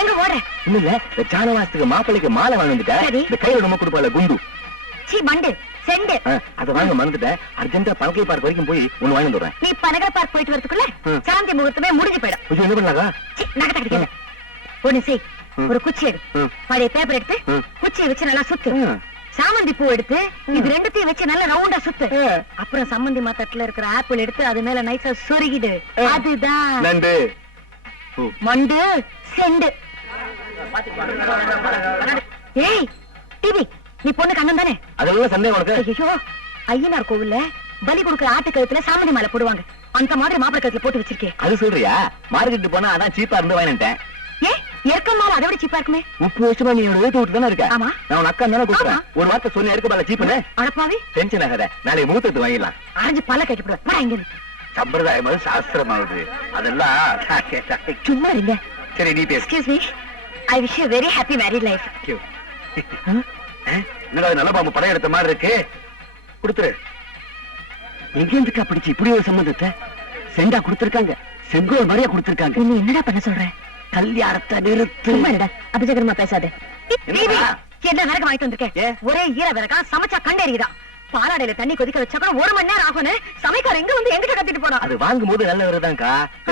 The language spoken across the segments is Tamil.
எங்க ஓடுற? இல்ல ஜானவாசத்துக்கு மாப்பிள்ளைக்கு மாலை வாங்கிட்டேன். இந்த கையில ரொம்ப கொடுப்பால குண்டு சீ மண்டு செண்டு அத வாங்க மறந்துட்டேன். அர்ஜென்ட்டா பனகை பார்க் வரைக்கும் போய் ஒன்னு வாங்கி வந்துடுறேன். நீ பனகை பார்க் போயிட்டு வரதுக்குள்ள சாந்தி முகூர்த்தமே முடிஞ்சு போயிடும். கொஞ்சம் என்ன பண்ணலாங்க? நகை கிடைக்கல. ஒண்ணு செய், ஒரு குச்சி எடு, பழைய பேப்பர் எடுத்து குச்சியை வச்சு நல்லா சுத்து. சாமந்தி பூ எடுத்து இது ரெண்டுத்தையும் வச்சு நல்லா ரவுண்டா சுத்து. அப்புறம் சம்மந்தி மாத்தட்டுல இருக்கிற ஆப்பிள் எடுத்து அது மேல நைஸா சொருகிடு. அதுதான் நண்டு மண்டு செண்டு. ஏய் டிவி, நீ பொண்ணு கண்ணன் தானே? அதெல்லாம் சந்தேகம் உனக்கு? ஐயோ, ஐயனார் கோவில்ல பலி கொடுக்கிற ஆட்டு கழுத்துல சாமந்தி மாலை போடுவாங்க. அந்த மாதிரி மாப்பிள கழுத்துல போட்டு வச்சிருக்கேன். அது சொல்றியா? மார்க்கெட் போனா அதான் சீப்பா இருந்து வாங்கிட்டேன். ஏ ஏற்கமால அதை விட சீப்பா இருக்குமே. 30 வருஷமா நீ என்னோட வீட்டு விட்டு தானே இருக்க. ஆமா, நான் உன் அக்கா தானே கூப்பிடுறேன். ஒரு வார்த்தை சொன்ன ஏற்கமால சீப்புன்னு அடப்பாவி. டென்ஷன் ஆகாத, நாளைக்கு மூத்தத்து வாங்கிடலாம். அரைஞ்சு பல்ல கட்டிவிடுவேன். வா இங்க. சம்பிரதாயம் சாஸ்திரமாவது அதெல்லாம் சும்மா இருங்க. சரி நீ பேசு. Excuse me, I wish you very happy married life. என்னடா நல்ல பாம்பு படம் எடுத்த மாதிரி இருக்கு, கொடுத்துரு. எங்க இருந்துக்கா பிடிச்சு இப்படி ஒரு சம்பந்தத்தை செண்டா கொடுத்திருக்காங்க, செங்கோல் மாதிரியா கொடுத்திருக்காங்க. நீ என்னடா பண்ண சொல்ற? கல்யாணத்தை நிறுத்து. அபிஜகரமா பேசாதே. என்ன விறகு வாங்கிட்டு வந்திருக்கேன்? ஒரே ஈர விறகா, சமைச்சா கண்டறியுதான். பாலாடையில தண்ணி கொதிக்க வச்சா கூட 1 மணி நேரம் ஆகும். சமைக்கார எங்க வந்து எங்கிட்ட கத்திட்டு போனா? அது வாங்கும் போது நல்ல விறகுதான்க்கா.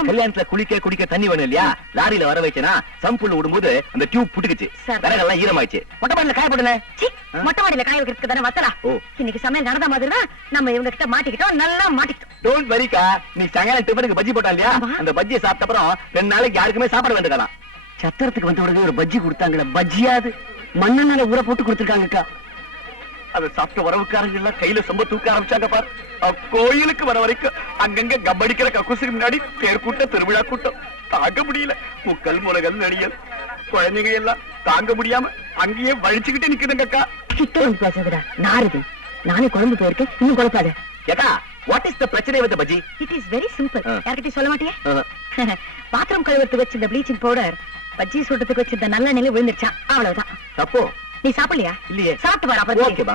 கல்யாணத்துல குளிக்க குடிக்க தண்ணி வேணும் இல்லையா? லாரியில வர வச்சனா சம்புள்ள விடும்போது அந்த டியூப் புட்டுக்குச்சு, விறகெல்லாம் ஈரமாயிடுச்சு. மொட்டை மாடியில காய போடுனே. மொட்டை மாடியில காய வைக்கிறதுக்கு தானே வத்தலா? இன்னைக்கு சமையல் நடந்த மாதிரி நம்ம இவங்க கிட்ட மாட்டிக்கிட்டோம், நல்லா மாட்டிக்கிட்டோம். டோன்ட் வரிக்கா, நீ சாயங்காலம் டிஃபனுக்கு பஜ்ஜி போட்டா இல்லையா? அந்த பஜ்ஜியை சாப்பிட்ட அப்புறம் 2 நாளைக்கு யாருக்குமே சாப்பிட வேண்டியதான். சத்திரத்துக்கு வந்த உடனே ஒரு பஜ்ஜி கொடுத்தாங்களே, பஜ்ஜியாது மண்ணெண்ணெயில ஊற போட்டு கொடுத்திருக்காங்கக்கா. அதை சாப்பிட்ட வரவுக்காரங்க எல்லாம் கையில சொம்ப தூக்க ஆரம்பிச்சாங்க பார். கோயிலுக்கு வர வரைக்கும் அங்கங்க கப்படிக்கிற கக்கூசுக்கு முன்னாடி தேர் கூட்டம், திருவிழா கூட்டம் தாங்க முடியல. முக்கல் முலகல் நடிகல் குழந்தைங்க எல்லாம் தாங்க முடியாம அங்கேயே வழிச்சுக்கிட்டே நிக்குதுங்கக்கா. கிட்ட வந்து பேசாதடா நாரதி. நானே குழம்பு போயிருக்கேன், இன்னும் குழப்பாத. ஏக்கா, வாட் இஸ் தி பிரச்சனை with bajji? It is very simple. யார்கிட்டயும் சொல்ல மாட்டியே? பாத்ரூம் கழுவுறதுக்கு வச்சிருந்த ப்ளீச்சிங் பவுடர் பஜ்ஜி சுடுறதுக்கு வச்சிருந்த நல்ல நிலை விழுந்துருச்சா, அவ்வளவுதான். தப்போ? நீ சாப்பிடலையா? இல்லையே. சாப்பிட்டு வர அப்புறம். ஓகேபா.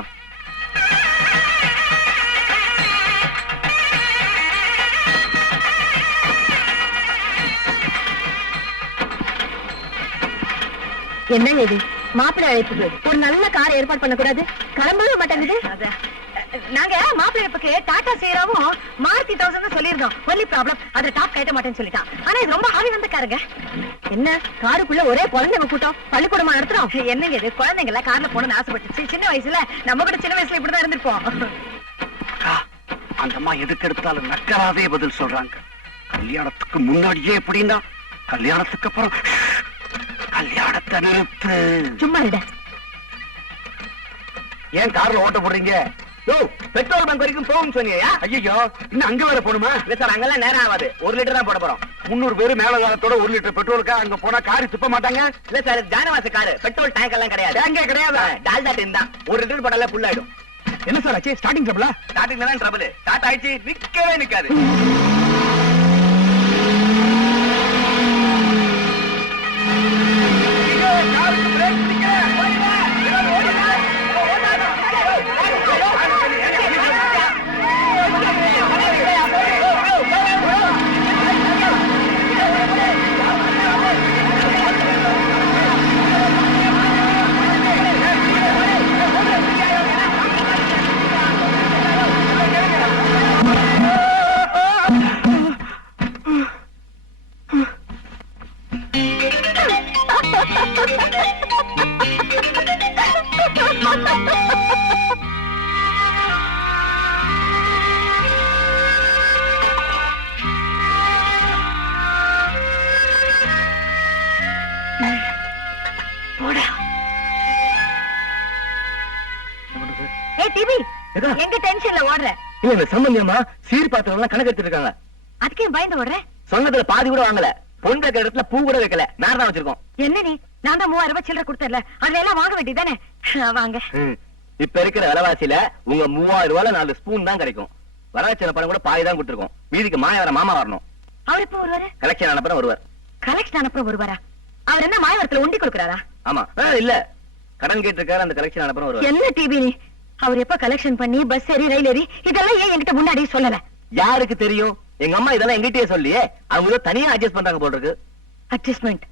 என்ன இது மாப்பிள்ளை அழைப்புக்கு ஒரு நல்ல கார் ஏற்பாடு பண்ண கூடாது? கிளம்பவே மாட்டேங்குது. நாங்க மாப்பிள்ளை அழைப்புக்கு டாடா சேராவும் மாருதி 1000 சொல்லியிருந்தோம். ஒன்லி ப்ராப்ளம், அதை டாப் கட்ட மாட்டேன்னு சொல்லிட்டான். ஆனா இது ரொம்ப ஆவி வந்த காருங்க. என்ன காருக்குள்ள ஒரே குழந்தைங்க கூட்டம், பள்ளிக்கூடமா நடத்துறோம். என்னங்க இது, குழந்தைங்க எல்லாம் கார்ல போகணும்னு ஆசைப்பட்டுச்சு. சின்ன வயசுல நம்ம கூட சின்ன வயசுல இப்படிதான் இருந்திருப்போம். அந்த அம்மா எதுக்கு எடுத்தாலும் நக்கராவே பதில் சொல்றாங்க. கல்யாணத்துக்கு முன்னாடியே எப்படின்னா, கல்யாணத்துக்கு அப்புறம் கல்யாணத்தை நிறுத்து. சும்மா இட. ஏன் கார்ல ஓட்ட போடுறீங்க? பெட்ரோல் பங்க் வரைக்கும் போகும் சொன்னியா? ஐயோ, இன்னும் அங்க வேற போணுமா? இல்ல சார், அங்கெல்லாம் நேரம் ஆகாது. 1 லிட்டர் தான் போட போறோம். 300 பேரு மேல காலத்தோட 1 லிட்டர் பெட்ரோலுக்கா அங்க போனா காரி துப்ப மாட்டாங்க. இல்ல சார், ஜானவாச காரு, பெட்ரோல் டேங்க் எல்லாம் கிடையாது. டேங்கே கிடையாது, டால்டா டின் தான். 1 லிட்டர் போட்டாலே ஃபுல் ஆயிடும். என்ன சார் ஆச்சு? ஸ்டார்டிங் ட்ரபிளா? ஸ்டார்டிங்ல தான் ட்ரபிள். ஸ்டார்ட் ஆயிடுச்சு, நிக்கவே நிக்காது. காருக்கு பிரேக் பிடிக்க. எங்க டென்ஷன்ல ஓடுற? இல்ல, இந்த சம்பந்தியம்மா சீர் பாத்திரம் கணக்கு எடுத்துட்டு இருக்காங்க. அதுக்கே பயந்து ஓடுற? சொன்னதுல பாதி கூட வாங்கல. பொண்ணு வைக்கிற இடத்துல பூ கூட வைக்கல, நான் தான் வச்சிருக்கோம். என்ன நீ? நான் தான் 3000 ரூபாய் சில்லற கொடுத்தல, அதுல எல்லாம் வாங்க வேண்டியதானே? வாங்க. இப்ப இருக்கிற விலைவாசியில உங்க 3000 ரூபாய்ல 4 ஸ்பூன் தான் கிடைக்கும். வரவச்சன பணம் கூட பாதி தான் கொடுத்துருக்கோம். மீதிக்கு மாயவர மாமா வரணும். அவர் எப்ப வருவாரு? கலெக்ஷன் அனுப்புறம் வருவார். கலெக்ஷன் அனுப்புறம் வருவாரா? அவர் என்ன மாயவரத்துல உண்டி கொடுக்கறாரா? ஆமா. இல்ல, கடன் கேட்டு இருக்காரு, அந்த கலெக்ஷன் அனுப்புறம் வருவார். என்ன டிவி நீ? அவர் எப்ப கலெக்ஷன் பண்ணி பஸ் ஏறி ரயில் ஏறி இதெல்லாம் ஏன் என்கிட்ட முன்னாடி சொல்லல? யாருக்கு தெரியும்? எங்க அம்மா இதெல்லாம் எங்கிட்டே சொல்லியே. அவங்க தனியா அட்ஜஸ்ட் பண்றாங்க போல இருக்கு. அட்ஜஸ்ட்மெண்ட்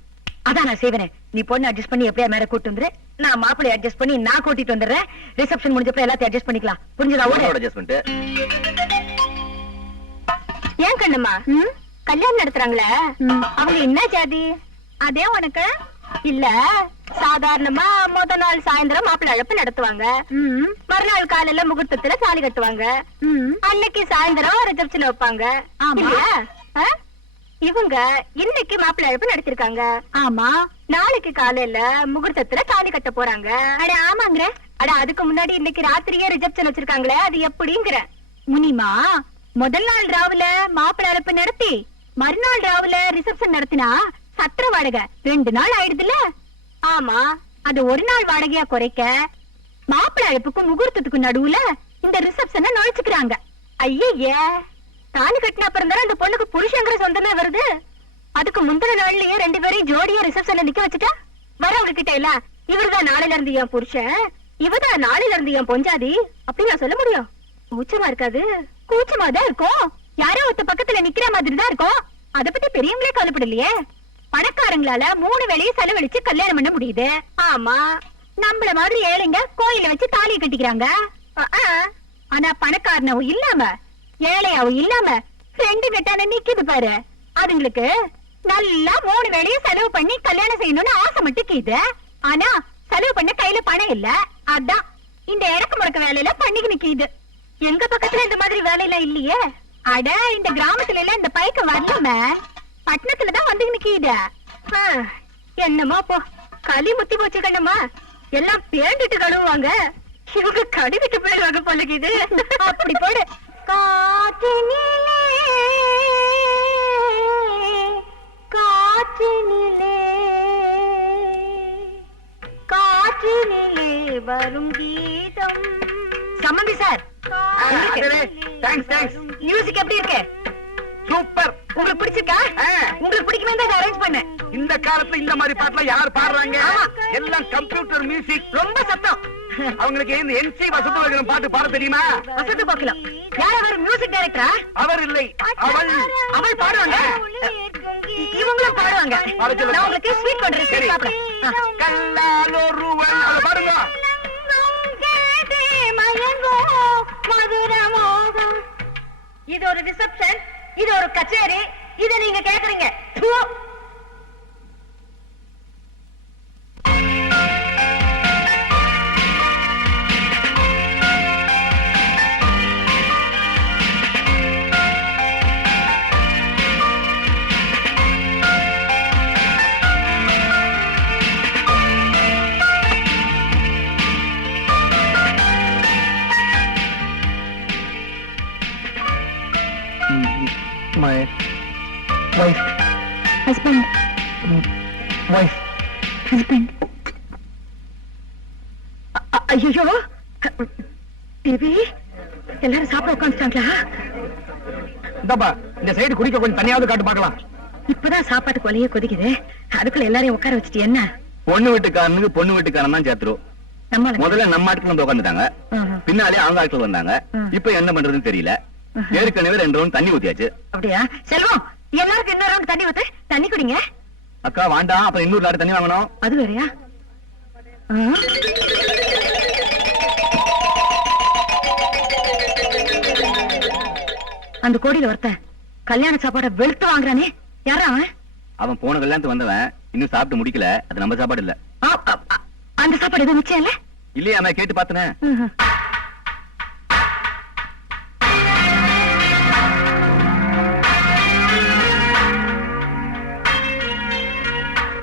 அதான் நான் செய்வேன். நீ பொண்ணு அட்ஜஸ்ட் பண்ணி எப்படியா மேல கூட்டு வந்துரு, நான் மாப்பிள்ளை அட்ஜஸ்ட் பண்ணி நான் கூட்டிட்டு வந்துடுறேன். ரிசப்ஷன் முடிஞ்சப்ப எல்லாத்தையும் அட்ஜஸ்ட் பண்ணிக்கலாம். புரிஞ்சதா? அட்ஜஸ்ட்மெண்ட். ஏன் கண்ணம்மா கல்யாணம் நடத்துறாங்களே அவங்க என்ன ஜாதி? அதே உனக்கு இல்ல. சாதாரணமா முத நாள் சாயந்தரம் மாப்பிள்ளை அழைப்பு நடத்துவாங்க. மறுநாள் காலையில முகூர்த்தத்துல தாலி கட்டுவாங்க. அன்னைக்கு சாயந்தரம் ரிசப்ஷன் வைப்பாங்க. இல்லையா? இவங்க இன்னைக்கு மாப்பிள்ளை அழைப்பு நடத்திருக்காங்க. ஆமா. நாளைக்கு காலையில முகூர்த்தத்துல தாலி கட்ட போறாங்க. அட ஆமாங்கிற. அட அதுக்கு முன்னாடி இன்னைக்கு ராத்திரியே ரிசப்ஷன் வச்சிருக்காங்களே, அது எப்படிங்கிற? முனிமா, முதல் நாள் ராவுல மாப்பிள்ளை அழைப்பு நடத்தி மறுநாள் ராவுல ரிசப்ஷன் நடத்தினா சத்திர வாடகை 2 நாள் ஆயிடுதுல்ல? ஆமா. அது ஒரு நாள் வாடகையா குறைக்க மாப்பிள்ளை அழைப்புக்கும் முகூர்த்தத்துக்கும் நடுவுல இந்த ரிசப்ஷனை நுழைச்சுக்கிறாங்க. ஐயே, தாலி கட்டின அப்புறம் தானே அந்த பொண்ணுக்கு புருஷங்கிற சொந்தமே வருது. அதுக்கு முந்தின நாள்லயே 2 பேரையும் ஜோடியா ரிசப்ஷன்ல நிக்க வச்சுட்டா வரவங்க கிட்ட இல்ல, இவருதான் நாளையில இருந்து என் புருஷன், இவதான் நாளையில இருந்து என் பொஞ்சாதி அப்படி நான் சொல்ல முடியும்? கூச்சமா இருக்காது? கூச்சமா தான் இருக்கும். யாரோ ஒருத்த பக்கத்துல நிக்கிற மாதிரி தான் இருக்கும். அத பத்தி பெரியவங்களே கவலைப்படலையே. பணக்காரங்களால 3 வேளையும் செலவழிச்சு கல்யாணம் பண்ண முடியுது. ஆமா, நம்மள மாதிரி ஏழைங்க கோயில வச்சு தாலியை கட்டிக்கிறாங்க. ஆனா பணக்காரனவும் இல்லாம ஏழையாவும் இல்லாம 2 கட்டான நிக்குது பாரு, அதுங்களுக்கு நல்லா 3 வேளையும் செலவு பண்ணி கல்யாணம் செய்யணும்னு ஆசை மட்டும் கீது. ஆனா செலவு பண்ண கையில பணம் இல்ல. அதான் இந்த இடக்கு முடக்க வேலையில பண்ணிக்கு நிக்குது. எங்க பக்கத்துல இந்த மாதிரி வேலையெல்லாம் இல்லையே. அட இந்த கிராமத்துல எல்லாம் இந்த பைக்க வரலாம, பட்டணத்துலதான் வந்து நிக்கிது. என்னமா போ, களி முத்தி போச்சு கண்ணம்மா. எல்லாம் பேண்டுட்டு கழுவுவாங்க, இவங்க கழுவிட்டு போயிடுவாங்க போலக்குது. அப்படி போடு. காற்றினிலே காற்றினிலே காற்றினிலே வரும் கீதம். சம்மந்தி சார், மியூசிக் எப்படி இருக்கு? சூப்பர். உங்களுக்கு பிடிச்சிருக்கா? உங்களுக்கு பிடிக்குமே தான் அரேஞ்ச் பண்ணேன். இந்த காலத்துல இந்த மாதிரி பாட்டுலாம் யார் பாடுறாங்க? எல்லாம் கம்ப்யூட்டர் மியூசிக். ரொம்ப சத்தம். அவங்களுக்கு இந்த என்சி வசந்தம் பாட்டு பாட தெரியுமா? வசந்த பாக்கலாம். யார் அவர்? மியூசிக் டைரக்டரா? அவர் இல்லை, அவள். அவள் பாடுவாங்க, இவங்களும் பாடுவாங்க. நான் உங்களுக்கு ஸ்வீட் பண்றேன். சரி, சாப்பிடுறேன். கல்லால் ஒருவன், அதை பாருங்க. இது ஒரு ரிசப்ஷன், இது ஒரு கச்சேரி, இத நீங்க கேக்குறீங்க. My wife. Husband. Wife. Husband. ஐயோ, தேவி, எல்லாரும் சாப்பிட உட்காந்துட்டாங்களா? இந்தப்பா, இந்த சைடு குடிக்க கொஞ்சம் தனியாவது காட்டு பார்க்கலாம். இப்பதான் சாப்பாட்டு கொலையே கொதிக்குது, அதுக்குள்ள எல்லாரையும் உட்கார வச்சுட்டு என்ன? பொண்ணு வீட்டுக்காரனுக்கு பொண்ணு வீட்டுக்காரன் தான் சேர்த்துரும். முதல்ல நம்ம ஆட்கள் வந்து உட்காந்துட்டாங்க, பின்னாலே அவங்க ஆட்கள் வந்தாங்க. இப்ப என்ன பண்றதுன்னு தெரியல. ஏற்கனவே 2 ரவுண்ட் தண்ணி ஊத்தியாச்சு. அப்படியா? செல்வம், எல்லாருக்கும் இன்னொரு ரவுண்ட் தண்ணி ஊத்து. தண்ணி குடிங்க. அக்கா வேண்டாம், அப்ப இன்னொரு லாரி தண்ணி வாங்கணும். அது வேறையா? அந்த கோடியில ஒருத்தன் கல்யாண சாப்பாட வெளுத்து வாங்குறானே, யாரா அவன்? அவன் போன கல்யாணத்துக்கு வந்தவன், இன்னும் சாப்பிட்டு முடிக்கல. அது நம்ம சாப்பாடு இல்ல. அந்த சாப்பாடு எதுவும் மிச்சம் இல்ல? இல்லையா? நான் கேட்டு பார்த்தனே.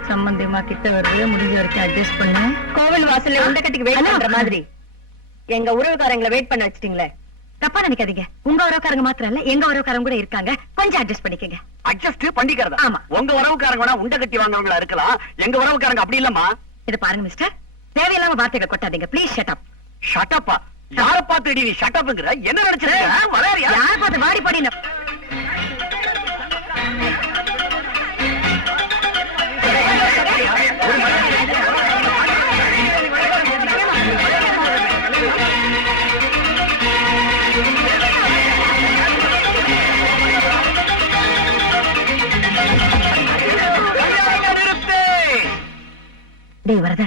சம்பந்தியமா கிட்ட வருது, முடிஞ்ச வரைக்கும் அட்ஜஸ்ட் பண்ணு. கோவில் வாசல்ல உண்ட கட்டிக்கு வெயிட் பண்ற மாதிரி எங்க உறவுக்காரங்களை வெயிட் பண்ண வச்சிட்டீங்களே. தப்பா நினைக்காதீங்க, உங்க உறவுக்காரங்க மாத்திரம் இல்ல, எங்க உறவுக்காரங்க கூட இருக்காங்க. கொஞ்சம் அட்ஜஸ்ட் பண்ணிக்கங்க. அட்ஜஸ்ட் பண்ணிக்கிறதா? ஆமா. உங்க உறவுக்காரங்க வேணா உண்ட கட்டி வாங்குறவங்களா இருக்கலாம், எங்க உறவுக்காரங்க அப்படி இல்லம்மா. இது பாருங்க மிஸ்டர், தேவையில்லாம வார்த்தைகள் கொட்டாதீங்க ப்ளீஸ். Shut up. ஷட் அப்பா? யார பார்த்து நீ ஷட் அப்ங்கற? என்ன நினைச்சிருக்க? வளையறியா? யார பார்த்து வாடி போடின? டேய் வரதா,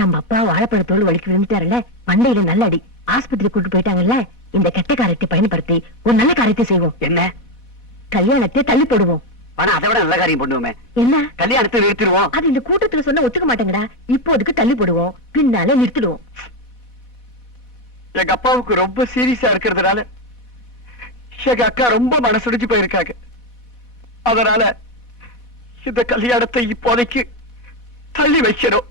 நம்ம அப்பா வாழைப்பழத்தோடு வலிக்கு விழுந்துட்டாருல, மண்டையில நல்ல அடி, ஆஸ்பத்திரி கூட்டு போயிட்டாங்கல்ல. இந்த கெட்ட காரியத்தை பயன்படுத்தி ஒரு நல்ல காரியத்தை செய்வோம். என்ன? கல்யாணத்தை தள்ளி போடுவோம். ஆனா அதை விட நல்ல காரியம் பண்ணுவோமே. என்ன? கல்யாணத்தை நிறுத்திடுவோம். அது இந்த கூட்டத்துல சொன்னா ஒத்துக்க மாட்டேங்கடா. இப்போதுக்கு தள்ளி போடுவோம், பின்னாலே நிறுத்திடுவோம். எங்க அப்பாவுக்கு ரொம்ப சீரியஸா இருக்கிறதுனால எங்க அக்கா ரொம்ப மனசுடிச்சு போயிருக்காங்க. அதனால இந்த கல்யாணத்தை இப்போதைக்கு தள்ளி வைக்கணும்.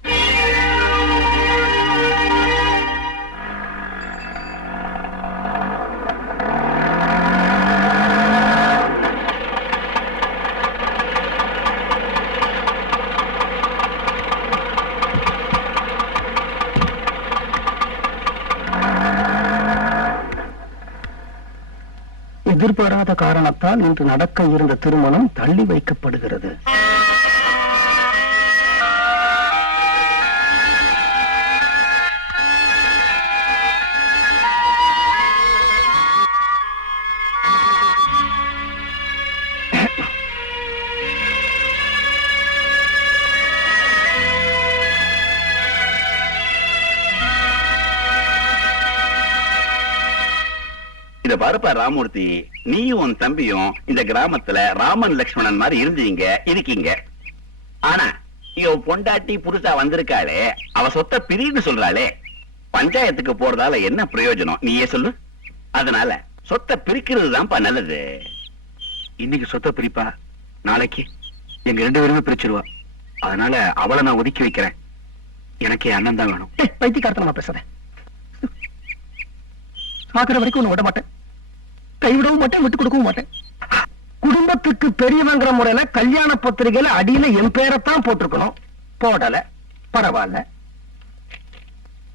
எதிர்பாராத காரணத்தால் இன்று நடக்க இருந்த திருமணம் தள்ளி வைக்கப்படுகிறது. இத பாருப்பா ராமூர்த்தி, நீயும் உன் தம்பியும் இந்த கிராமத்துல ராமன் லட்சுமணன் மாதிரி இருக்கீங்க. ஆனா இவ பொண்டாட்டி புதுசா வந்திருக்காளே, அவ சொத்த பிரின்னு சொல்றாளே, பஞ்சாயத்துக்கு போறதால என்ன பிரயோஜனம் நீயே சொல்லு. அதனால சொத்தை பிரிக்கிறது தான்ப்பா நல்லது. இன்னைக்கு சொத்தை பிரிப்பா, நாளைக்கு எங்க 2 பேருமே பிரிச்சிருவா. அதனால அவளை நான் ஒதுக்கி வைக்கிறேன். எனக்கு அண்ணன் தான் வேணும். பைத்தியக்காரத்தனமா பேசுறேன். சாக்குற வரைக்கும் ஒண்ணு விட மாட்டேன், கைவிடவும் மாட்டேன், விட்டு கொடுக்கவும் மாட்டேன். குடும்பத்துக்கு பெரியவங்கிற முறையில கல்யாண பத்திரிகையில அடியில என் பேரைத்தான் போட்டிருக்கணும். போடல, பரவாயில்ல.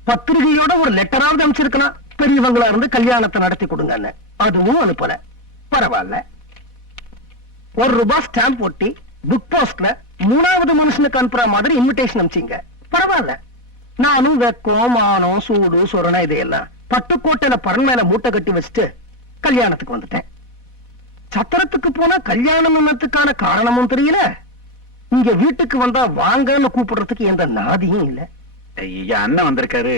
பத்திரிகையோட ஒரு லெட்டராவது அனுப்பிச்சிருக்கணும், பெரியவங்களா இருந்து கல்யாணத்தை நடத்தி கொடுங்கன்னு. அதுவும் அனுப்பல, பரவாயில்ல. ₹1 ஸ்டாம்ப் ஒட்டி புக் போஸ்ட்ல 3வது மனுஷனுக்கு அனுப்புற மாதிரி இன்விடேஷன் அனுப்பிச்சிங்க, பரவாயில்ல. நானும் வெக்கம், மானம், சூடு, சொரணை இதையெல்லாம் பட்டுக்கோட்டையில பரன் மேல மூட்டை கட்டி வச்சுட்டு கல்யாணத்துக்கு வந்துட்டேன். சத்திரத்துக்கு போனா கல்யாணம் என்னத்துக்கான காரணமும் தெரியல. இங்க வீட்டுக்கு வந்தா வாங்கன்னு கூப்பிடுறதுக்கு எந்த நாதியும் இல்ல. ஐயா, அண்ணன் வந்திருக்காரு,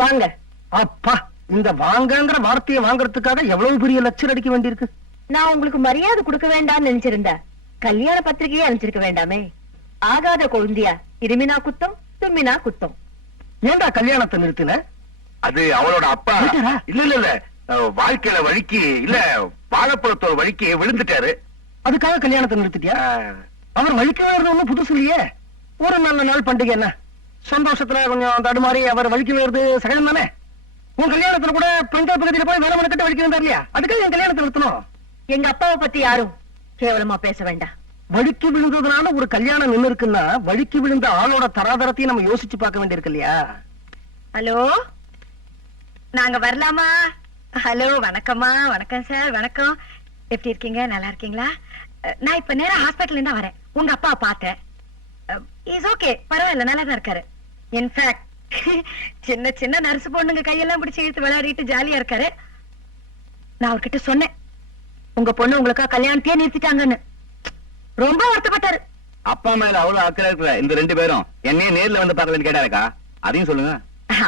வாங்க. அப்பா, இந்த வாங்கங்கிற வார்த்தையை வாங்குறதுக்காக எவ்வளவு பெரிய லட்சம் அடிக்க வேண்டியிருக்கு. நான் உங்களுக்கு மரியாதை கொடுக்க வேண்டாம்னு நினைச்சிருந்தா கல்யாண பத்திரிகையே அனுப்பிச்சிருக்க வேண்டாமே. ஆகாத கொழுந்தியா இருமினா குத்தம், தும்மினா குத்தம். ஏண்டா கல்யாணத்தை நிறுத்தின? அது அவளோட அப்பா. இல்ல வாழ்க்கையில வழிக்கு இல்ல, வாழைப்பழத்தோட வழிக்கு விழுந்துட்டாரு. அதுக்காக கல்யாணத்தை நிறுத்திட்டியா? அவர் வழிக்க வேறது புதுசு இல்லையே. ஒரு நல்ல நாள் பண்டிகை என்ன, சந்தோஷத்துல கொஞ்சம் தடுமாறி அவர் வழிக்க வேறது சகஜம் தானே. உன் கல்யாணத்துல கூட பெண்கள் பகுதியில போய் வேலை கட்ட வழிக்க வந்தார் இல்லையா? அதுக்காக என் கல்யாணத்தை நிறுத்தணும். எங்க அப்பாவை பத்தி யாரும் கேவலமா பேச வேண்டாம். வழிக்கு விழுந்ததுனால ஒரு கல்யாணம் நின்று இருக்குன்னா, வழிக்கு விழுந்த ஆளோட தராதரத்தையும் நம்ம யோசிச்சு பார்க்க வேண்டியிருக்கு இல்லையா? ஹலோ, நாங்க வரலாமா? ஹலோ, வணக்கம்மா. வணக்கம் சார், வணக்கம். எப்படி இருக்கீங்க? நல்லா இருக்கீங்களா? நான் இப்ப நேரா ஹாஸ்பிட்டல் இருந்தா வரேன். உங்க அப்பா பார்த்தேன். இஸ் ஓகே, பரவாயில்ல, நல்லா தான் இருக்காரு. இன்ஃபேக்ட் சின்ன சின்ன நர்ஸ் பொண்ணுங்க கையெல்லாம் பிடிச்சி இழுத்து விளையாடிட்டு ஜாலியா இருக்காரு. நான் அவர்கிட்ட சொன்னேன், உங்க பொண்ணு உங்களுக்கா கல்யாணத்தையே நிறுத்திட்டாங்கன்னு. ரொம்ப வருத்தப்பட்டாரு. அப்பா மேல அவ்வளவு அக்கறை இருக்கிற இந்த 2 பேரும் என்னையே நேர்ல வந்து பார்க்கலன்னு கேட்டாருக்கா? அதையும் சொல்லுங்க.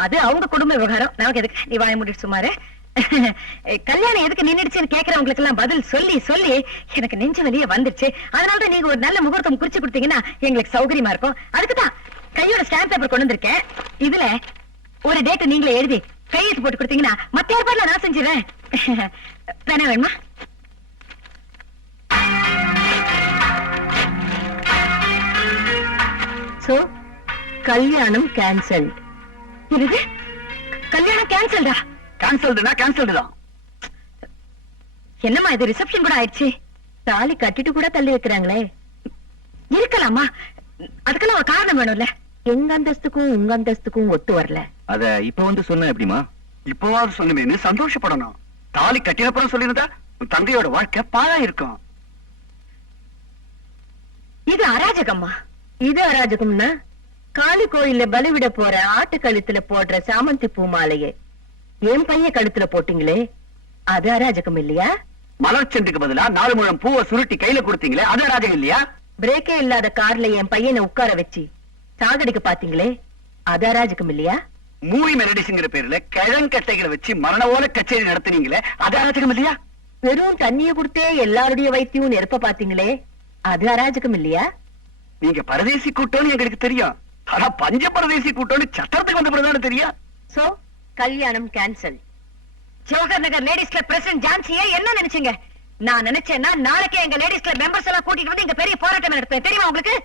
அது அவங்க குடும்ப விவகாரம், நமக்கு எதுக்கு? நீ வாய மூடிட்டு சுமாரு. கல்யாணம் எதுக்கு நின்னுடுச்சுன்னு கேக்குறவங்களுக்கு எல்லாம் பதில் சொல்லி சொல்லி எனக்கு நெஞ்சு வலியே வந்துருச்சு. அதனாலதான் நீங்க ஒரு நல்ல முகூர்த்தம் குறிச்சு கொடுத்தீங்கன்னா எங்களுக்கு சௌகரியமா இருக்கும். அதுக்குதான் கையோட ஸ்டாம்ப் பேப்பர் கொண்டு வந்திருக்கேன். இதுல ஒரு டேட் நீங்களே எழுதி கையெழுத்து போட்டு கொடுத்தீங்கன்னா மத்த ஏற்பாடுல நான் செஞ்சிடறேன். வேணா வேணுமா? சோ கல்யாணம் கேன்சல். இது கல்யாணம் கேன்சல்டா? கேன்சல்டுனா கேன்சல்டு தான். என்னம்மா இது, ரிசப்ஷன் கூட ஆயிடுச்சு. தாலி கட்டிட்டு கூட தள்ளி வைக்கிறாங்களே. இருக்கலாமா? அதுக்கெல்லாம் ஒரு காரணம் வேணும்ல. எங்க அந்தஸ்துக்கும் உங்க அந்தஸ்துக்கும் ஒத்து வரல. அத இப்ப வந்து சொன்ன எப்படிமா? இப்பவாவது சொன்னமேன்னு சந்தோஷப்படணும். தாலி கட்டினப்புறம் சொல்லிருந்தா உன் தங்கையோட வாழ்க்கை பாழா இருக்கும். இது அராஜகம்மா. இது அராஜகம்னா காளி கோயில்ல பலிவிட போற ஆட்டு கழுத்துல போடுற சாமந்தி பூ மாலையே என் பையன் கழுத்துல போட்டீங்களே, அது அராஜகம் இல்லையா? மலர் செண்டுக்கு பதிலா 4 முழம் பூவை சுருட்டி கையில கொடுத்தீங்களே, அது அராஜகம் இல்லையா? பிரேக்கே இல்லாத கார்ல என் பையனை உட்கார வச்சு சாகடிக்க பாத்தீங்களே அது அராஜகம் இல்லையா? மூவி மெலடிஸ்ங்கிற பேர்ல கிழங்கட்டைகளை வச்சு மரணவோல கச்சேரி நடத்துனீங்களே அது அராஜகம் இல்லையா? வெறும் தண்ணிய கொடுத்தே எல்லாருடைய வைத்தியம் நெருப்ப பாத்தீங்களே அது அராஜகம் இல்லையா? நீங்க பரதேசி கூட்டம்னு எங்களுக்கு தெரியும். ஆனா பஞ்ச பரதேசி கூட்டம்னு சட்டத்துக்கு வந்த பிறகுதானே தெரியும். சோ கல்யாணம் cancel. Jawahar Nagar ladies club president ஜான்சியை என்ன நினைச்சீங்க? நான் நினைச்சேன்னா நாளைக்கே எங்க லேடிஸ் கிளப் மெம்பர்ஸ் எல்லாம் கூட்டிட்டு வந்து இங்க பெரிய போராட்டம் நடத்துவேன். தெரியுமா உங்களுக்கு?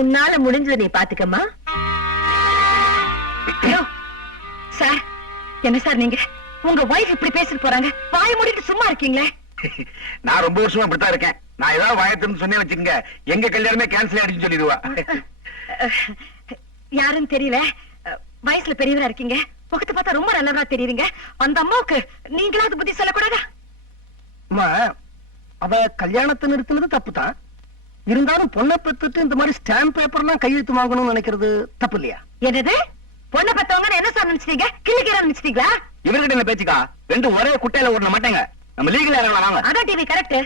உன்னால முடிஞ்சது நீ பாத்துக்கம்மா. ஐயோ சார், என்ன சார் நீங்க? உங்க வைஃப் இப்படி பேசிட்டு போறாங்க, வாய் மூடிட்டு சும்மா இருக்கீங்களே. நான் ரொம்ப வருஷமா அப்படித்தான் இருக்கேன். நான் ஏதாவது வாயத்துன்னு சொன்னே வச்சுக்கோங்க, எங்க கல்யாணமே கேன்சல் ஆயிடுச்சுன்னு சொல்லிடுவா. யாருன்னு தெரியல, வயசுல பெரியவரா இருக்கீங்க, முகத்தை பார்த்தா ரொம்ப நல்லவரா தெரியுறீங்க. அந்த அம்மாவுக்கு நீங்களாவது புத்தி சொல்லக்கூடாதா? அவ கல்யாணத்தை நிறுத்தினது தப்பு தான். இருந்தாலும் பொண்ணை பெத்துட்டு இந்த மாதிரி ஸ்டாம்ப் பேப்பர்லாம் கையெழுத்து வாங்கணும்னு நினைக்கிறது தப்பு இல்லையா? என்னது? பொண்ணை பெத்தவங்க என்ன சார் நினைச்சிட்டீங்க? கிள்ளிக்கிறா நினைச்சிட்டீங்களா? இவர்கிட்ட என்ன பேச்சுக்கா? ரெண்டு ஒரே குட்டையில ஓட மாட்டேங்க. நம்ம லீகல் இறங்கலாம் வாங்க. அதான் டிவி கரெக்ட்.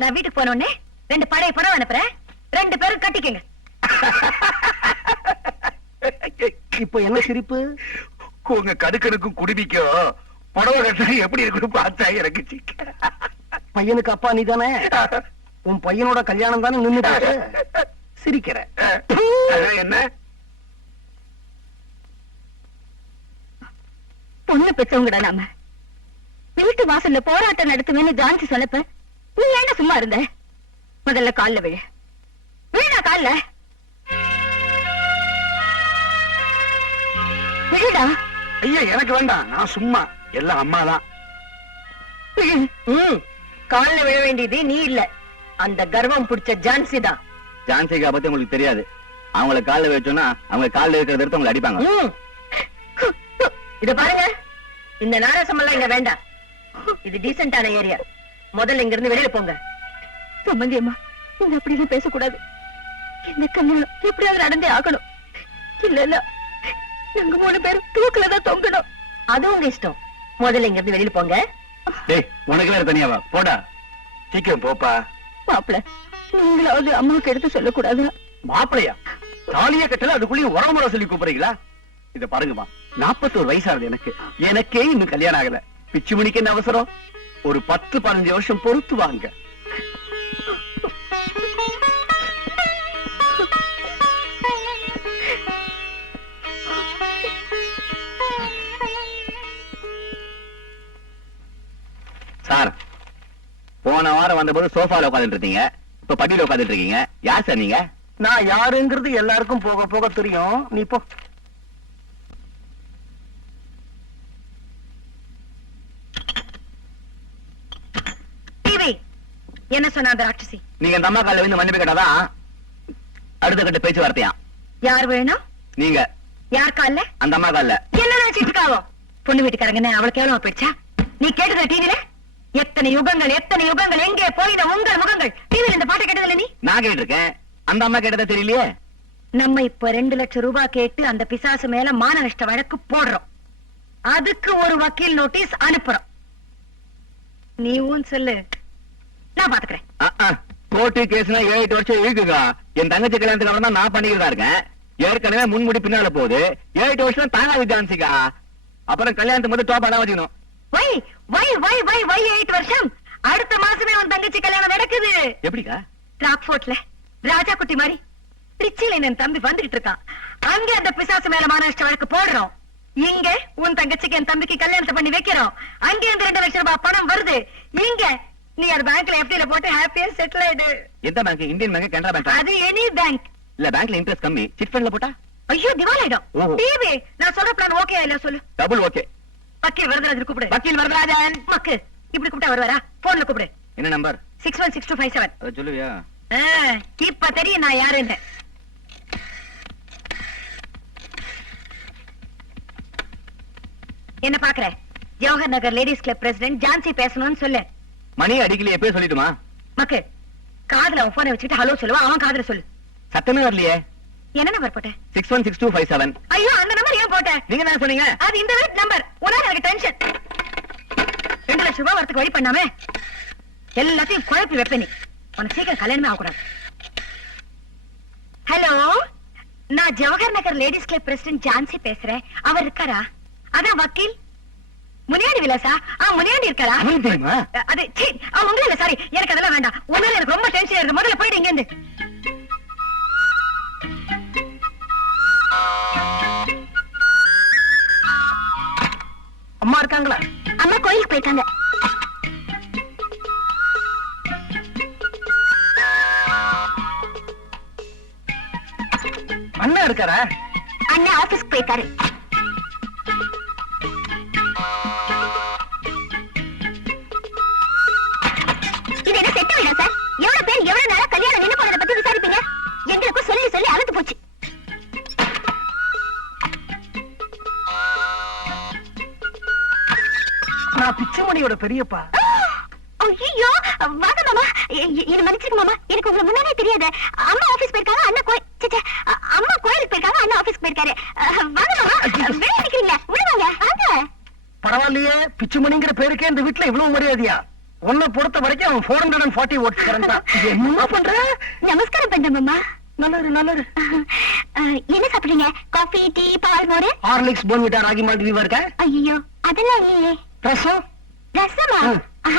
நான் வீட்டுக்கு போன உடனே 2 பழைய படம் அனுப்புறேன், 2 பேரும் கட்டிக்கங்க. இப்போ என்ன சிரிப்பு? உங்க கடுக்கனுக்கும் குடுமிக்கும் புடவை கட்டினா எப்படி இருக்குன்னு பார்த்தா எனக்கு பையனுக்கு அப்பா நீ தானே? உன் பையனோட கல்யாணம் தானே நின்னுட்டு சிரிக்கிற என்ன? பொண்ணு பெற்றவங்கடா நாம. வீட்டு வாசல்ல போராட்டம் நடத்துவேன்னு ஜான்சி சொன்னப்ப நீ என்ன சும்மா இருந்த? முதல்ல கால்ல விழ. விழுடா கால்ல. விழுடா. ஐயா எனக்கு வேண்டாம், நான் சும்மா. எல்லாம் அம்மாதான். கால்ல விழ வேண்டியது நீ இல்ல, அந்த கர்வம் புடிச்ச ஜான்சி தான். ஜான்சிகா பத்தி உங்களுக்கு தெரியாது. அவங்கள கால்ல வச்சோன்னா அவங்க கால்ல இருக்கிறத எடுத்து அவங்களை அடிப்பாங்க. இத பாருங்க, இந்த நாரசம் எல்லாம் இங்க வேண்டாம். இது டீசென்டான ஏரியா. முதல்ல இங்க இருந்து வெளியே போங்க. சம்பந்தி அம்மா, நீங்க அப்படி எல்லாம் பேசக்கூடாது. இந்த கல்யாணம் எப்படியாவது நடந்தே ஆகணும். இல்ல இல்ல, நாங்க 3 பேரும் தூக்குலதான் தொங்கணும். அது உங்க இஷ்டம். முதல்ல இங்க இருந்து வெளியில போங்க. உனக்கு வேற தனியாவா? போடா, சீக்கிரம் போப்பா. மாப்பிள, நீங்களாவது அம்மாவுக்கு எடுத்து சொல்லக்கூடாது. மாப்பிளையா? தாலியே கட்டல, அதுக்குள்ளேயும் உறவுமுறை சொல்லி கூப்பிடுறீங்களா? இத பாருங்கம்மா, 41 வயசாகுது எனக்கு. எனக்கே இன்னும் கல்யாணம் ஆகல. பிச்சு மணிக்கு என்ன அவசரம்? ஒரு 10-15 வருஷம் பொறுத்து வாங்க. சார், போன வாரம் வந்தபோது சோஃபால உட்காந்துட்டு இருந்தீங்க, இப்ப படியில உட்காந்துட்டு இருக்கீங்க. யார் சார் நீங்க? நான் யாருங்கிறது எல்லாருக்கும் போக போக தெரியும். நீ போ. என்ன சொன்ன அந்த ராட்சசி? நீங்க அந்த அம்மா கால வந்து மன்னிப்பு கேட்டாதான் அடுத்த கட்ட பேச்சுவார்த்தையா. யார் வேணும்? நீங்க. யார் கால்ல? அந்த அம்மா கால்ல. என்ன நினைச்சிட்டு இருக்காவோ? பொண்ணு வீட்டுக்காரங்க அவளுக்கு எவ்வளவு போயிடுச்சா? நீ கேட்டத டிவில எத்தனை யுகங்கள் எங்கே போயின உங்கள் முகங்கள். டிவில இந்த பாட்டை கேட்டதில்ல நீ? நான் கேட்டிருக்கேன், அந்த அம்மா கேட்டதா தெரியலையே. நம்ம இப்ப 2 லட்சம் ரூபாய் கேட்டு அந்த பிசாசு மேல மான நஷ்ட வழக்கு போடுறோம். அதுக்கு ஒரு வக்கீல் நோட்டீஸ் அனுப்புறோம். நீ ஊன் சொல்லு, நான் பாத்துக்கிறேன். கோர்ட்டு கேஸ்னா 7-8 வருஷம் இருக்குங்க. என் தங்கச்சி கல்யாணத்துக்கு அப்புறம் தான் நான் பண்ணிக்கிறதா இருக்கேன். ஏற்கனவே முன்முடி பின்னால போகுது. 7-8 வருஷம் தாங்காது ஜான்சிகா. அப்புறம் கல்யாணத்துக்கு மட்டும் டோப் அதான் வச்சுக்கணும். வை 8 வருஷம். அடுத்த மாசமே உன் தங்கச்சி கல்யாணம் நடக்குது. எப்படிக்கா? ராக்ஃபோர்ட்ல ராஜா குட்டி மாதிரி திருச்சியில என் தம்பி வந்துகிட்டு இருக்கான். அங்க அந்த பிசாசு மேல மான நஷ்ட வழக்கு போடுறோம். இங்க உன் தங்கச்சிக்கு என் தம்பிக்கு கல்யாணத்தை பண்ணி வைக்கிறோம். அங்க இருந்து 2 லட்சம் ரூபாய் பணம் வருது. இங்க நீ அது பேங்க்ல எஃப்டில போட்டு ஹாப்பியா செட்டில் ஆயிடு. எந்த bank? Indian bank, Canara bank? அது எனி பேங்க். இல்ல பேங்க்ல இன்ட்ரெஸ்ட் கம்மி. சிட் ஃபண்ட்ல போட்டா ஐயோ திவால் ஆயிடும். டிவி நான் சொல்ற பிளான் ஓகே இல்ல சொல்லு. Double okay. வக்கீல் வரதராஜன் கூப்பிடு. வக்கீல் வரதராஜன். மக்கு இப்படி கூப்பிட்டா வருவாரா? போன்ல கூப்பிடு. என்ன நம்பர்? 616257. அத சொல்லுவியா? இப்ப தெரியும் நான் யாருன்னு. என்ன பாக்குற? Jawahar Nagar ladies club president Jhansi பேசணும்னு சொல்லு. மணி அடிக்கலையே, எப்போ சொல்லிட்டுமா? மக்கு காதுல அவன் போனை வச்சுட்டு ஹலோ சொல்லுவா, அவன் காதுல சொல்லு. சத்தமே வரலையே. என்ன நம்பர் போட்ட? 616257. ஐயோ அந்த நம்பர் ஏன் போட்ட? நீங்க என்ன சொன்னீங்க? அது இந்த வீட் நம்பர். உனால எனக்கு டென்ஷன். 2 லட்சம் ரூபாய் வரதுக்கு வழி பண்ணாம எல்லாத்தையும் குழப்பி வைப்ப நீ. உனக்கு சீக்கிரம் கல்யாணமே ஆகக்கூடாது. ஹலோ, நான் Jawahar Nagar ladies club president Jhansi பேசுறேன். அவர் இருக்காரா? அதான் வக்கீல் முனியாண்டி விலாசா? முனியாண்டி இருக்காரா? அவனுக்கு தெரியுமா? அது சீ, ஒண்ணும் இல்ல, சாரி, எனக்கு அதெல்லாம் வேண்டாம். உண்மையில எனக்கு ரொம்ப டென்ஷன் இருக்கு. முதல்ல போயிட்டு இங்க இருந்து. அம்மா இருக்காங்களா? அம்மா கோயிலுக்கு போயிருக்காங்க. அண்ணா இருக்காரா? அண்ணா ஆபீஸ்க்கு போயிருக்காரு. இது என்ன செட்டு வீடா சார்? எவ்வளவு பேர் எவ்வளவு நேரம் கல்யாணம் நின்னு போனதை பத்தி விசாரிப்பீங்க? எங்களுக்கும் சொல்லி சொல்லி அழுத்து போச்சு. நான் பிச்சைமணியோட பெரியப்பா. ஐயோ, வாங்க மாமா. இது மன்னிச்சிருங்க மாமா, எனக்கு உங்களை முன்னாடியே தெரியாது. அம்மா ஆபீஸ் போயிருக்காங்க, அண்ணா அம்மா கோயிலுக்கு போயிருக்காங்க, அண்ணா ஆபீஸ்க்கு போயிருக்காரு. வாங்க மாமா, வெளியே நிக்கிறீங்க, உள்ள வாங்க. வாங்க. பரவாயில்லையே, பிச்சுமணிங்கிற பேருக்கே இந்த வீட்டுல இவ்வளவு மரியாதையா? உன்னை பொறுத்த வரைக்கும் அவன் 440 ஓட்ஸ் கரண்டா. என்ன பண்ற? நமஸ்காரம் பண்றேன் மாமா. நல்லது நல்லது. என்ன சாப்பிடுறீங்க? காஃபி, டீ, பால், மோர்? ஹார்லிக்ஸ், போன்விட்டா, ராகி மால்ட் வீவா இருக்கா? ஐயோ, அதெல்லாம் இல்லையே. ரசம்? ரசமா?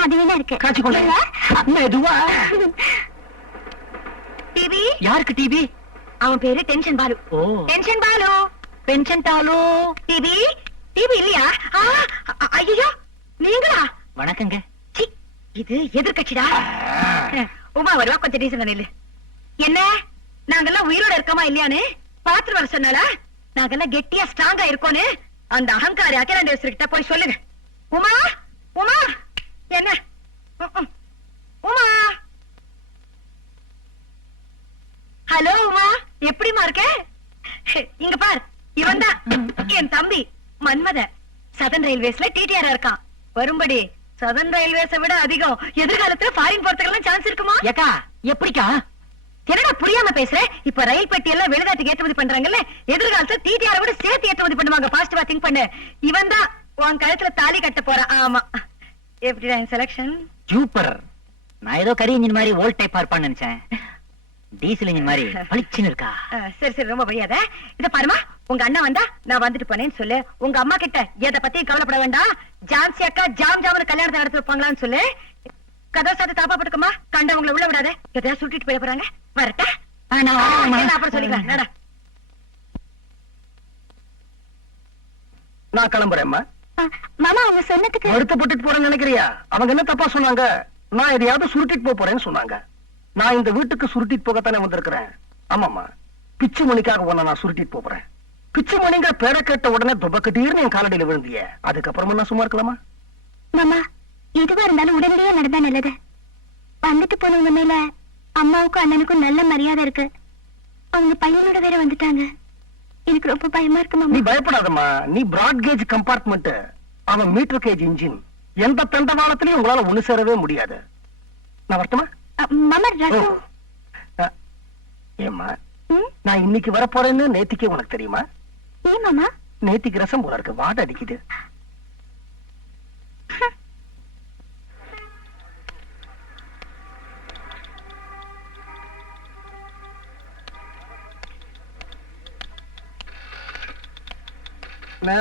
அது வேணா இருக்கு. காய்ச்சி கொண்டு மெதுவா. டிவி? யாருக்கு டிவி? அவன் பேரு டென்ஷன் பாலு. ஓ, டென்ஷன் பாலு. பென்ஷன் டாலு. டிவி? டிவி இல்லையா? ஐயோ, நீங்களா? வணக்கங்க. சி, இது எதிர்கட்சிடா. உமா வருவா, கொஞ்சம் டீசன் நில்லு. என்ன, நாங்கெல்லாம் உயிரோட இருக்கோமா இல்லையான்னு பாத்துட்டு வர சொன்னால? நாங்கெல்லாம் கெட்டியா ஸ்ட்ராங்கா இருக்கோன்னு அந்த அகங்காரி அகிலாண்டேஸ்வரி கிட்ட போய் சொல்லுங்க. உமா, உமா, என்ன? உமா, ஹலோ உமா, எப்படிமா இருக்க? இங்க பார், இவன் தான் என் தம்பி மன்மத. சதன் ரயில்வேஸ்ல டிடிஆர் இருக்கான். வரும்படி சதன் ரயில்வேஸை விட அதிகம் எதிர்காலத்துல ஃபாரின் போறதுக்கெல்லாம் சான்ஸ் இருக்குமா? ஏக்கா, எப்படிக்கா? என்னடா புரியாம பேசுற? இப்ப ரயில் பெட்டி எல்லாம் வெளிநாட்டுக்கு ஏற்றுமதி பண்றாங்கல்ல, எதிர்காலத்துல டிடிஆர் விட சேர்த்து ஏற்றுமதி பண்ணுவாங்க. பாசிட்டிவா திங்க் பண்ணு. இவன் தான் உன் கழுத்துல தாலி கட்ட போறான். ஆமா, எப்படிடா என் செலக்ஷன்? சூப்பர். நான் ஏதோ கரி இன்ஜின் மாதிரி ஓல்ட் டைப்பா இருப்பான்னு நினைச்சேன். டீசல் இன்ஜின் மாதிரி பளிச்சுன்னு இருக்கா. சரி சரி, ரொம்ப வழியாத. இத பாருமா, உங்க அண்ணா வந்தா நான் வந்துட்டு போனேன்னு சொல்லு. உங்க அம்மா கிட்ட எதை பத்தி கவலைப்பட வேண்டாம். ஜான்சி அக்கா ஜாம் ஜாமுன்னு கல்யாணத்தை நடத்தி வைப்பாங்களான்னு சொல்லு. கதவை சாத்து தாப்பா போட்டுக்கமா, கண்டவங்களை உள்ள விடாத. எதையா சுட்டிட்டு போயிட போறாங்க. வரட்டா? அப்புறம் சொல்லிக்கலாம். நடா. நான் கிளம்புறேன்மா. மாமா, அவங்க சொன்னதுக்கு வருத்தப்பட்டு போறேன்னு நினைக்கிறியா? அவங்க என்ன தப்பா சொன்னாங்க? நான் எதையாவது சுருட்டிட்டு போறேன்னு சொன்னாங்க. நான் இந்த வீட்டுக்கு சுருட்டிட்டு போகத்தானே வந்திருக்கிறேன். ஆமாமா, பிச்சு மணிக்காக உன்னை நான் சுருட்டிட்டு போறேன். பிச்சு மணிங்கிற பேரை கேட்ட உடனே துபக்கட்டீர்னு என் காலடியில விழுந்திய. அதுக்கப்புறமா நான் சும்மா இருக்கலாமா? மாமா, எதுவா இருந்தாலும் உடனடியே நடந்தா நல்லது. வந்துட்டு போனவங்க மேல அம்மாவுக்கும் அண்ணனுக்கும் நல்ல மரியாதை இருக்கு. அவங்க பையனோட வேற வந்துட்டாங்க. எனக்கு ரொம்ப பயமா இருக்கு நீ மாமா. பயப்படாதம்மா. நீ பிராட் கேஜ் கம்பார்ட்மெண்ட், அவன் மீட்டர் கேஜ் இன்ஜின். எந்த தண்டவாளத்திலையும் உங்களால ஒண்ணு சேரவே முடியாது. நான் வரட்டுமா? மாமா, ரசம். ஏம்மா, நான் இன்னைக்கு வரப்போறேன்னு நேத்திக்கே உனக்கு தெரியுமா? ஏன் மாமா? நேத்திக்கு ரசம் போல இருக்கு, வாட அடிக்குது.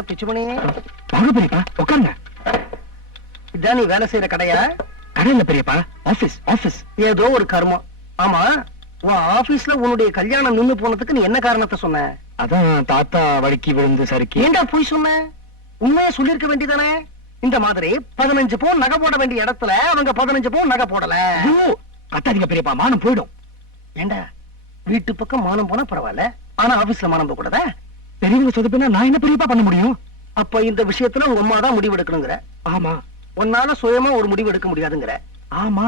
பிச்சுமணி, வாங்க பெரியப்பா, உட்காருங்க. இதான் நீ வேலை செய்யற கடையா? கடை இல்ல பெரியப்பா, ஆபீஸ். ஆபீஸ் ஏதோ ஒரு கர்மம். ஆமா, உன் ஆபீஸ்ல உன்னுடைய கல்யாணம் நின்னு போனதுக்கு நீ என்ன காரணத்தை சொன்ன? அதான் தாத்தா வழுக்கி விழுந்து சறுக்கி. ஏண்டா போய் சொன்ன? உண்மையா சொல்லிருக்க வேண்டியதானே? இந்த மாதிரி 15 பவுன் நகை போட வேண்டிய இடத்துல அவங்க 15 பவுன் நகை போடல. கத்தாதீங்க பெரியப்பா, மானம் போயிடும். ஏண்டா, வீட்டு பக்கம் மானம் போனா பரவாயில்ல, ஆனா ஆபீஸ்ல மானம் போக கூடாதா? பெரியவங்க சொதப்பினா நான் என்ன பெரியப்பா பண்ண முடியும்? அப்ப இந்த விஷயத்துல உங்க அம்மா தான் முடிவு எடுக்கணுங்கிற? ஆமா. உன்னால சுயமா ஒரு முடிவு எடுக்க முடியாதுங்கிற? ஆமா,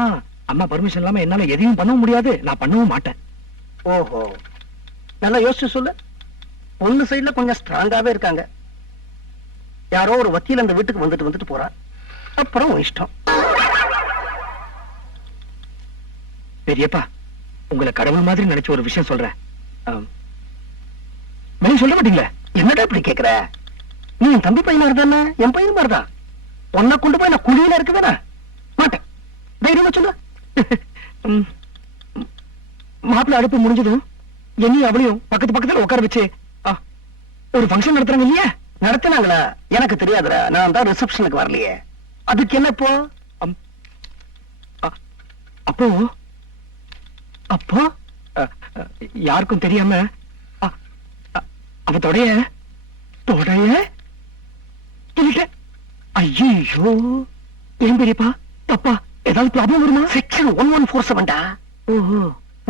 அம்மா பர்மிஷன் இல்லாம என்னால எதையும் பண்ணவும் முடியாது, நான் பண்ணவும் மாட்டேன். ஓஹோ, நல்லா யோசிச்சு சொல்லு. பொண்ணு சைடுல கொஞ்சம் ஸ்ட்ராங்காவே இருக்காங்க. யாரோ ஒரு வக்கீல் அந்த வீட்டுக்கு வந்துட்டு போறான். அப்புறம் உன் இஷ்டம். பெரியப்பா, உங்களை கடவுள் மாதிரி நினைச்ச ஒரு விஷயம் சொல்றேன். வெளியே சொல்ல மாட்டீங்களே? என்னடா இப்படி கேக்குற? நீ என் தம்பி பையனா இருந்தானே, என் பையன் மாதிரிதான். உன்னை கொண்டு போய் நான் குழியில இருக்குவேனா? மாட்டேன். தைரியமா சொல்லு. மாப்பிள்ள அடுப்பு முடிஞ்சதும் என்னையும் அவளையும் பக்கத்து பக்கத்துல உட்கார வச்சு ஒரு ஃபங்க்ஷன் நடத்துறாங்க இல்லையா? நடத்தினாங்களா? எனக்கு தெரியாதுடா, நான் தான் ரிசப்ஷனுக்கு வரலையே. அதுக்கு என்ன இப்போ? அப்போ அப்போ யாருக்கும் தெரியாம அவ தொடைய ஐயோ, ஏன் பெரியப்பா தப்பா ஏதாவது ப்ராப்ளம் வருமா? செக்ஷன் 1147டா. ஓஹோ,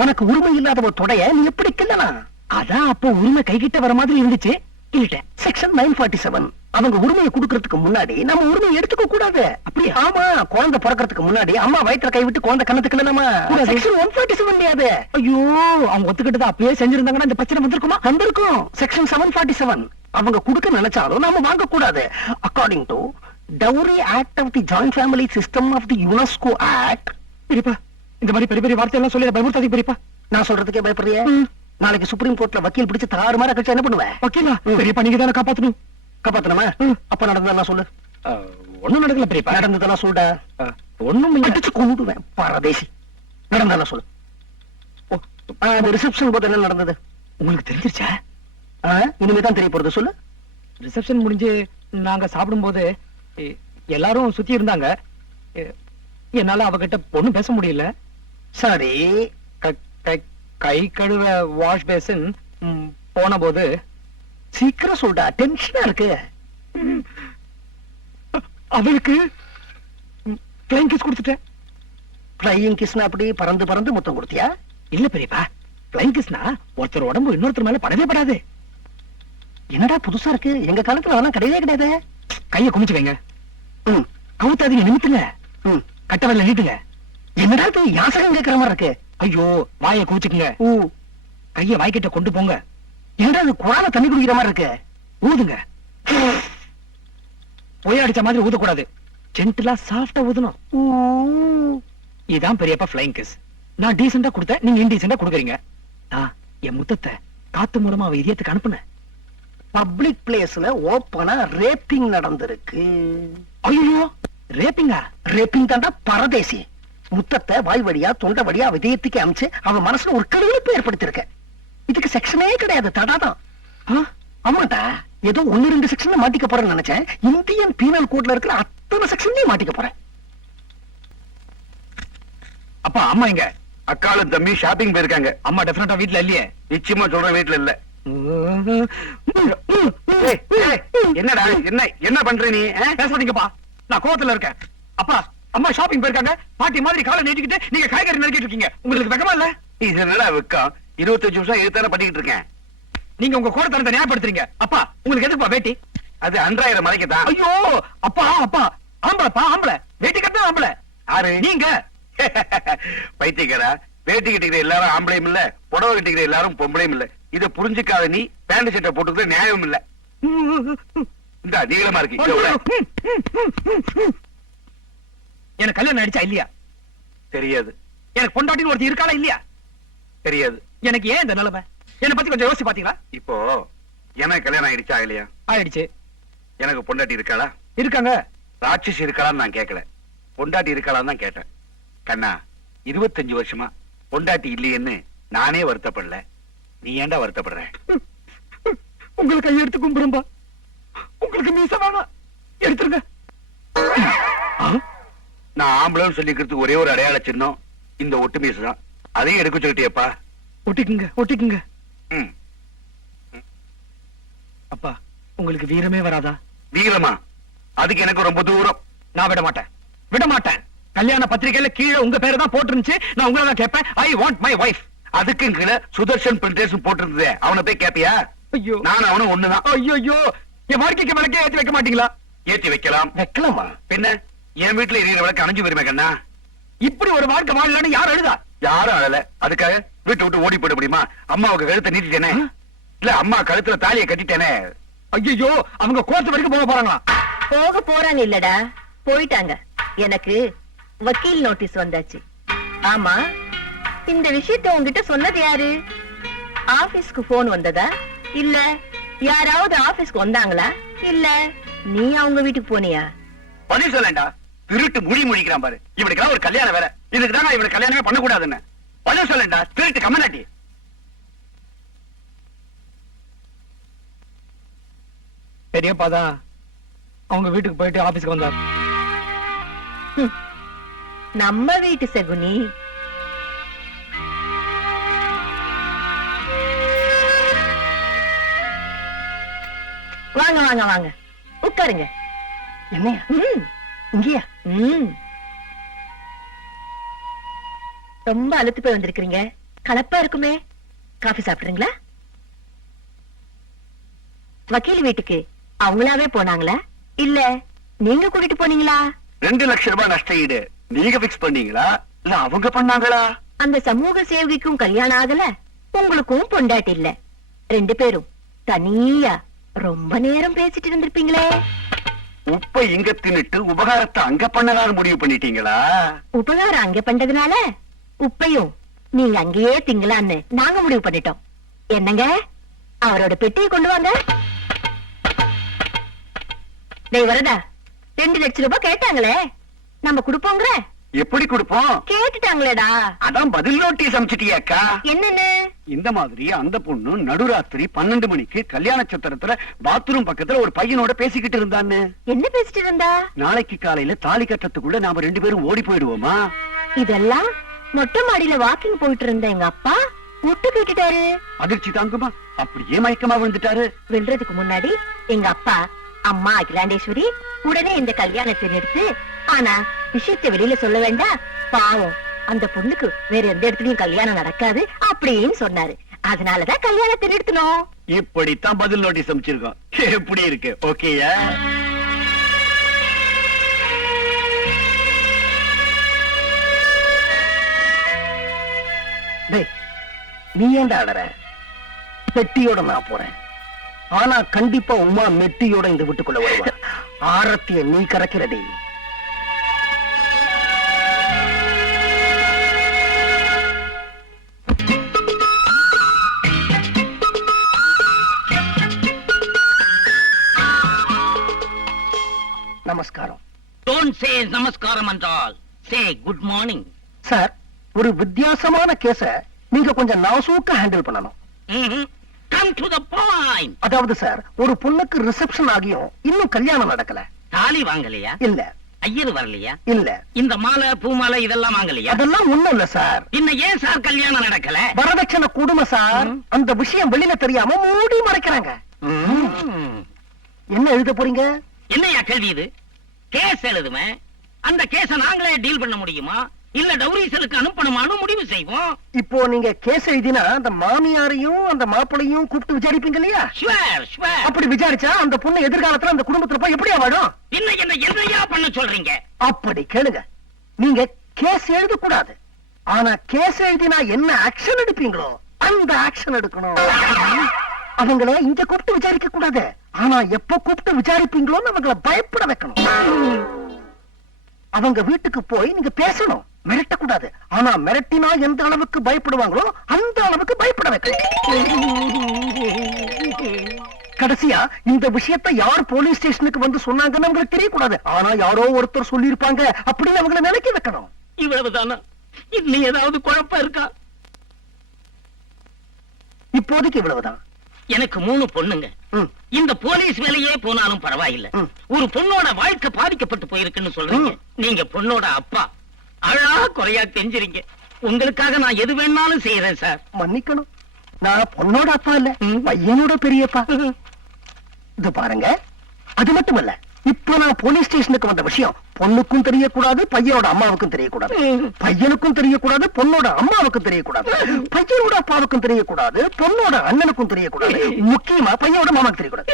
உனக்கு உரிமை இல்லாத தொடைய நீ எப்படி கிள்ளலாம்? அதான் அப்போ உரிமை கைகிட்ட வர மாதிரி இருந்துச்சு, இல்லட்டேன். செக்ஷன் 947 அவங்க உரிமையை கொடுக்கறதுக்கு முன்னாடி நம்ம உரிமையை எடுத்துக்க கூடாது. அப்படியா? ஆமா, குழந்தை பிறக்கிறதுக்கு முன்னாடி அம்மா வயிற்றுல கை விட்டு குழந்தை கண்ணத்துக்கு இல்ல. செக்ஷன் 147 முடியாது. ஐயோ, அவங்க ஒத்துக்கிட்டது அப்பயே செஞ்சிருந்தாங்கன்னா இந்த பிரச்சனை வந்திருக்குமா? வந்திருக்கும். செக்ஷன் 747 அவங்க கொடுக்க நினைச்சாலும் நாம வாங்க கூடாது. According to dowry act of the joint family system of the UNESCO act. பெரியப்பா, இந்த மாதிரி பெரிய பெரிய வார்த்தை எல்லாம் சொல்லி பயமுறுத்தாதீங்க பெரியப்பா. நான் சொல்றதுக்கே பயப்படுறிய? நாளைக்கு சுப்ரீம் கோர்ட்ல வக்கீல் பிடிச்சு தாறு மாதிரி கழிச்சு என்ன பண்ணுவேன்? வக்கீலா? பெரியப்பா, நீங்க தானே காப்பாத்தணும். காப்பாத்தணுமா? அப்ப நடந்ததெல்லாம் சொல்லு. ஒண்ணும் நடக்கல பெரியப்பா. நடந்ததெல்லாம் சொல்லுடா. ஒண்ணும் அடிச்சு கொண்டுடுவேன் பரதேசி. நடந்ததெல்லாம் சொல்லு. ரிசப்ஷன் போது என்ன நடந்தது உங்களுக்கு தெரிஞ்சிருச்சா? இனிமேதான் தெரிய போறது, சொல்லு. ரிசப்ஷன் முடிஞ்சு நாங்க சாப்பிடும் போது எல்லாரும் சுத்தி இருந்தாங்க. என்னால அவகிட்ட பொண்ணு பேச முடியல. சரி, கை கழுவ வாஷ் பேசின் போன போது. சீக்கிரம் சொல்டா, டென்ஷனா இருக்கு. அவளுக்கு ஃப்ளைங் கிஸ் கொடுத்துட்டேன். ஃப்ளையிங் கிஸ்னா அப்படி பறந்து பறந்து முத்தம் கொடுத்தியா? இல்ல பெரியப்பா, ஃப்ளைங் கிஸ்னா ஒருத்தர் உடம்பு இன்னொருத்தர் மேல படவே படாது. என்னடா புதுசா இருக்கு, எங்க காலத்துல அதெல்லாம் கிடையவே கிடையாது. கைய குமிச்சு வைங்க, கவுத்தாதீங்க, நிமித்துங்க, கட்டவல்ல நீட்டுங்க. என்னடா இது யாசகம் கேட்கிற மாதிரி இருக்கு? ஐயோ, வாயை குமிச்சுக்குங்க, கைய வாய்க்கிட்ட கொண்டு போங்க. என்னடா இது குழால தண்ணி குடிக்கிற மாதிரி இருக்கு? ஊதுங்க. பொய் அடிச்ச மாதிரி ஊதக்கூடாது, ஜென்டிலா சாஃப்டா ஊதணும். இதான் பெரியப்பா ஃப்ளைங் கிஸ். நான் டீசெண்டா கொடுத்தேன், நீங்க இன்டீசெண்டா கொடுக்குறீங்க. என் முத்தத்தை காத்து மூலமா அவ இதயத்துக்கு அனுப்புனேன். பப்ளிக் பிளேஸ்ல ஓப்பனா ரேப்பிங் நடந்திருக்கு. ஐயோ, ரேப்பிங்கா? ரேப்பிங் தாண்டா பரதேசி. முத்தத்தை வாய் வழியா தொண்டை வழியா விதயத்துக்கு அமைச்சு அவன் மனசுல ஒரு கருவிழிப்பு ஏற்படுத்திருக்க. இதுக்கு செக்ஷனே கிடையாது, தடாதான். ஆமாட்டா, ஏதோ 1-2 செக்ஷன்ல மாட்டிக்க போறேன்னு நினைச்சேன். இந்தியன் பீனல் கோட்ல இருக்கிற அத்தனை செக்ஷன்லயும் மாட்டிக்க போறேன். அப்பா, அம்மா எங்க? அக்காலும் தம்பி ஷாப்பிங் போயிருக்காங்க. அம்மா டெஃபினட்டா வீட்ல இல்லையே? நிச்சயமா சொல்றேன், வீட்டுல இல்ல. என்னடா, என்ன பண்ற நீ? பேசாதீங்கப்பா, நான் கோவத்துல இருக்கேன். அப்பா, அம்மா ஷாப்பிங் போயிருக்காங்க. பாட்டி மாதிரி காலை நீட்டிக்கிட்டு நீங்க காய்கறி நறுக்கிட்டு இருக்கீங்க. உங்களுக்கு வெக்கமா இல்ல? இது என்னடா வெக்கம்? 25 நிமிஷம் எழுத்தான பண்ணிக்கிட்டு இருக்கேன். நீங்க உங்க கோடத்தனத்தை நியாயப்படுத்துறீங்க. அப்பா, உங்களுக்கு எதுக்குப்பா வேட்டி? அது அன்றாயிரம் மறைக்கத்தான். ஐயோ, அப்பா அப்பா, ஆம்பளப்பா ஆம்பளை, வேட்டி கட்ட ஆம்பளை. யாரு நீங்க? பைத்தியக்காரா, வேட்டி கட்டிக்கிற எல்லாரும் ஆம்பளையும் இல்ல, புடவை கட்டிக்கிற எல்லாரும் பொம்பளையும் இல்ல. இத புரிஞ்சுக்காத நீ பேண்ட் சட்டை போட்டுக்கிற நியாயம் இல்ல. இந்த நீளமா இருக்கு. எனக்கு கல்யாணம் ஆயிடுச்சா இல்லையா? தெரியாது. எனக்கு பொண்டாட்டின்னு ஒருத்தி இருக்காளா இல்லையா? தெரியாது. எனக்கு ஏன் இந்த நிலைமை? என்ன பத்தி கொஞ்சம் யோசிச்சு பாத்தீங்களா? இப்போ எனக்கு கல்யாணம் ஆயிடுச்சா இல்லையா? ஆயிடுச்சு. எனக்கு பொண்டாட்டி இருக்காளா? இருக்காங்க. ராட்சசி இருக்காளான்னு நான் கேட்கல, பொண்டாட்டி இருக்காளான்னு தான் கேட்டேன். கண்ணா, 25 வருஷமா பொண்டாட்டி இல்லையேன்னு நானே வருத்தப்படல, நீ ஏன்டா வருத்தப்படுற? உங்களுக்கு கையெடுத்து கும்பிடும்பா. உங்களுக்கு மீச வேணாம், எடுத்துருங்க. நான் ஆம்பளன்னு சொல்லிக்கிறதுக்கு ஒரே ஒரு அடையாள சின்னம் இந்த ஒட்டு மீசு தான். அதையும் எடுக்க சொல்லிட்டியப்பா. ஒட்டிக்குங்க, ஒட்டிக்குங்க. ம். அப்பா, உங்களுக்கு வீரமே வராதா? வீரமா? அதுக்கு எனக்கு ரொம்ப தூரம். நான் விட மாட்டேன், விட மாட்டேன். கல்யாண பத்திரிகையில கீழே உங்க பேரு தான் போட்டிருந்துச்சு. நான் உங்களை தான் கேட்பேன். I want my wife. அதுக்கு கீழே சுதர்ஷன் பிரிண்டேஷன் போட்டிருந்ததே, அவனை போய் கேப்பியா? ஐயோ, நான் அவனும் ஒண்ணுதான். ஐயோ, என் வாழ்க்கைக்கு விளக்கே ஏற்றி வைக்க மாட்டீங்களா? ஏத்தி வைக்கலாம். வைக்கலாமா? பின்ன என் வீட்டுல எரியிற விளக்கு அணைஞ்சு போயிருமே கண்ணா. இப்படி ஒரு வாழ்க்கை வாழலான்னு யார் எழுதா? யாரும் அழல. அதுக்காக வீட்டை விட்டு ஓடி போயிட முடியுமா? அம்மாவுக்கு கழுத்தை நீட்டிட்டேனே, இல்ல அம்மா கழுத்துல தாலியை கட்டிட்டேனே. ஐயோ, அவங்க கோர்ட் வரைக்கும் போக போறாங்களா? போக போறாங்க இல்லடா, போயிட்டாங்க. எனக்கு வக்கீல் நோட்டீஸ் வந்தாச்சு. ஆமா, இந்த விஷயத்தை உங்ககிட்ட சொன்னது யாரு? ஆபீஸ்க்கு போன் வந்ததா? இல்ல யாராவது ஆபீஸ்க்கு வந்தாங்களா? இல்ல நீ அவங்க வீட்டுக்கு போனியா? பதில் சொல்லண்டா. திருட்டு மொழி மொழிக்கிறான் பாரு. இவனுக்கு ஒரு கல்யாணம் வேற. இதுக்கு தான் இவனுக்கு கல்யாணமே பண்ணக்கூடாதுன்னு. பதில் சொல்லண்டா, திருட்டு கம்மநாட்டி. பெரியப்பா தான் அவங்க வீட்டுக்கு போயிட்டு ஆபீஸ்க்கு வந்தார். நம்ம வீட்டு சகுனி. வாங்க வாங்க வாங்க உட்காருங்க. என்னையா ம், இங்கேயா? ம். ரொம்ப அலுத்து போய் வந்திருக்கீங்க, கலப்பா இருக்குமே. காஃபி சாப்பிடுறீங்களா? வக்கீல் வீட்டுக்கு அவங்களாவே போனாங்களா இல்ல நீங்க கூட்டிட்டு போனீங்களா? 2 லட்சம் ரூபாய் நஷ்ட ஈடு நீங்க பிக்ஸ் பண்ணீங்களா இல்ல அவங்க பண்ணாங்களா? அந்த சமூக சேவகிக்கும் கல்யாணம் ஆகல, உங்களுக்கும் பொண்டாட்டி இல்ல. 2 பேரும் தனியா ரொம்ப நேரம் பேசிட்டு இருந்திருப்பீங்களே. உப்பை இங்க தின்னுட்டு உபகாரத்தை அங்க பண்ணலாம்னு முடிவு பண்ணிட்டீங்களா? உபகாரம் அங்க பண்றதுனால உப்பையும் நீங்க அங்கேயே திங்கலான்னு நாங்க முடிவு பண்ணிட்டோம். என்னங்க, அவரோட பெட்டியை கொண்டு வாங்க. டேய் வரதா, 2 லட்சம் ரூபாய் கேட்டாங்களே, நம்ம குடுப்போங்கிற. எப்படி கொடுப்போம்? கேட்டுட்டாங்களேடா. அதான் பதில் நோட்டீஸ் அனுப்பிச்சிட்டியாக்கா? என்னன்னு? இந்த மாதிரி அந்த பொண்ணு நடுராத்திரி 12 மணிக்கு கல்யாண சத்திரத்துல பாத்ரூம் பக்கத்துல ஒரு பையனோட பேசிக்கிட்டு இருந்தான்னு. என்ன பேசிட்டு இருந்தா? நாளைக்கு காலையில தாலி கட்டத்துக்குள்ள நாம 2 பேரும் ஓடி போயிடுவோமா? இதெல்லாம் மொட்டை மாடியில வாக்கிங் போயிட்டு இருந்த எங்க அப்பா விட்டு கேட்டுட்டாரு. அதிர்ச்சி தாங்குமா? அப்படியே மயக்கமா விழுந்துட்டாரு. விழுறதுக்கு முன்னாடி எங்க அப்பா, அம்மா அகிலாண்டேஸ்வரி உடனே இந்த கல்யாணத்தை நிறுத்து, ஆனா விஷயத்தை வெளியில சொல்ல வேண்டாம், பாவம் அந்த பொண்ணுக்கு வேற எந்த இடத்துலயும் கல்யாணம் நடக்காது அப்படின்னு சொன்னாரு. அதனாலதான் கல்யாணத்தை நிறுத்தணும். இப்படித்தான் பதில் நோட்டீஸ் அனுப்பிச்சிருக்கோம். எப்படி இருக்கு? ஓகேயா? டேய், நீ ஏன்டா அடற? பெட்டியோட நான் போறேன். ஆனா கண்டிப்பா உமா மெட்டியோட இந்த வீட்டுக்குள்ள வருவா. ஆரத்திய நீ கறக்கிறதே. நமஸ்காரம். Don't say நமஸ்காரம் என்றால் say good morning. சார், ஒரு வித்தியாசமான கேஸ நீங்க கொஞ்சம் நாசூக்கா ஹேண்டில் பண்ணணும். Come to the point. அதாவது சார், ஒரு பொண்ணுக்கு ரிசப்ஷன் ஆகியும் இன்னும் கல்யாணம் நடக்கல. தாலி வாங்கலையா? இல்ல ஐயர் வரலையா? இல்ல, இந்த மாலை பூ மாலை இதெல்லாம் வாங்கலையா? அதெல்லாம் ஒண்ணும் இல்ல சார். இன்ன ஏன் சார் கல்யாணம் நடக்கல? வரதட்சணை கொடுமை சார். அந்த விஷயம் வெளியில தெரியாம மூடி மறைக்கிறாங்க. என்ன எழுத போறீங்க? என்னையா கேள்வி இது? கேஸ் எழுதுவேன். அந்த கேஸ நாங்களே டீல் பண்ண முடியுமா இல்ல டவுரிசலுக்கு அனுப்பணுமான்னு முடிவு செய்வோம். இப்போ நீங்க கேஸ் எழுதினா அந்த மாமியாரையும் அந்த மாப்பிளையும் கூப்பிட்டு விசாரிப்பீங்க இல்லையா? Sure sure. அப்படி விசாரிச்சா அந்த பொண்ணு எதிர்காலத்துல அந்த குடும்பத்துல போய் எப்படியா வாழும்? இன்ன என்ன என்னையா பண்ண சொல்றீங்க? அப்படி கேளுங்க. நீங்க கேஸ் எழுத கூடாது, ஆனா கேஸ் எழுதினா என்ன ஆக்ஷன் எடுப்பீங்களோ அந்த ஆக்ஷன் எடுக்கணும். அவங்கள இங்க கூப்பிட்டு விசாரிக்க கூடாது, ஆனா எப்ப கூப்பிட்டு விசாரிப்பீங்களோன்னு அவங்கள பயப்பட வைக்கணும். அவங்க வீட்டுக்கு போய் நீங்க பேசணும், மிரட்டக்கூடாது. ஆனா மிரட்டினா எந்த அளவுக்கு பயப்படுவாங்களோ அந்த அளவுக்கு பயப்பட வைக்கணும். கடைசியா இந்த விஷயத்தை யார் போலீஸ் ஸ்டேஷனுக்கு வந்து சொன்னாங்கன்னு அவங்களுக்கு தெரியக்கூடாது, ஆனா யாரோ ஒருத்தர் சொல்லி இருப்பாங்க அப்படின்னு அவங்களை நினைக்க வைக்கணும். இவ்வளவுதானா? இன்னும் ஏதாவது குழப்பம் இருக்கா? இப்போதைக்கு இவ்வளவுதான். எனக்கு 3 பொண்ணுங்க. ம். இந்த போலீஸ் வேலையே போனாலும் பரவாயில்லை. ம். ஒரு பொண்ணோட வாழ்க்கை பாதிக்கப்பட்டு போயிருக்குன்னு சொல்றீங்க. நீங்க பொண்ணோட அப்பா, அழா குறையா தெரிஞ்சிருங்க. உங்களுக்காக நான் எது வேணாலும் செய்யறேன் சார். மன்னிக்கணும், நான் பொண்ணோட அப்பா இல்ல, ம். பையனோட பெரியப்பா. இது பாருங்க, அது மட்டுமல்ல, இப்ப நான் போலீஸ் ஸ்டேஷனுக்கு வந்த விஷயம் பொண்ணுக்கும் தெரியக்கூடாது, பையனோட அம்மாவுக்கும் தெரியக்கூடாது, பையனுக்கும் தெரியக்கூடாது, பொண்ணோட அம்மாவுக்கும் தெரியக்கூடாது, பையனோட அப்பாவுக்கும் தெரியக்கூடாது, பொண்ணோட அண்ணனுக்கும் தெரியக்கூடாது, முக்கியமா பையனோட மாமாவுக்கு தெரியக்கூடாது.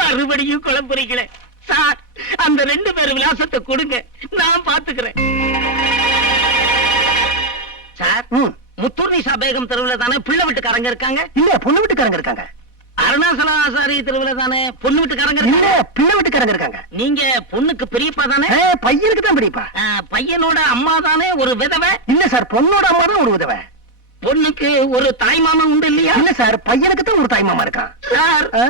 மறுபடியும் குழப்பறீங்களே சார். அந்த 2 பேர் விலாசத்தை கொடுங்க, நான் பாத்துக்கிறேன். சார், ம். முத்தூர் நிசா பேகம் தெருவுல தானே பிள்ளை வீட்டுக்காரங்க இருக்காங்க? இல்ல, பொண்ணு வீட்டுக்காரங்க இருக்காங்க. அருணாசலாசாரி தெருவுல தானே பொண்ணு வீட்டுக்காரங்க இல்ல, இருக்காங்க? பிள்ளை வீட்டுக்காரங்க இருக்காங்க. நீங்க பொண்ணுக்கு பெரியப்பா தானே? பையனுக்கு தான் பெரியப்பா. பையனோட அம்மா தானே ஒரு விதவை? இல்ல சார், பொண்ணோட அம்மா தான் ஒரு விதவை. பொண்ணுக்கு ஒரு தாய் மாமா உண்டு இல்லையா? இல்ல சார், பையனுக்கு தான் ஒரு தாய் மாமா இருக்கான். சார், ஆ.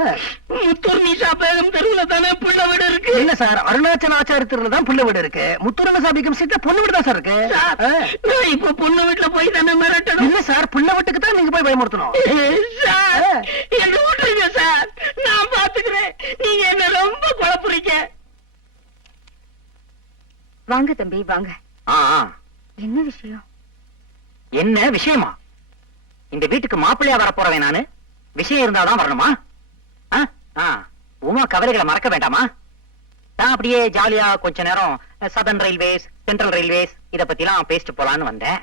முத்தூர் நிசா பேகம் தெருவுல தானே பிள்ளை வீடு இருக்கு? இல்ல சார், அருணாச்சலாச்சாரத்துல தான் பிள்ளை வீடு இருக்கு. முத்துரங்க சாபிக்கம் சீட்ல பொண்ணு வீடு தான் சார் இருக்கு. சார், ஆ. நான் இப்ப பொண்ணு வீட்டுல போய் தானே மிரட்டணும்? இல்ல சார், பிள்ளை வீட்டுக்கு தான் நீங்க போய் பயமுறுத்தணும். சார், என்ன விட்டுருங்க சார், நான் பாத்துக்கிறேன். நீங்க என்ன வாங்க தம்பி வாங்க. என்ன விஷயம்? என்ன விஷயமா? இந்த வீட்டுக்கு மாப்பிள்ளையா வரப்போறவன் நானு. விஷயம் இருந்தாதான் வரணுமா? உமா கவலைகளை மறக்க வேண்டாமா? நான் அப்படியே ஜாலியா கொஞ்ச நேரம் சதர்ன் ரயில்வேஸ், சென்ட்ரல் ரயில்வேஸ் இத பத்தி எல்லாம் பேசிட்டு போலான்னு வந்தேன்.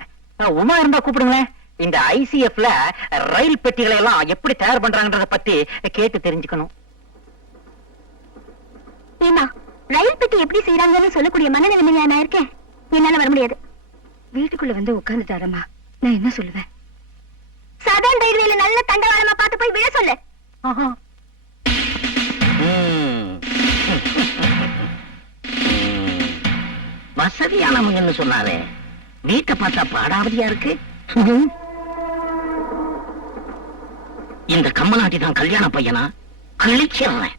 உமா இருந்தா கூப்பிடுங்களேன். இந்த ஐசிஎஃப்ல ரயில் பெட்டிகளை எல்லாம் எப்படி தயார் பண்றாங்கன்றத பத்தி கேட்டு தெரிஞ்சுக்கணும். ஏமா, ரயில் பெட்டி எப்படி செய்யறாங்கன்னு சொல்லக்கூடிய மனநிலைமையில நான் இருக்கேன். என்னால வர முடியாது. வீட்டுக்குள்ள வந்து உட்கார்ந்துட்டாரம்மா, நான் என்ன சொல்லுவேன்? சதர்ன் ரயில்வேல நல்ல தண்டவாளமா பார்த்து போய் விழ சொல்லு. வசதியானவங்கன்னு சொன்னாரே, வீட்டை பார்த்தா பாடாவதியா இருக்கு. இந்த கம்மநாட்டி தான் கல்யாண பையனா? கிழிச்சிடுறேன்.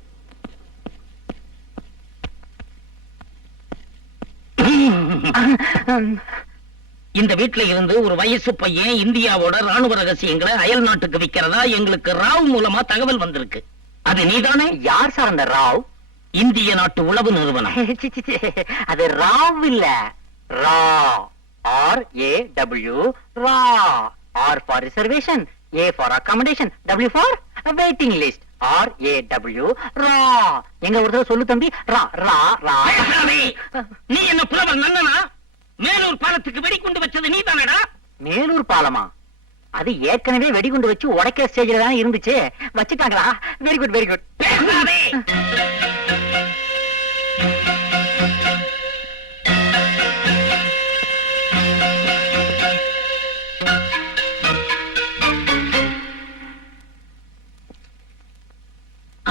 இந்த வீட்டுல இருந்து ஒரு வயசு பையன் இந்தியாவோட ராணுவ ரகசியங்களை அயல் நாட்டுக்கு விக்கிறதா எங்களுக்கு ராவ் மூலமா தகவல் வந்திருக்கு. அது நீதானே? யார் சார் அந்த ராவ்? இந்திய நாட்டு உளவு நிறுவனம். அது ராவ் இல்ல, ரா. RAW, raw. R for reservation, A for accommodation, W for waiting list. RAW, ரா. எங்க ஒரு தடவை சொல்லு தம்பி. ரா ரா ரா. நீ என்ன புலவர் நன்னனா? மேலூர் பாலத்துக்கு வெடிகுண்டு வச்சது நீ தானடா? மேலூர் பாலமா? அது ஏற்கனவே வெடிகுண்டு வச்சு உடைக்கிற ஸ்டேஜ்ல தான் இருந்துச்சு. வச்சுட்டாங்களா? Very good very good.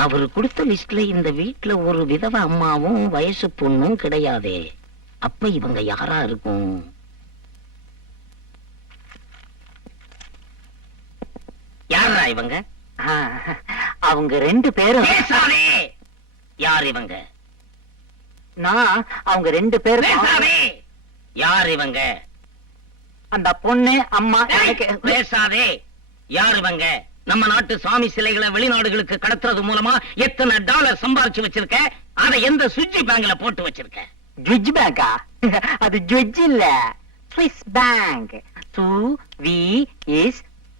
அவரு கொடுத்த லிஸ்ட்ல இந்த வீட்டுல ஒரு விதவ அம்மாவும் வயசு பொண்ணும் கிடையாதே. அப்ப இவங்க யாரா இருக்கும்? யாரா இவங்க? அவங்க ரெண்டு பேரும். யார் இவங்க? நான் அவங்க ரெண்டு பேரும். யார் இவங்க? அந்த பொண்ணு அம்மா. பேசாதே. யார் இவங்க? நம்ம நாட்டு சாமி சிலைகளை வெளிநாடுகளுக்கு கடத்துறது மூலமா எத்தனை டாலர் சம்பாரிச்சு வச்சிருக்க? அதை எந்த சுவிட்ச் பேங்க்ல போட்டு வச்சிருக்க? ஜுவஜ் பேங்கா? அது ஜுவஜ் இல்ல, ஸ்விஸ் பேங்க்.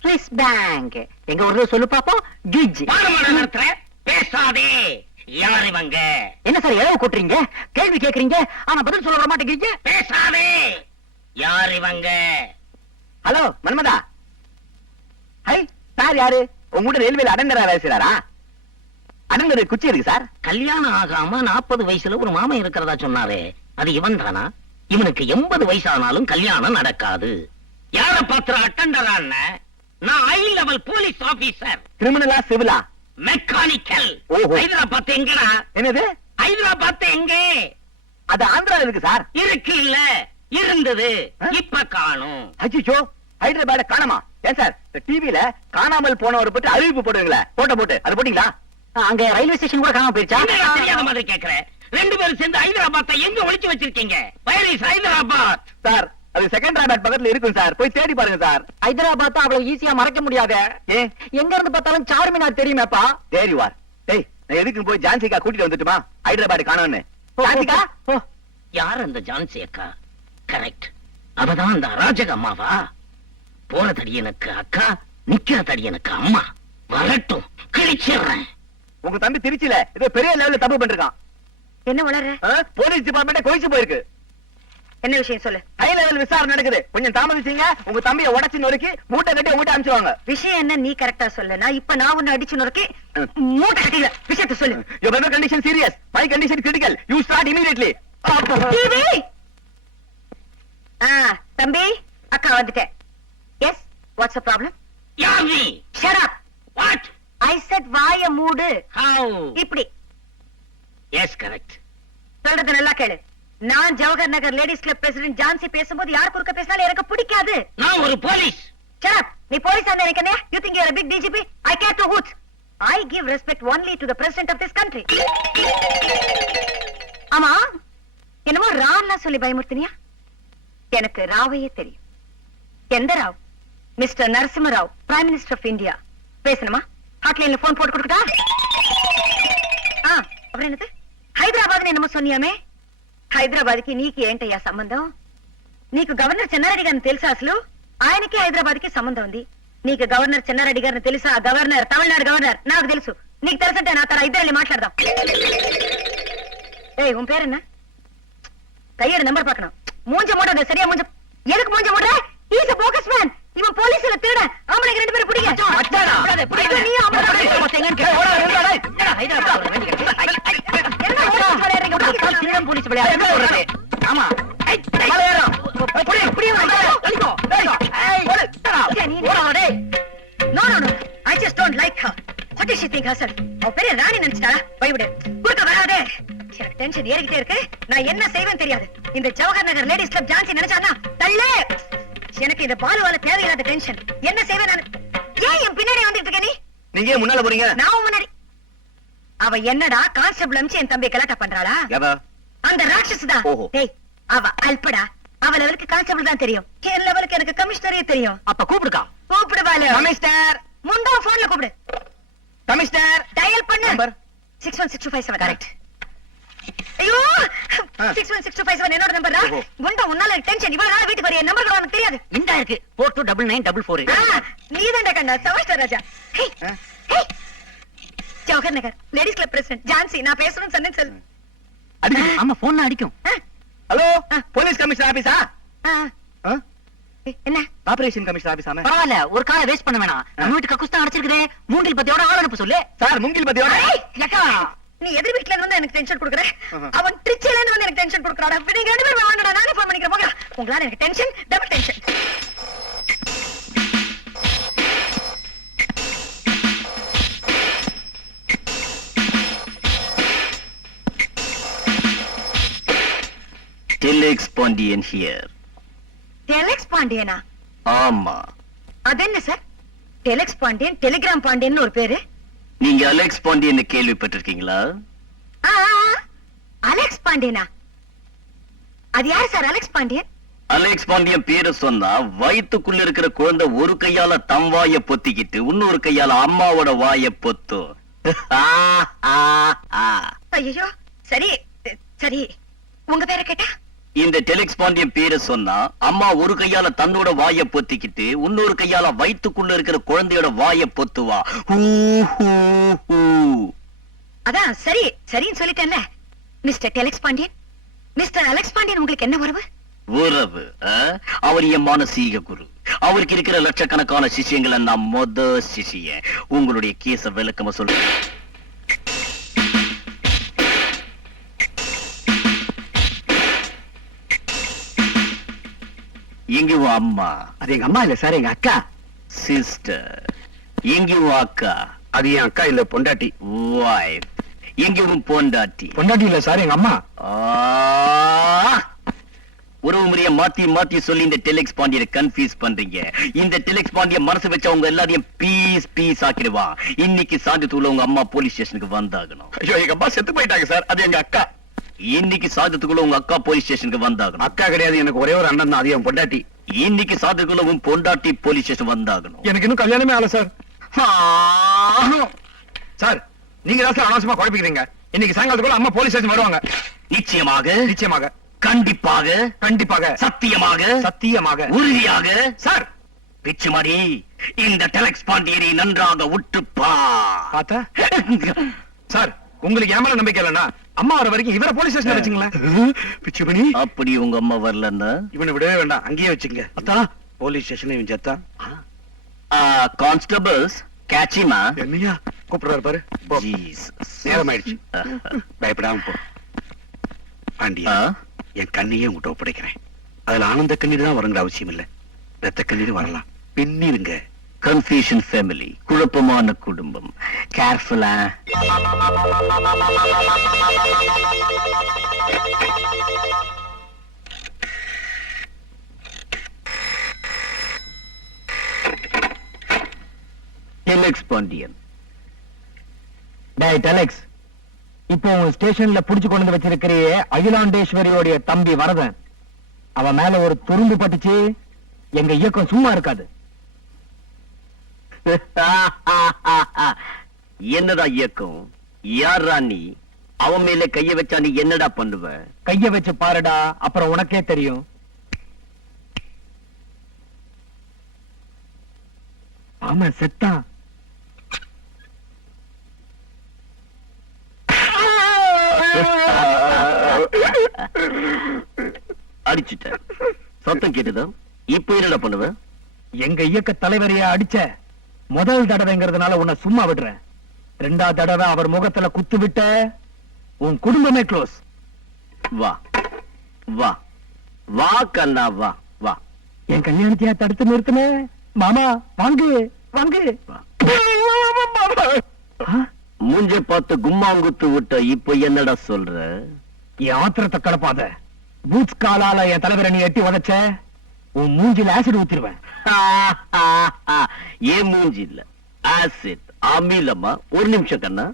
Swiss bank. எங்க ஒரு சொல்லு பாப்போம். ஜுவஜ். நடத்துற? பேசாதே. யார் இவங்க? என்ன சார் எவ்வளவு கூட்டுறீங்க? கேள்வி கேக்குறீங்க ஆனா பதில் சொல்ல வர மாட்டேங்கிறீங்க. பேசாதே. யார் இவங்க? ஹலோ மன்மதா. ஹை, சார் யாரு? உங்க ரயில்வேல அடங்கரா வேலை செய்றாரா? அடங்கர குச்சி இருக்கு சார். கல்யாணம் ஆகாம 40 வயசுல ஒரு மாமன் இருக்கிறதா சொன்னாரே, அது இவன் தானா? இவனுக்கு 80 வயசானாலும் கல்யாணம் நடக்காது. யார பாத்திர அட்டண்டரான? நான் ஹை லெவல் போலீஸ் ஆபீசர். கிரிமினலா சிவிலா? மெக்கானிக்கல். ஹைதராபாத் எங்கடா? என்னது? ஹைதராபாத் எங்க? அது ஆந்திரால இருக்கு சார். இருக்கு இல்ல, இருந்தது, இப்ப காணும். அச்சோ, ஹைதராபாத் காணமா? ஏன் சார் டிவில காணாமல் போனவர் பத்தி அறிவிப்பு போடுவீங்களா? போட்டோ போட்டு அது போட்டீங்களா? அங்க ரயில்வே ஸ்டேஷன் கூட காணாம போயிருச்சா? தெரியாத மாதிரி கேக்குறேன். ரெண்டு பேரும் சேர்ந்து ஹைதராபாத்தை எங்க ஒளிச்சு வச்சிருக்கீங்க? Where is Hyderabad? சார் அது செகண்டராபாத் பக்கத்துல இருக்கும் சார். போய் தேடி பாருங்க சார். ஹைதராபாத் அவ்வளவு ஈஸியா மறக்க முடியாது. எங்க இருந்து பார்த்தாலும் சார்மினார் தெரியுமேப்பா. தேடி வார். டேய், நான் எதுக்கு போய் ஜான்சிகா கூட்டிட்டு வந்துட்டுமா? ஹைதராபாத் காணோன்னு. ஜான்சிகா? யார் அந்த ஜான்சி அக்கா? கரெக்ட், அவதான் அந்த அராஜக அம்மாவா? போற தடியனுக்கு அக்கா, நிக்கிற தடியனுக்கு அம்மா. வரட்டும், கிழிச்சிடுறேன். உங்க தம்பி திருச்சியில ஏதோ பெரிய லெவல்ல தப்பு பண்றான். என்ன வளர்ற? போலீஸ் டிபார்ட்மெண்ட் கொய்ச்சு போயிருக்கு. என்ன விஷயம் சொல்லு. ஹை லெவல் விசாரணை நடக்குது. கொஞ்சம் தாமதிச்சீங்க உங்க தம்பியை உடைச்சு நொறுக்கி மூட்டை கட்டி உங்ககிட்ட அனுப்பிச்சுவாங்க. விஷயம் என்ன நீ கரெக்டா சொல்லு. நான் இப்ப நான் உன்னை அடிச்சு நொறுக்கி மூட்டை கட்டில. விஷயத்தை சொல்லு. Your weather condition serious. My condition critical. You start immediately. TV. தம்பி, அக்கா வந்துட்டேன். Yes, what's the problem? Yami, shut up. What? I said வாய மூடு. ஹவ்? இப்படி. Yes, correct. சொல்றது நல்லா கேளு. நான் Jawahar Nagar ladies club president Jhansi பேசும்போது யார் குறுக்க பேசினாலும் எனக்கு பிடிக்காது. நான் ஒரு போலீஸ். Shut up. நீ போலீஸ் ஆன எனக்கு என்ன? You think you are a big DGP? I care to hoots. I give respect only to the president of this country. ஆமா, என்னமோ ராவ்லாம் சொல்லி பயமுறுத்தினியா? எனக்கு ராவையே தெரியும். எந்த Rao? Mister Narasimha Rao, prime minister of India. பேசணுமா? ஹாட்லைன்ல போன் போட்டு கொடுக்கட்டா? அப்புறம் என்னது? ஹைதராபாத் என்னமோ சொன்னியாமே? హైదరాబాద్కి నీకు ఏంటయ్యా సంబంధం? నీకు గవర్నర్ చెన్నారెడ్డి గారిని తెలుసా? అసలు ఆయనకి హైదరాబాద్కి సంబంధం ఉంది. నీకు గవర్నర్ చెన్నారెడ్డి గారిని తెలుసా? గవర్నర్, తమిళనాడు గవర్నర్ నాకు తెలుసు. నీకు తెలుసంటే నా తర ఇద్దరు మాట్లాడదాం. ஏய் உன் பேர் என்ன? கையோட நம்பர் பார்க்கணும். மூஞ்ச மூடாத, சரியா மூஞ்ச. எதுக்கு மூஞ்ச மூடுற? Is a bogus man. இவன் போலீஸ்ல திருட. ஆம்பளைங்க ரெண்டு பேரும் பிடிங்க. அச்சாடா. நீ ஆம்பளை திருடம் போலீஸ் விளையாடு. ஆமா. No, no, no. I just don't like her. What does she think herself? அவ பெரிய ராணி நினைச்சிட்டாளா? போய்விடு. குறுக்க வராதே. எனக்கு டென்ஷன் ஏறிக்கிட்டே இருக்கு. நான் என்ன செய்வேன்னு தெரியாது. இந்த ஜவஹர் நகர் லேடிஸ் கிளப் ஜான்சி நினைச்சானா தள்ளே. எனக்கு இந்த பாலுவால தேவையில்லாத டென்ஷன். என்ன செய்வேன் நான்? ஏன் என் பின்னாடி வந்துட்டு இருக்க நீ? நீங்க ஏன் முன்னால போறீங்க? நான் முன்னாடி. அவ என்னடா கான்ஸ்டபிள் அம்ச்சி என் தம்பியை கலாட்டா பண்றாளா? அந்த ராட்சஸ் தான். ஓஹோ. டேய், அவ அல்படா. அவ லெவலுக்கு கான்ஸ்டபிள் தான் தெரியும். என் லெவலுக்கு எனக்கு கமிஷனரே தெரியும். அப்ப கூப்பிடுக்கா. கூப்பிடு பாலு. கமிஷனர், முண்டா போன்ல கூப்பிடு. கமிஷனர், டயல் பண்ணு. நம்பர் 616257. கரெக்ட். ஐயோ, 616257 என்னோட நம்பரா? ஓஹோ. குண்டா உன்னால டென்ஷன். இவ்வளவு நாள் வீட்டுக்கு வரைய நம்பர் எனக்கு தெரியாது. இந்தா இருக்கு 429944. நீதான்டா கண்டா சவாஸ்டர் Raja. Hey hey, Jawahar Nagar ladies club president Jhansi. நான் பேசணும்னு சொன்னேன் சொல்லு. அடிக்கடி. ஆமா போன் அடிக்கும். ஹலோ, போலீஸ் கமிஷனர் ஆபீஸா? என்ன ஆபரேஷன் கமிஷனர் ஆபீஸாமே? பரவாயில்ல, ஒரு காலை வேஸ்ட் பண்ண வேணாம். நம்ம வீட்டு கக்குஸ் தான் அடிச்சிருக்கே. மூங்கில் பத்தியோட ஆள் அனுப்ப சொல்லு. சார், மூங்கில் பத்தியோட. ஏக்கா, நீ எதிர் வீட்ல இருந்து எனக்கு டென்ஷன் கொடுக்குற. ஆஹா. அவன் ட்ரிச்சில இருந்து வந்து எனக்கு டென்ஷன் கொடுக்குறாடா. நீங்க ரெண்டு பேரும் வாங்கடா. நானே ஃபோன் பண்ணிக்கிறேன் போங்க. உங்களால எனக்கு tension, double tension. Telex Pandian here. Telex பாண்டியனா? ஆமா. அது என்ன sir? Telex Pandian, telegram Pandian ஒரு பேரு. நீங்க அலெக்ஸ் பாண்டியன் கேள்விப்பட்டிருக்கீங்களா? ஆ, அலெக்ஸ் பாண்டியனா? அது யாரு sir Alex Pandian? Alex Pandian பேரை சொன்னா வயித்துக்குள்ள இருக்கிற குழந்தை ஒரு கையால தம் வாய பொத்திக்கிட்டு இன்னொரு கையால அம்மாவோட வாய பொத்தும். ஐயோ, சரி சரி. உங்க பேரை கேட்டா? இந்த டெலெக்ஸ் பாண்டியன் பேரை சொன்னா அம்மா ஒரு கையால தன்னோட வாய பொத்திக்கிட்டு இன்னொரு கையால வயித்துக்குள்ள இருக்கிற குழந்தையோட வாய பொத்துவா. Who, who, who. அதான் சரி சரின்னு சொல்லிட்டேன்ல. Mister telex Pandian, mister Alex Pandian உங்களுக்கு என்ன உறவு? உறவு? அவர் என் மானசீக குரு. அவருக்கு இருக்கிற லட்சக்கணக்கான சிஷியங்களை நான் மொத சிஷியன். உங்களுடைய கேஸ விளக்கமா சொல்றேன். எங்க உன் அம்மா? அது எங்க அம்மா இல்ல சார், எங்க அக்கா. சிஸ்டர். எங்க உன் அக்கா? அது என் அக்கா இல்ல, பொண்டாட்டி. வைஃப். எங்க உன் பொண்டாட்டி? பொண்டாட்டி இல்ல சார், எங்க அம்மா. உறவு முறைய மாத்தி மாத்தி சொல்லி இந்த டெலெக்ஸ் பாண்டியனை கன்ஃபியூஸ் பண்றீங்க. இந்த டெலெக்ஸ் பாண்டியன் மனசு வச்சா உங்க எல்லாரையும் பீஸ் பீஸ் ஆக்கிடுவா. இன்னைக்கு சாயந்தரத்துக்குள்ள உங்க அம்மா போலீஸ் ஸ்டேஷனுக்கு வந்தாகணும். ஐயோ, எங்க அப்பா செத்து போயிட்டாங்க சார். அது எங்க அக்கா. இன்னைக்கு சாயந்தரத்துக்குள்ள உங்க அக்கா போலீஸ் ஸ்டேஷனுக்கு வந்தாகணும். அக்கா கிடையாது, எனக்கு ஒரே ஒரு அண்ணன் தான். அது என் பொண்டாட்டி. இன்னைக்கு சாயந்தரத்துக்குள்ள உன் பொண்டாட்டி போலீஸ் ஸ்டேஷன் வந்தாகணும். எனக்கு இன்னும் கல்யாணமே ஆகல சார். சார், நீங்க தான் சார் அனாவசியமா குழப்பிக்கிறீங்க. இன்னைக்கு சாயங்காலத்துக்குள்ள அம்மா போலீஸ் ஸ்டேஷன் வருவாங்க. நிச்சயமாக, நிச்சயமாக, கண்டிப்பாக, கண்டிப்பாக, சத்தியமாக, சத்தியமாக, உறுதியாக. சார். பிச்சுமாடி, இந்த டெலெக்ஸ் பாண்டியனை நன்றாக உற்றுப்பா. பார்த்தா சார், உங்களுக்கு ஏமாற நம்பிக்கை இல்லைன்னா அம்மா வர வரைக்கும் இவரை போலீஸ் ஸ்டேஷன் வச்சுங்களேன். பிச்சுமணி, அப்படி உங்க அம்மா வரலன்னா இவனை விடவே வேண்டாம், அங்கேயே வச்சுங்க. அத்தா, போலீஸ் ஸ்டேஷன்ல இவன் செத்தா. கான்ஸ்டபிள்ஸ் கேட்சிமா. என்னையா கூப்பிடுறாரு பாரு. போ. ஜீசஸ். நேரம் ஆயிடுச்சு. பயப்படாம போ. பாண்டியா, ஆ? என் கண்ணையே உங்ககிட்ட ஒப்படைக்கிறேன். அதுல ஆனந்த கண்ணீர் தான் வருங்கிற அவசியம் இல்ல. ரத்த கண்ணீர் வரலாம். பின்னிருங்க. கன்ஃபியூஷன் ஃபேமிலி, குழப்பமான குடும்பம். கேர்ஃபுல்லா. டெலெக்ஸ் பாண்டியன். டேய் டெலெக்ஸ், இப்போ உன் ஸ்டேஷன்ல புடிச்சு கொண்டு வந்து வச்சிருக்கிறியே அகிலாண்டேஸ்வரியோடைய தம்பி வரதன், அவன் மேல ஒரு துரும்பு பட்டுச்சு, எங்க இயக்கம் சும்மா இருக்காது. என்னடா இயக்கம்? யார் ராணி? அவன் மேல கைய வச்சா நீ என்னடா பண்ணுவ? கைய வச்சு பாருடா, அப்புறம் உனக்கே தெரியும். ஆமா, செத்தான். அடிச்சுட்ட, சத்தம் கேட்டுதா? இப்ப என்னடா பண்ணுவ? எங்க இயக்க தலைவரைய அடிச்ச முதல் தடவைங்கிறதுனால உன்னை சும்மா விடுறேன். 2வது தடவை அவர் முகத்துல குத்து விட்ட உன் குடும்பமே க்ளோஸ். வா வா வா கண்ணா, வா வா. என் கல்யாணத்தையா தடுத்து நிறுத்தின மாமா? வாங்கு வாங்கு. மூஞ்ச பார்த்து கும்மாங்குத்து விட்ட, இப்ப என்னடா சொல்ற? என் ஆத்திரத்தை கலப்பாத. பூட்ஸ் காலால என் தலைவரை நீ எட்டி உதைச்ச, உன் மூஞ்சில ஆசிட் ஊத்திருவேன். ஏன் மூஞ்சி இல்ல, ஆசிட், அமிலமா. ஒரு நிமிஷம் கண்ணா.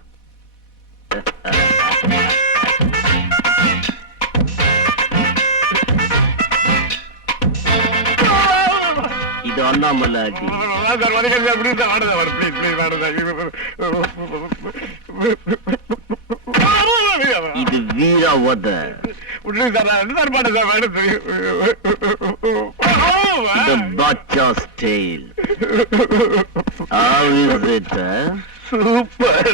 இது அண்ணாமலை அடி. இது வீராவத. The Bacha's tale. How is it? Super.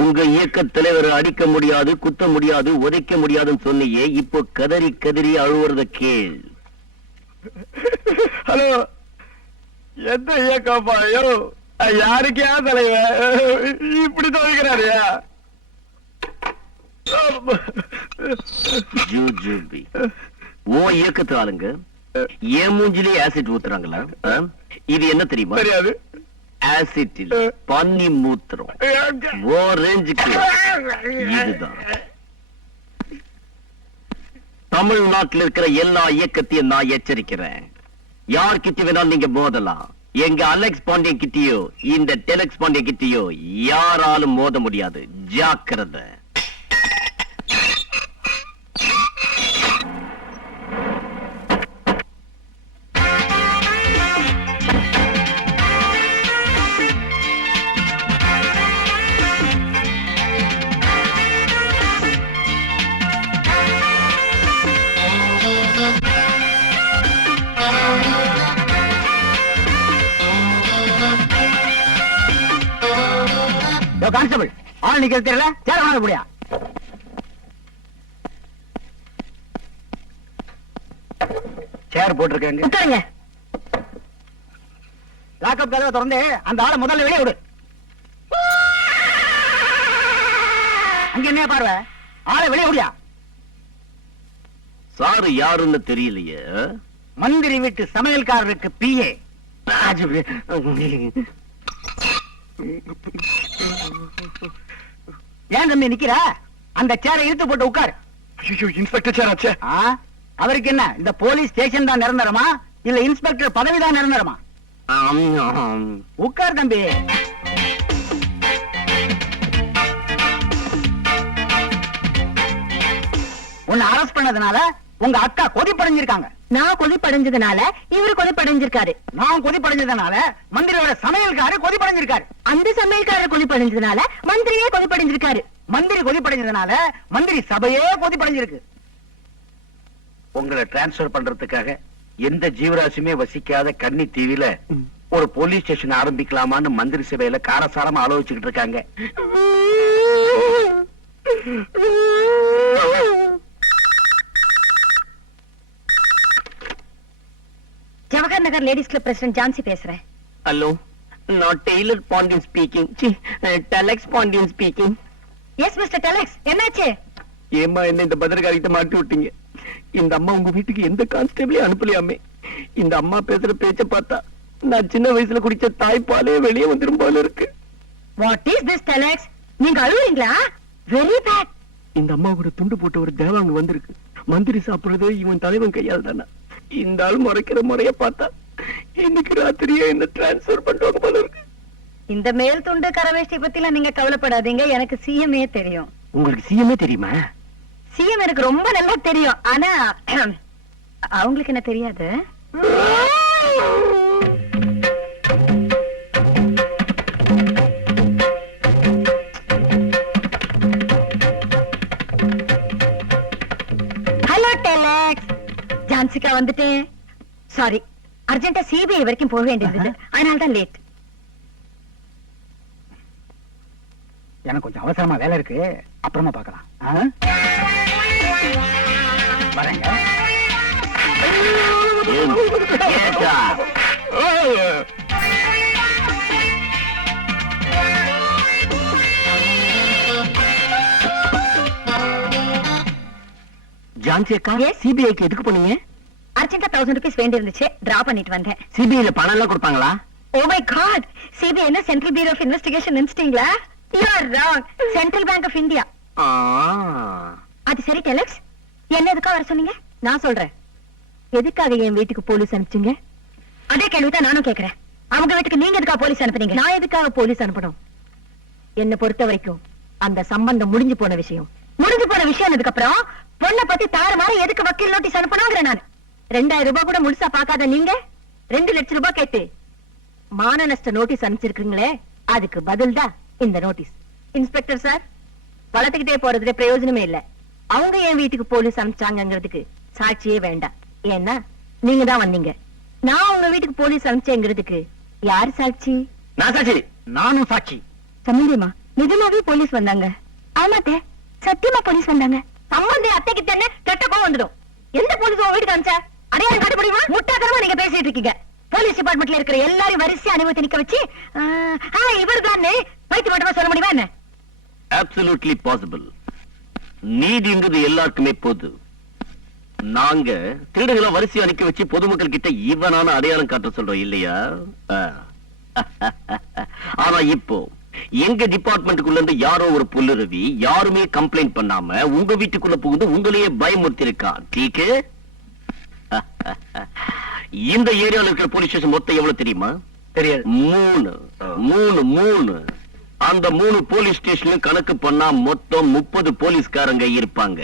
உங்க இயக்க தலைவர் அடிக்க முடியாது, குத்த முடியாது, உதைக்க முடியாதுன்னு சொன்னியே, இப்போ கதறி கதறி அழுவுறத கேள். ஹலோ, எந்த இயக்கம் பாயோ? யாருக்கே தலைவர் இப்படி துவைக்கிறாரியா? ஜூஜூபி, உன் இயக்கத்து ஆளுங்க ஏன் மூஞ்சிலே ஆசிட் ஊத்துறாங்களா? இது என்ன தெரியுமா? தெரியாது. ஆசிட் இல்ல, பன்னி மூத்திரம். ஓ ரேஞ்சுக்கு இதுதான். தமிழ்நாட்டில் இருக்கிற எல்லா இயக்கத்தையும் நான் எச்சரிக்கிறேன். யார்கிட்ட வேணாலும் நீங்க மோதலாம். எங்க அலெக்ஸ் பாண்டியன் கிட்டயோ இந்த டெலக்ஸ் பாண்டியன் கிட்டயோ யாராலும் மோத முடியாது. ஜாக்கிரதை. கான்ஸ்டபிள், ஆள் நிக்கிறது தெரியல, சேர வாங்க முடியா? சேர் போட்டிருக்கேங்க. உட்காருங்க. லாக்அப் கதவை திறந்து அந்த ஆளை முதல்ல வெளியே விடு. அங்க என்ன பார்வை? ஆளை வெளியே விடியா? சாரு யாருன்னு தெரியலையே. மந்திரி வீட்டு சமையல்காரருக்கு பிஏ. ஏன் தம்பி நிக்கிற? அந்த சேரை இழுத்து போட்டு உட்காரு. இன்ஸ்பெக்டர் சேர் ஆச்சே. அவருக்கு என்ன, இந்த போலீஸ் ஸ்டேஷன் தான் நிரந்தரமா இல்ல இன்ஸ்பெக்டர் பதவி தான் நிரந்தரமா? உட்கார் தம்பி. உன்னை அரெஸ்ட் பண்ணதுனால உங்க அக்கா கொதிப்படைஞ்சிருக்காங்க. நான் கொதிப்படைஞ்சதுனால இவரு கொதிப்படைஞ்சிருக்காரு. நான் கொதிப்படைஞ்சதுனால மந்திரியோட சமையல்காரு கொதிப்படைஞ்சிருக்காரு. அந்த சமையல்காரர் கொதிப்படைஞ்சதுனால மந்திரியே கொதிப்படைஞ்சிருக்காரு. மந்திரி கொதிப்படைஞ்சதுனால மந்திரி சபையே கொதிப்படைஞ்சிருக்கு. உங்களை டிரான்ஸ்பர் பண்றதுக்காக எந்த ஜீவராசியுமே வசிக்காத கன்னி தீவில ஒரு போலீஸ் ஸ்டேஷன் ஆரம்பிக்கலாமான்னு மந்திரி சபையில காரசாரமா ஆலோசிச்சுட்டு இருக்காங்க. Jawahar Nagar ladies club president Jhansi பேசுறேன். ஹலோ, நான் tailor Pandian speaking. Deluxe Pandian speaking. Yes mister deluxe, என்னாச்சு? ஏமா என்ன இந்த பத்திரக்காரிட்ட மாட்டி விட்டீங்க? இந்த அம்மா உங்க வீட்டுக்கு எந்த கான்ஸ்டபிளையும் அனுப்பலையாமே. இந்த அம்மா பேசுற பேச்ச பார்த்தா நான் சின்ன வயசுல குடிச்ச தாய்ப்பாலே வெளியே வந்துரும் போல இருக்கு. What is this deluxe? நீங்க அழுவீங்களா? Very bad. இந்த அம்மாவோட துண்டு போட்ட ஒரு தேவாங்க வந்திருக்கு. மந்திரி சாப்பிடுறது இவன் தலைவன் கையால் தானே. இந்த ஆள் முறைக்கிற முறைய பார்த்தா இன்னைக்கு ராத்திரியே என்ன டிரான்ஸ்பர் பண்ணுவாங்க போல இருக்கு. இந்த மேல் துண்டு கரவேஷ்டி பத்திலாம் நீங்க கவலைப்படாதீங்க. எனக்கு சிஎம்ஏ தெரியும். உங்களுக்கு சிஎம்ஏ தெரியுமா? சிஎம் எனக்கு ரொம்ப நல்லா தெரியும். ஆனா அவங்களுக்கு என்ன தெரியாது. ஜான்சிகா வந்துட்டேன். சாரி, அர்ஜென்ட்டா சிபிஐ வரைக்கும் போக வேண்டியது, அதனால தான் லேட். எனக்கு கொஞ்சம் அவசரமா வேலை இருக்கு, அப்புறமா பார்க்கலாம். வரேங்க. ஜான்சி அக்கா, சிபிஐக்கு எதுக்கு போனீங்க? அர்ஜென்ட்டா 1000 ரூபீஸ் வேண்டி இருந்துச்சு, டிரா பண்ணிட்டு வந்தேன். சிபிஐல பணம் எல்லாம் கொடுப்பாங்களா? ஓ மை காட், சிபிஐ என்ன சென்ட்ரல் பியூரோ ஆஃப் இன்வெஸ்டிகேஷன் நினைச்சிட்டீங்களா? You are wrong. Central bank of India. அது சரி டெலக்ஸ், என்ன எதுக்காக வர சொன்னீங்க? நான் சொல்றேன். எதுக்காக என் வீட்டுக்கு போலீஸ் அனுப்பிச்சீங்க? அதே கேள்விதான் நானும் கேக்குறேன். அவங்க வீட்டுக்கு நீங்க எதுக்காக போலீஸ் அனுப்புனீங்க? நான் எதுக்காக போலீஸ் அனுப்பணும்? என்ன பொறுத்த வரைக்கும் அந்த சம்பந்தம் முடிஞ்சு போன விஷயம். முடிஞ்சு போன விஷயம் அப்புறம் பொண்ணை பத்தி தாறுமாறு எதுக்கு வக்கீல் நோட்டீஸ் அனுப்பணுங்கிற நான். 2000 ரூபாய் கூட முழுசா பார்க்காத நீங்க 2 லட்சம் ரூபாய் கேட்டு மான நஷ்ட நோட்டீஸ் அனுப்பிச்சிருக்கீங்களே, அதுக்கு பதில் தான் இந்த நோட்டீஸ். இன்ஸ்பெக்டர் சார், வளர்த்துக்கிட்டே போறதுல பிரயோஜனமே இல்ல. அவங்க என் வீட்டுக்கு போலீஸ் அனுப்பிச்சாங்கிறதுக்கு சாட்சியே வேண்டாம். ஏன்னா நீங்க தான் வந்தீங்க. நான் உங்க வீட்டுக்கு போலீஸ் அனுப்பிச்சேங்கிறதுக்கு யார் சாட்சி? நான் சாட்சி. நானும் சாட்சி. சம்பந்தியமா, நிஜமாவே போலீஸ் வந்தாங்க? ஆமாத்தே, சத்தியமா போலீஸ் வந்தாங்க. சம்பந்தி அத்தைக்கு தானே கெட்ட கோவம் வந்துடும். எந்த போலீஸ் உங்க வீட்டுக்கு அனுப்பிச்சா? அடையாளம் காட்ட முடியுமா? முட்டாதனமா நீங்க பேசிட்டு இருக்கீங்க. போலீஸ் டிபார்ட்மெண்ட்ல இருக்கிற எல்லாரும் வரிசை அனுமதி நிக்க வச்சு இவர் தான் வைத்து மட்டுமா சொல்ல முடியுமா என்ன? Absolutely possible. நீதிங்கிறது எல்லாருக்குமே பொது. நாங்க திருடுகளை வரிசையா நிக்க வச்சு பொதுமக்கள் கிட்ட இவனான அடையாளம் காட்ட சொல்றோம் இல்லையா? ஆனா இப்போ எங்க டிபார்ட்மெண்ட்டுக்குள்ள இருந்து யாரோ ஒரு புல்லுருவி யாருமே கம்ப்ளைண்ட் பண்ணாம உங்க வீட்டுக்குள்ள புகுந்து உங்களையே பயமுறுத்தி இருக்கான். டீக்கு இந்த ஏரியால இருக்கிற போலீஸ் ஸ்டேஷன் மொத்தம் எவ்வளவு தெரியுமா? தெரியாது. 3 அந்த 3 போலீஸ் ஸ்டேஷன்ல கணக்கு பண்ணா மொத்தம் 30 போலீஸ்காரங்க இருப்பாங்க.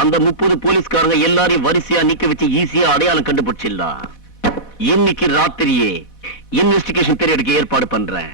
அந்த 30 போலீஸ்காரங்க எல்லாரையும் வரிசையா நிக்க வச்சு ஈஸியா அடையாளம் கண்டுபிடிச்சிடலாம். இன்னைக்கு ராத்திரியே இன்வெஸ்டிகேஷன் பீரியடுக்கு ஏற்பாடு பண்றேன்.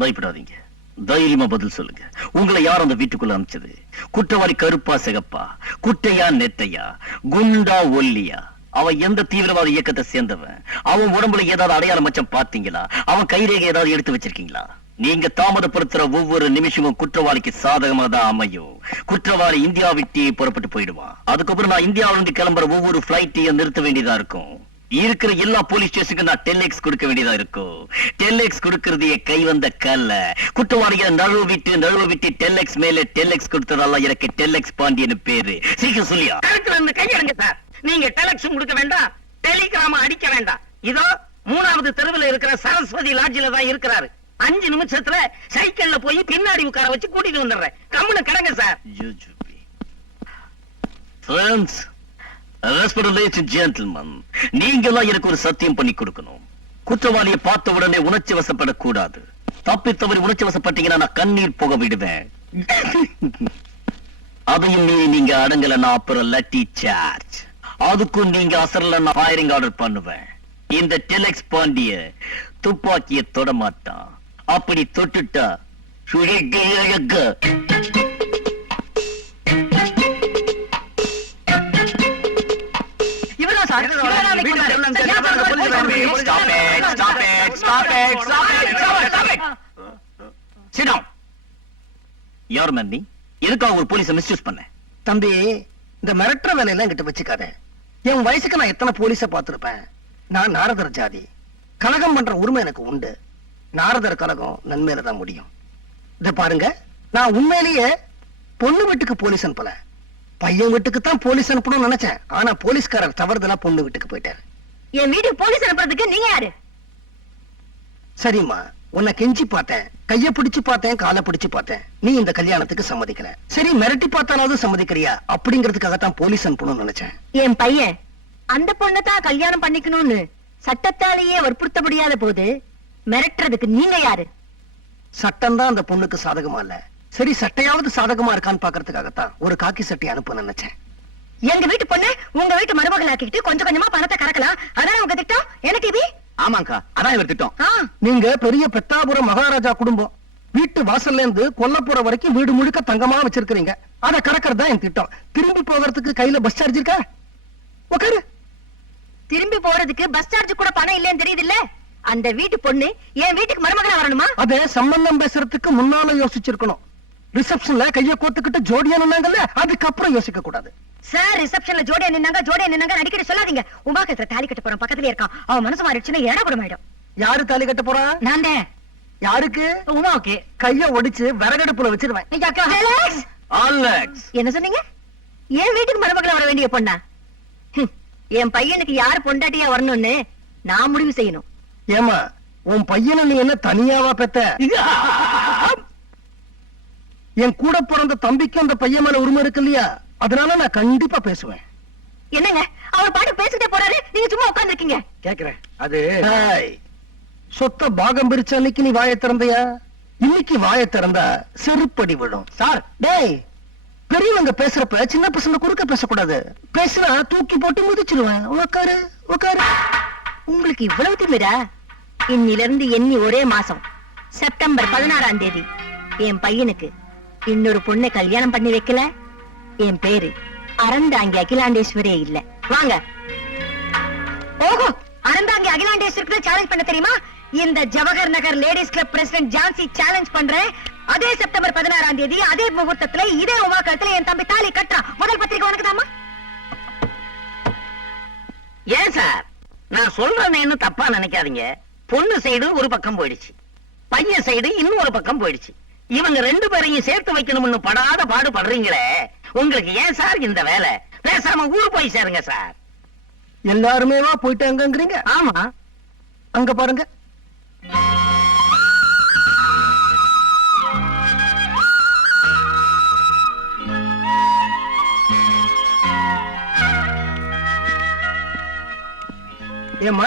பயப்படாதீங்க, தைரியமா பதில் சொல்லுங்க. உங்களை யார் அந்த வீட்டுக்குள்ள அனுப்பிச்சது? குற்றவாளி கருப்பா சிகப்பா, குட்டையா நெட்டையா, குண்டா ஒல்லியா? அவன் எந்த தீவிரவாத இயக்கத்தை சேர்ந்தவன்? அவன் உடம்புல ஏதாவது அடையாள மச்சம் பாத்தீங்களா? அவன் கைரேகை ஏதாவது எடுத்து வச்சிருக்கீங்களா? நீங்க தாமதப்படுத்துற ஒவ்வொரு நிமிஷமும் குற்றவாளிக்கு சாதகமா தான் அமையும். குற்றவாளி இந்தியா விட்டு புறப்பட்டு போயிடுவான். அதுக்கப்புறம் நான் இந்தியாவிலிருந்து கிளம்புற ஒவ்வொரு பிளைட்டையும் நிறுத்த வேண்டியதா இருக்கும். இருக்கிற எல்லா போலீஸ் ஸ்டேஷனுக்கு நான் 10x கொடுக்க வேண்டியதா இருக்கும். 10x கொடுக்கறது கை வந்த கல்ல. குற்றவாளிகளை நழுவ விட்டு 10x மேல 10x கொடுத்ததால எனக்கு 10x பாண்டியன் பேரு. சீக்கிரம் சொல்லியா? கையெழுங்க சார். நீங்க டெலக்ஸும் கொடுக்க வேண்டாம், டெலிகிராம அடிக்க வேண்டாம். இதோ 3வது தெருவில் இருக்கிற சரஸ்வதி லாட்ஜில தான் இருக்கிறாரு. 5 நிமிஷத்துல சைக்கிள்ல போய் பின்னாடி உட்கார வச்சு கூட்டிட்டு வந்துடுறேன். கம்முன்னு கிடங்க sir. Friends, respected ladies and gentlemen, நீங்களாம் எனக்கு ஒரு சத்தியம் பண்ணி கொடுக்கணும். குற்றவாளியை பார்த்த உடனே உணர்ச்சி வசப்படக்கூடாது. தப்பி தவறி உணர்ச்சி வசப்பட்டீங்கன்னா நான் கண்ணீர் போக விடுவேன். அதையும் மீறி நீங்க அடங்கலன்னா அப்புறம் லட்டி சார்ஜ். அதுக்கும் நீங்க அசரலன்னா ஃபயரிங் ஆர்டர் பண்ணுவேன். இந்த டெலக்ஸ் பாண்டிய துப்பாக்கிய தொட மாட்டான். அப்படி தொட்டுட்டா Stop it! Sit down. யார் மேன் நீ? எதுக்காக ஒரு போலீஸை மிஸ்யூஸ் பண்ண? தம்பி, இந்த மிரட்டுற வேலையெல்லாம் என்கிட்ட வச்சுக்காத. என் வயசுக்கு நான் எத்தனை போலீஸ பார்த்திருப்பேன். நான் நாரதர் ஜாதி. கலகம் பண்ற உரிமை எனக்கு உண்டு. நாரதர் கலகம் நன்மையில தான் முடியும். இத பாருங்க, நான் உண்மையிலேயே பொண்ணு வீட்டுக்கு போலீஸ் அனுப்பல. பையன் வீட்டுக்கு தான் போலீஸ் அனுப்பணும்னு நினைச்சேன். ஆனா போலீஸ்காரர் தவறுதலா பொண்ணு வீட்டுக்கு போயிட்டாரு. என் வீட்டுக்கு போலீஸ் அனுப்புறதுக்கு நீங்க யாரு? சரிம்மா, உன்னை கெஞ்சி பார்த்தேன், கைய பிடிச்சு பார்த்தேன், காலை பிடிச்சு பார்த்தேன். நீ இந்த கல்யாணத்துக்கு சம்மதிக்கல. சரி, மிரட்டி பார்த்தாலாவது சம்மதிக்கிறியா அப்படிங்கிறதுக்காகத்தான் போலீஸ் அனுப்பணும்னு நினைச்சேன். என் பையன் அந்த பொண்ணத்தான் கல்யாணம் பண்ணிக்கணும்னு சட்டத்தாலேயே வற்புறுத்த முடியாத போது மிரட்டுறதுக்கு நீங்க யாரு? சட்டம் தான் அந்த பொண்ணுக்கு சாதகமா இல்ல. சரி, சட்டையாவது சாதகமா இருக்கான்னு பாக்குறதுக்காகத்தான் ஒரு காக்கி சட்டை அனுப்ப நினைச்சேன். எங்க வீட்டு பொண்ணு உங்க வீட்டு மருமகள் ஆக்கிட்டு கொஞ்சம் கொஞ்சமா பணத்தை கறக்கலாம். அதான் உங்க திட்டம். என்ன டிவி? ஆமாங்கா, அதான் இவர் திட்டம். நீங்க பெரிய பெத்தாபுரம் மகாராஜா குடும்பம். வீட்டு வாசல்ல இருந்து கொல்லப்புற வரைக்கும் வீடு முழுக்க தங்கமா வச்சிருக்கீங்க. அத கறக்கிறது தான் என் திட்டம். திரும்பி போகிறதுக்கு கையில பஸ் சார்ஜ் இருக்கா? உட்காரு. திரும்பி போறதுக்கு பஸ் சார்ஜ் கூட பணம் இல்லன்னு தெரியுது இல்ல? அந்த வீட்டு பொண்ணு என் வீட்டுக்கு மருமகளா வரணுமா? அதே சம்பந்தம் பேசுறதுக்கு முன்னால யோசிச்சிருக்கணும். ரிசப்ஷன்ல கைய கோத்துக்கிட்டு ஜோடியா நின்னாங்கல்ல, அதுக்கப்புறம் யோசிக்க கூடாது. சார், ரிசப்ஷன்ல ஜோடியா நின்னாங்க அடிக்கடி சொல்லாதீங்க. உமாக்கு தாலி கட்ட போறான், பக்கத்துல இருக்கான். அவன் மனசு மாறிடுச்சுன்னா ஏடா குடமாயிடும். யாரு தாலி கட்ட போறா? நான் தான். யாருக்கு? உமாவுக்கு. கைய ஒடிச்சு விறகடுப்புல வச்சிருவேன். என்ன சொன்னீங்க? என் வீட்டுக்கு மருமகளா வர வேண்டிய பொண்ணா? என் பையனுக்கு யாரு பொண்டாட்டியா வரணும்னு நான் முடிவு செய்யணும். ஏமா, உன் பையனை நீ என்ன தனியாவா பெத்த? என் கூட பிறந்த தம்பிக்கு அந்த பையன் மேல உரிமை இருக்கு இல்லையா? அதனால நான் கண்டிப்பா பேசுவேன். என்னங்க அவர் பாட்டு பேசிட்டே போறாரு, நீங்க சும்மா உட்கார்ந்துருக்கீங்க. கேக்குறேன். அது சொத்த பாகம் பிரிச்ச அன்னைக்கு நீ வாயை திறந்தையா? இன்னைக்கு வாயை திறந்தா செருப்படி விடும். சார், டேய், பெரியவங்க பேசுறப்ப சின்ன பசங்க குறுக்க பேசக்கூடாது. பேசினா தூக்கி போட்டு முதிச்சிருவேன். உட்காரு, உட்காரு. உங்களுக்கு இவ்வளவு திமிரா? இன்னிலிருந்து எண்ணி ஒரே மாசம் செப்டம்பர் 16ஆம் தேதி என் பையனுக்கு இன்னொரு பொண்ணை கல்யாணம் பண்ணி வைக்கல, என் பேரு அறந்தாங்கி அகிலாண்டேஸ்வரே இல்ல. வாங்க. ஓஹோ, அறந்தாங்கி அகிலாண்டேஸ்வருக்கு சேலஞ்ச் பண்ண தெரியுமா? இந்த Jawahar Nagar ladies club president Jhansi challenge பண்றேன். அதே செப்டம்பர் 16ஆம் தேதி அதே முகூர்த்தத்துல இதே உமா கழுத்துல என் தம்பி தாலி கட்டுறான். முதல் பத்திரிக்கை உனக்கு தாமா? ஏன் சார், நான் சொல்றேன்னு தப்பா நினைக்காதீங்க. பொண்ணு சைடு ஒரு பக்கம் போயிடுச்சு, பையன் சைடு இன்னொரு பக்கம் போயிடுச்சு. இவங்க ரெண்டு பேரையும் சேர்த்து வைக்கணும்னு படாத பாடு படுறீங்களே, உங்களுக்கு ஏன் சார் இந்த வேலை? பேசாம ஊர் போய் சேருங்க சார். எல்லாருமே போயிட்டாங்கங்கிறீங்க? ஆமா, அங்க பாருங்க. ஏமா,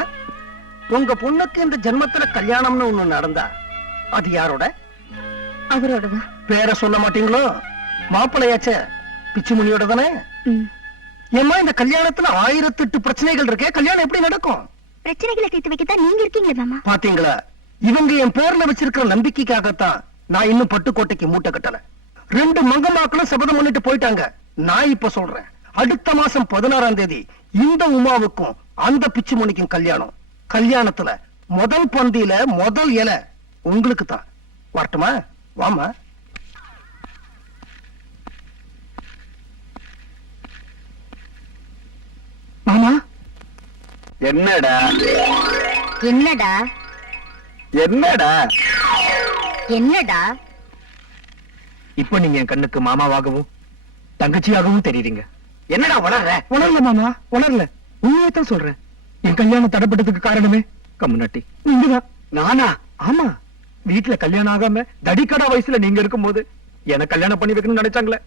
உங்க பொண்ணுக்கு இந்த ஜென்மத்துல கல்யாணம்னு ஒண்ணு நடந்தா அது யாரோட? அவரோடதான். பேரை சொல்ல மாட்டீங்களோ? மாப்பிள்ளையாச்ச பிச்சுமுனியோட தானே? ஏமா, இந்த கல்யாணத்துல 1008 பிரச்சனைகள் இருக்கே, கல்யாணம் எப்படி நடக்கும்? பிரச்சனைகளை தீர்த்து வைக்கத்தான் நீங்க இருக்கீங்களா மாமா? பாத்தீங்களா, இவங்க என் பேர்ல வச்சிருக்கிற நம்பிக்கைக்காகத்தான் நான் இன்னும் பட்டுக்கோட்டைக்கு மூட்டை கட்டல. 2 மங்கமாக்களும் சபதம் பண்ணிட்டு போயிட்டாங்க. நான் இப்ப சொல்றேன், அடுத்த மாசம் 16ஆம் தேதி இந்த உமாவுக்கும் அந்த பிச்சுமுனிக்கும் கல்யாணம். கல்யாணத்துல முதல் பந்தியில முதல் இலை உங்களுக்கு தான். வரட்டுமா? வாமா. மாமா. என்னடா என்னடா என்னடா என்னடா? இப்ப நீங்க என் கண்ணுக்கு மாமாவாகவும் தங்கச்சியாகவும் தெரியுறீங்க. என்னடா வளர்ற? உணரல மாமா, உணரல. உண்மையத்தான் சொல்றேன். என் கல்யாணம் தடைப்பட்டதுக்கு காரணமே கம்முனாட்டி நீங்கதான். நானா? ஆமா, வீட்டுல கல்யாணம் ஆகாம தடிக்கடா வயசுல நீங்க இருக்கும்போது எனக்கு கல்யாணம் பண்ணி வைக்கணும்னு நினைச்சாங்களே,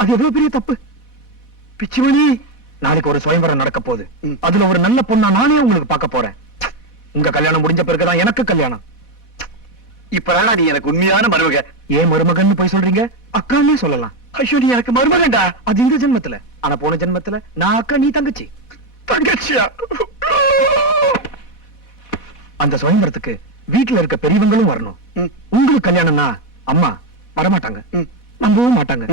அது எவ்வளவு பெரிய தப்பு. பிச்சுமணி, நாளைக்கு ஒரு சுயம்பரம் நடக்க போகுது. அதுல ஒரு நல்ல பொண்ணா நானே உங்களுக்கு பார்க்க போறேன். உங்க கல்யாணம் முடிஞ்ச பிறகுதான் எனக்கு கல்யாணம். இப்பதான் நீ எனக்கு உண்மையான மருமக. ஏன் மருமகன்னு போய் சொல்றீங்க? அக்கான்னே சொல்லலாம். ஐயோ, நீ எனக்கு மருமகன்டா. அது இந்த ஜென்மத்துல. ஆனா போன ஜென்மத்துல நான் அக்கா, நீ தங்கச்சி. தங்கச்சியா? அந்த சுயம்பரத்துக்கு வீட்டுல இருக்க பெரியவங்களும் வரணும். உங்களுக்கு கல்யாணம்னா அம்மா வரமாட்டாங்க, நம்பவும் மாட்டாங்க.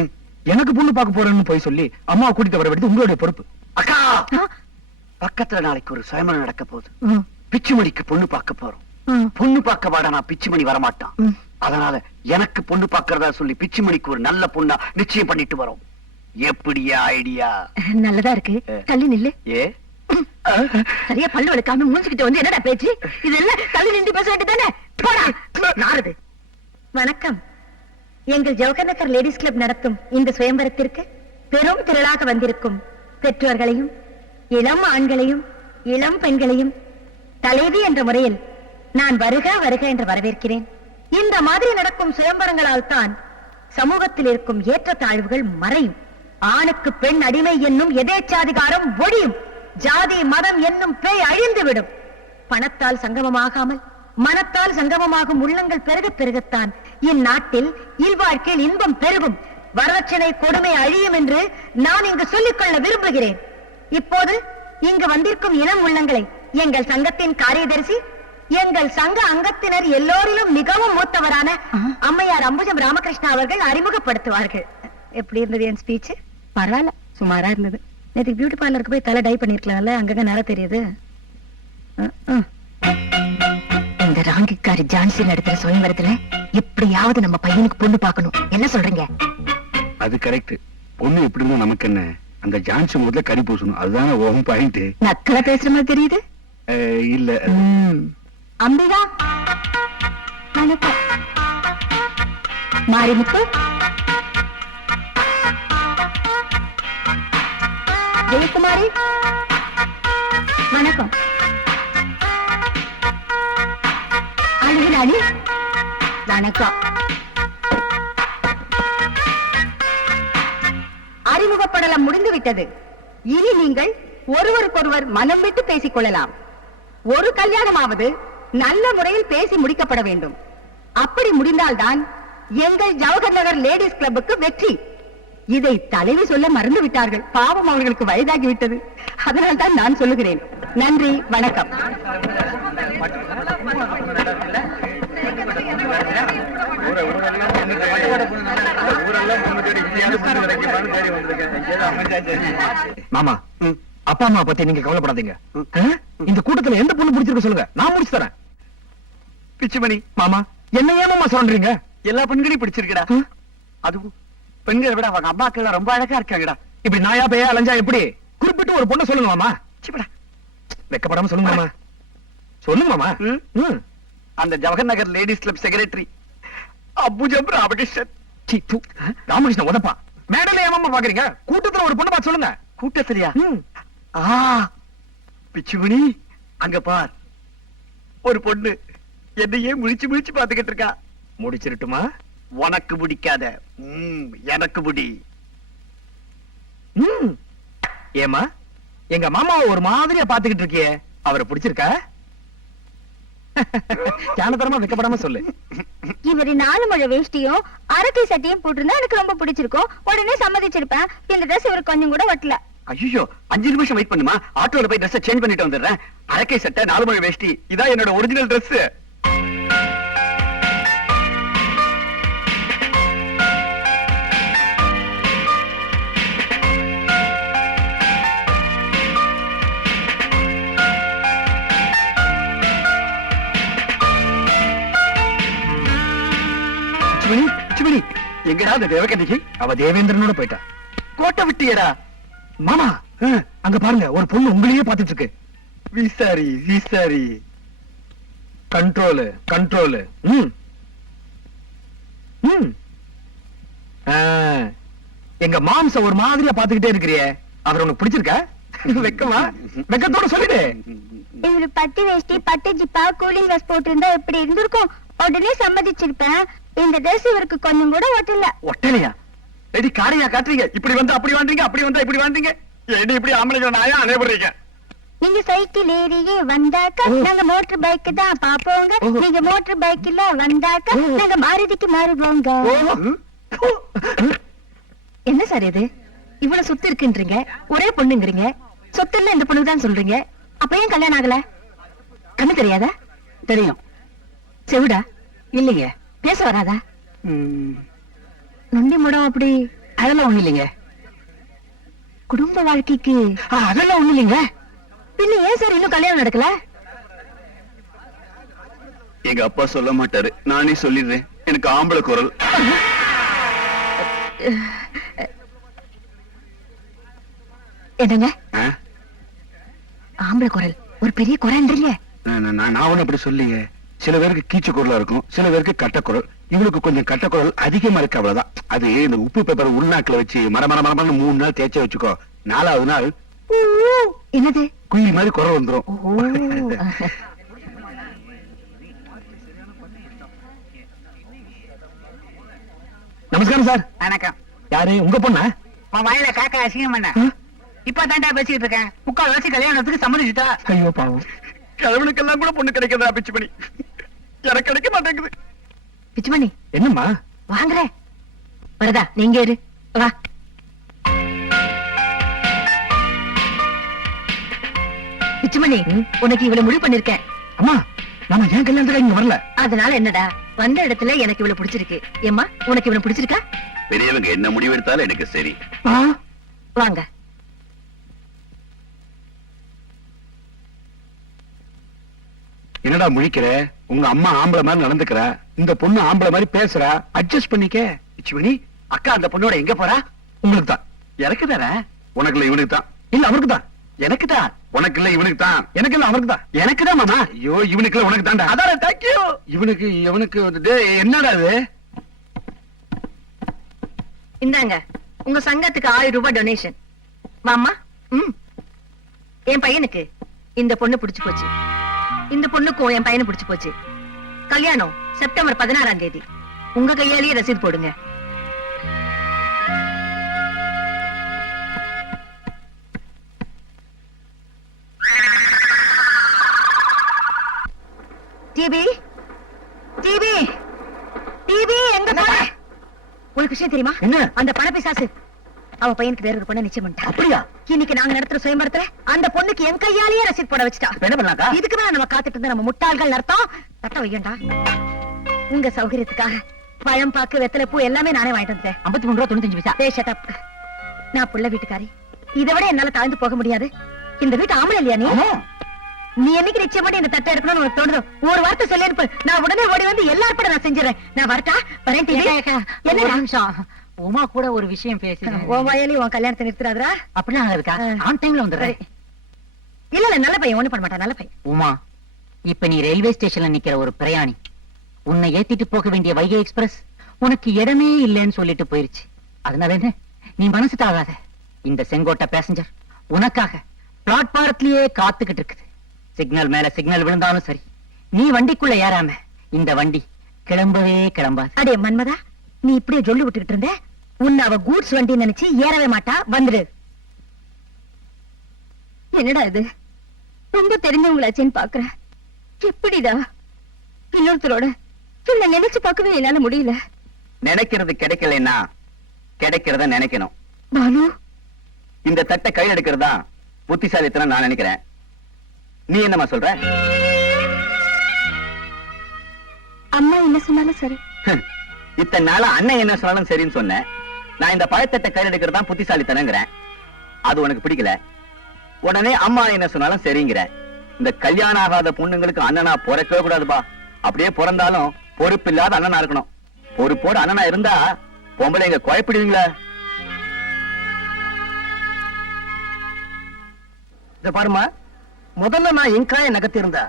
எனக்கு பொண்ணு பார்க்க போறேன்னு போய் சொல்லி அம்மா கூட்டிட்டு வர வேண்டியது உங்களுடைய பொறுப்பு. அக்கா, பக்கத்துல நாளைக்கு ஒரு சுயம்பரம் நடக்க போகுது. பிச்சுமணிக்கு பொண்ணு பார்க்க போறோம். பொண்ணு பார்க்க வாடா நான் பிச்சுமணி வரமாட்டான். அதனால எனக்கு பொண்ணு பார்க்கறதா சொல்லி பிச்சுமணிக்கு ஒரு நல்ல பொண்ணா நிச்சயம் பண்ணிட்டு வரோம். எப்படியா ஐடியா? நல்லதா இருக்கு. தள்ளி நில்லு. ஏ சரியா பல்லு வளர்க்காம மூஞ்சிக்கிட்ட வந்து என்னடா பேச்சு? இதெல்லாம் தள்ளி நின்று பேச வேண்டியதானே? போடா நாரது. வணக்கம். எங்கள் ஜவஹர் நகர் லேடிஸ் கிளப் நடத்தும் இந்த சுயம்பரத்திற்கு பெரும் திரளாக வந்திருக்கும் பெற்றோர்களையும் இளம் ஆண்களையும் இளம் பெண்களையும் தலைவி என்ற முறையில் நான் வருக வருக என்று வரவேற்கிறேன். இந்த மாதிரி நடக்கும் சுயம்பரங்களால் தான் சமூகத்தில் இருக்கும் ஏற்றத்தாழ்வுகள் மறையும். ஆணுக்கு பெண் அடிமை என்னும் எதேச்சாதிகாரம் ஒழியும். ஜாதி மதம் என்னும் பேய் அழிந்துவிடும். பணத்தால் சங்கமமாகாமல் மனத்தால் சங்கமமாகும் உள்ளங்கள் பெருக பெருகத்தான் இந்நாட்டில் இல்வாழ்க்கையில் இன்பம் பெருகும். வரதட்சணை கொடுமை அழியும் என்று நான் இங்கு சொல்லிக்கொள்ள விரும்புகிறேன். இப்போது இங்கு வந்திருக்கும் இளம் உள்ளங்களை எங்கள் சங்கத்தின் காரியதரிசி, எங்கள் சங்க அங்கத்தினர் எல்லோரிலும் மிகவும் மூத்தவரான அம்மையார் அம்புஜம் ராமகிருஷ்ணா அவர்கள் அறிமுகப்படுத்துவார்கள். எப்படி இருந்தது என் ஸ்பீச்? பரவாயில்ல, சுமாரா இருந்தது. நேற்று பியூட்டி பார்லருக்கு போய் தலை டை பண்ணிருக்கலாம்ல, அங்கங்க நல்லா தெரியுது. இந்த ராங்கிக்காரி ஜான்சி நடத்துற சுயம்பரத்துல எப்படியாவது நம்ம பையனுக்கு பொண்ணு பார்க்கணும். என்ன சொல்றீங்க? அது கரெக்ட். பொண்ணு எப்படி இருந்தா நமக்கு என்ன? அந்த ஜான்சி முதல்ல கறி பூசணும். அதுதானே ஓம் பாயிண்ட். நக்கலா பேசுற மாதிரி தெரியுது. இல்ல அம்பிகா, வணக்கம். மாரிமுத்து, ஜெயக்குமாரி, வணக்கம். அழகிராணி, வணக்கம். அறிமுகப்படலம் முடிந்துவிட்டது. இனி நீங்கள் ஒருவருக்கொருவர் மனம் விட்டு பேசிக் கொள்ளலாம். ஒரு கல்யாணமாவது நல்ல முறையில் பேசி முடிக்கப்பட வேண்டும். அப்படி முடிந்தால்தான் எங்கள் ஜவஹர் நகர் லேடிஸ் கிளப்புக்கு வெற்றி. இதை தலைவி சொல்ல மறந்து விட்டார்கள். பாவம், அவர்களுக்கு வயதாகிவிட்டது. அதனால் தான் நான் சொல்லுகிறேன். நன்றி, வணக்கம். மாமா, அப்பா அம்மா பத்தி நீங்க கவலைப்படாதீங்க. இந்த கூட்டத்துல எந்த பொண்ணு பிடிச்சிருக்கு சொல்லுங்க, நான் முடிச்சு தரேன். பிச்சுமணி மாமா, என்ன ஏமாமா சொல்றீங்க? எல்லா பெண்களையும் பிடிச்சிருக்கடா. அதுவும் பெண்களை விட அவங்க அம்மாக்கள் ரொம்ப அழகா இருக்காங்கடா. இப்படி நாயா பேயா அலைஞ்சா எப்படி? குறிப்பிட்டு ஒரு பொண்ணை சொல்லுங்க மாமா. சிப்படா, வெக்கப்படாம சொல்லுங்க மாமா. சொல்லுங்க மாமா. அந்த Jawahar Nagar ladies club secretary Ambujam Ramakrishnan. Ramakrishnan உதப்பா. மேடையில ஏமாமா பாக்குறீங்க? கூட்டத்துல ஒரு பொண்ணை பார்த்து சொல்லுங்க. கூட்டத்திலையா? பிச்சுமணி, அங்க பார், ஒரு பொண்ணு என்னையே முழிச்சு முழிச்சு பாத்துக்கிட்டு இருக்கா. முடிச்சிருட்டுமா? உனக்கு பிடிக்காத, எனக்கு பிடி. ஏமா, எங்க மாமாவை ஒரு மாதிரியா பாத்துக்கிட்டு இருக்கியே, அவரை பிடிச்சிருக்கா? ஞானத்தரமா வைக்கப்படாம சொல்லு. இவரு 4 முழ வேஷ்டியும் அரக்கை சட்டையும் போட்டிருந்தா எனக்கு ரொம்ப பிடிச்சிருக்கும். உடனே சம்மதிச்சிருப்பேன். இந்த ட்ரெஸ் இவருக்கு கொஞ்சம் கூட ஒட்டல. ஐயோ, 5 நிமிஷம் வெயிட் பண்ணுமா? ஆட்டோல போய் ட்ரெஸ் சேஞ்ச் பண்ணிட்டு வந்துடுறேன். அரக்கை சட்டை, 4 முழ வேஷ்டி, இதான் என்னோட ஒரிஜினல் ட்ரெஸ். எங்கடா அந்த தேவகன்னிகை? அவ தேவேந்திரனோட போயிட்டா. கோட்டை விட்டியடா. மாமா, அங்க பாருங்க, ஒரு பொண்ணு உங்களையே பாத்துட்டு இருக்கு. விசாரி விசாரி. Control control. எங்க மாம்ச ஒரு மாதிரியா பாத்துக்கிட்டே இருக்கிறியே, அவர் உனக்கு பிடிச்சிருக்கா? வெக்கமா? வெக்கத்தோட சொல்லிடு. இவரு பட்டு வேஷ்டி, பட்டு ஜிப்பா, கூலிங் கிளாஸ் போட்டிருந்தா எப்படி இருந்திருக்கும்? உடனே சம்மதிச்சிருப்பேன். இந்த ட்ரெஸ் இவருக்கு கொஞ்சம் கூட ஒட்டல. ஒட்டலையா? எடி காரையா காட்டுறீங்க? இப்படி வந்து அப்படி வாண்டீங்க, அப்படி வந்தா இப்படி வாண்டீங்க. ஏடி இப்படி ஆம்பளைங்க நாயா அனைவரீங்க? நீங்க சைக்கிள் ஏறியே வந்தாக்கா நாங்க மோட்டர் பைக் தான் பாப்போங்க. நீங்க மோட்டர் பைக்ல வந்தாக்கா நாங்க மாருதிக்கு மாறுவோங்க. என்ன சார் இது? இவ்வளவு சொத்து இருக்குன்றீங்க, ஒரே பொண்ணுங்கிறீங்க, சொத்து இல்ல இந்த பொண்ணுக்கு தான் சொல்றீங்க. அப்ப ஏன் கல்யாணம் ஆகல? கண்ணு தெரியாதா? தெரியும். செவிடா? இல்லைங்க. பேச வராதா? நொண்டி முடம் அப்படி? அதெல்லாம் ஒண்ணு இல்லைங்க. குடும்ப வாழ்க்கைக்கு அதெல்லாம் ஒண்ணு இல்லைங்க. பின்ன ஏன் சார் இன்னும் கல்யாணம் நடக்கல? எங்க அப்பா சொல்ல மாட்டாரு, நானே சொல்லிடுறேன். எனக்கு ஆம்பளை குரல். என்னங்க ஆ? ஆம்பளை குரல் ஒரு பெரிய குரல்ன்றீங்க. நான் ஒண்ணு அப்படி சொல்லிங்க. சில பேருக்கு கீச்சு குரலா இருக்கும், சில பேருக்கு கட்டக்குரல். இவளுக்கு கொஞ்சம் கட்டக்குரல் அதிகமா இருக்கு, அவ்வளவுதான். அது இந்த உப்பு பேப்பர் உள்நாக்குல வச்சு மரமரமரமன்னு 3 நாள் தேய்ச்ச வச்சுக்கோ, 4வது நாள் என்னது குயில் மாதிரி குரல் வந்துரும். நமஸ்காரம் சார். வணக்கம். யாரு உங்க பொண்ணா? உன் வாயில காக்கா அசிங்கம் பண்ண. இப்ப தாண்டா பேசிட்டு இருக்கேன். 3/4 வருஷம் கல்யாணத்துக்கு சம்மதிச்சுட்டா. ஐயோ பாவம். கிழவனுக்கெல்லாம் கூட பொண்ணு கிடைக்கிறதா பிச்சு பண்ணி எனக்கு கிடைக்க மாட்டேங்குது. பிச்சுமணி என்னம்மா? வாங்குறேன். வரதா நீங்க இரு. வா. பிச்சுமணி உனக்கு இவ்வளவு முடிவு பண்ணிருக்கேன். அம்மா நாம ஏன் கல்யாணத்துக்கு இங்க வரல? அதனால என்னடா, வந்த இடத்துல எனக்கு இவ்வளவு பிடிச்சிருக்கு. ஏம்மா உனக்கு இவ்வளவு பிடிச்சிருக்கா? பெரியவங்க என்ன முடிவு எடுத்தாலும் எனக்கு சரி. வாங்க. என்னடா முழிக்கிற? உங்க அம்மா ஆம்பளை மாதிரி நடந்துக்கிறா, இந்த பொண்ணு ஆம்பளை மாதிரி பேசுறா. அட்ஜஸ்ட் பண்ணிக்க. பிச்சுமணி, அக்கா அந்த பொண்ணோட எங்க போறா? உங்களுக்கு தான். எனக்கு தானே? உனக்கு இல்ல இவனுக்கு தான். இல்ல அவருக்கு தான். எனக்கு தான். உனக்கு இல்ல இவனுக்கு தான். எனக்கு இல்ல அவருக்கு தான். எனக்கு தான் மாமா. ஐயோ இவனுக்கு இல்ல உனக்கு தான்டா. அதான் தேங்க்யூ. இவனுக்கு என்னடா இது? இந்தாங்க உங்க சங்கத்துக்கு 1000 ரூபாய் டொனேஷன். மாமா என் பையனுக்கு இந்த பொண்ணு பிடிச்சு போச்சு, இந்த பொண்ணுக்கும் என் பையனை பிடிச்சு போச்சு. கல்யாணம் செப்டம்பர் 16ஆம் தேதி. உங்க கையாலேயே ரசீது போடுங்க. டிவி டிவி டிவி எங்க போற? உனக்கு விஷயம் தெரியுமா? என்ன? அந்த பணப்பிசாசு அவ பையனுக்கு வேற ஒரு பொண்ணை நிச்சயம் பண்ணிட்டா. அப்படியா? இன்னைக்கு நாங்க நடத்துற சுயம்பரத்துல அந்த பொண்ணுக்கு என் கையாலேயே ரசீது போட வச்சுட்டா. என்ன பண்ணலாக்கா? இதுக்கு மேல நம்ம காத்துட்டு இருந்தா நம்ம முட்டாள்கள் அர்த்தம். தட்ட வையண்டா. உங்க சௌகரியத்துக்காக பழம், பாக்கு, வெத்தலை, பூ எல்லாமே நானே வாங்கிட்டு வந்தேன். 53.95 பைசா. டேய் ஷட் அப். நான் புள்ள வீட்டுக்காரி, இதை விட என்னால தாழ்ந்து போக முடியாது. இந்த வீட்டு ஆம்பளை இல்லையா நீ? நீ என்னைக்கு நிச்சயம் பண்ணி இந்த தட்டை எடுக்கணும்னு உனக்கு தோணுதோ ஒரு வார்த்தை சொல்லி அனுப்பு. நான் உடனே ஓடி வந்து எல்லாரும் நான் செஞ்சிடறேன். நான் வரட்டா? வரேன் டிவி. என்ன உமா கூட ஒரு விஷயம் பேசுறேன். உன் வயலி உன் கல்யாணத்தை நிறுத்துறாதா? அப்படிலாம் இருக்கா? ஆன் டைம்ல வந்துடுறேன். இல்ல இல்ல நல்ல பையன், ஒண்ணு பண்ண மாட்டான், நல்ல பையன். உமா, இப்ப நீ ரயில்வே ஸ்டேஷன்ல நிக்கிற ஒரு பிரயாணி. உன்னை ஏத்திட்டு போக வேண்டிய வைகை எக்ஸ்பிரஸ் உனக்கு இடமே இல்லைன்னு சொல்லிட்டு போயிருச்சு. அதனால என்ன, நீ மனசு தாகாத. இந்த செங்கோட்டை பேசஞ்சர் உனக்காக பிளாட்பாரத்திலேயே காத்துக்கிட்டு இருக்குது. சிக்னல் மேல சிக்னல் விழுந்தாலும் சரி, நீ வண்டிக்குள்ள ஏறாம இந்த வண்டி கிளம்பவே கிளம்பாது. அடே மன்மதா, நீ இப்படியே சொல்லி விட்டுக்கிட்டு இருந்த. உன்னை அவ கூட்ஸ் வண்டி நினைச்சு ஏறவே மாட்டா. வந்துடு. என்னடா இது, ரொம்ப தெரிஞ்சவங்களாச்சேன்னு பாக்குறேன். எப்படிடா இன்னொருத்தரோட என்ன நினைச்சு பார்க்கவே என்னால முடியல. நினைக்கிறது கிடைக்கலன்னா கிடைக்கிறத நினைக்கணும். பானு, இந்த தட்டை கையில் எடுக்கிறதா புத்திசாலித்தனம் நான் நினைக்கிறேன். நீ என்னமா சொல்ற? அம்மா என்ன சொன்னாலும் சரி. இத்தனை நாளா அண்ணன் என்ன சொன்னாலும் சரின்னு சொன்னேன். நான் இந்த பழத்தட்டை கையில் எடுக்கிறதா புத்திசாலித்தனங்கிறேன். அது உனக்கு பிடிக்கல. உடனே அம்மா என்ன சொன்னாலும் சரிங்கிற. இந்த கல்யாணம் ஆகாத பொண்ணுங்களுக்கு அண்ணனா பிறக்கவே கூடாதுப்பா. அப்படியே பிறந்தாலும் பொறுப்பு இல்லாத அண்ணனா இருக்கணும். பொறுப்போடு அண்ணனா இருந்தா பொம்பளைங்க குழப்பிடுவீங்களா? இத பாருமா, முதல்ல நான் என் காயை நகர்த்தி இருந்தா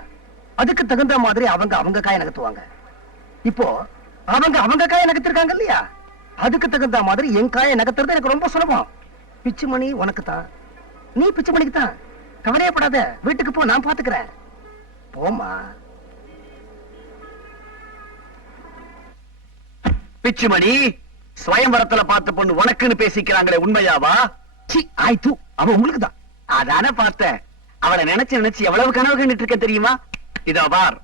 அதுக்கு தகுந்த மாதிரி அவங்க காயை நகர்த்துவாங்க. இப்போ அவங்க காயை நகர்த்திருக்காங்க இல்லையா, அதுக்கு தகுந்த மாதிரி என் காயை நகர்த்துறது எனக்கு ரொம்ப சுலபம். பிச்சுமணி உனக்கு தான், நீ பிச்சுமணிக்கு தான். கவலையப்படாத, வீட்டுக்கு போ, நான் பாத்துக்கிறேன். போமா. பிச்சுமணி, ஸ்வயம்பரத்துல பார்த்த பொண்ணு உனக்குன்னு பேசிக்கிறாங்களே, உண்மையாவா? சி ஆயிட்டு அவ உங்களுக்கு தான். அதான பார்த்தேன். அவளை நினைச்சு நினைச்சு எவ்வளவு கனவு கண்டுட்டு இருக்க தெரியுமா? இதோ பார்,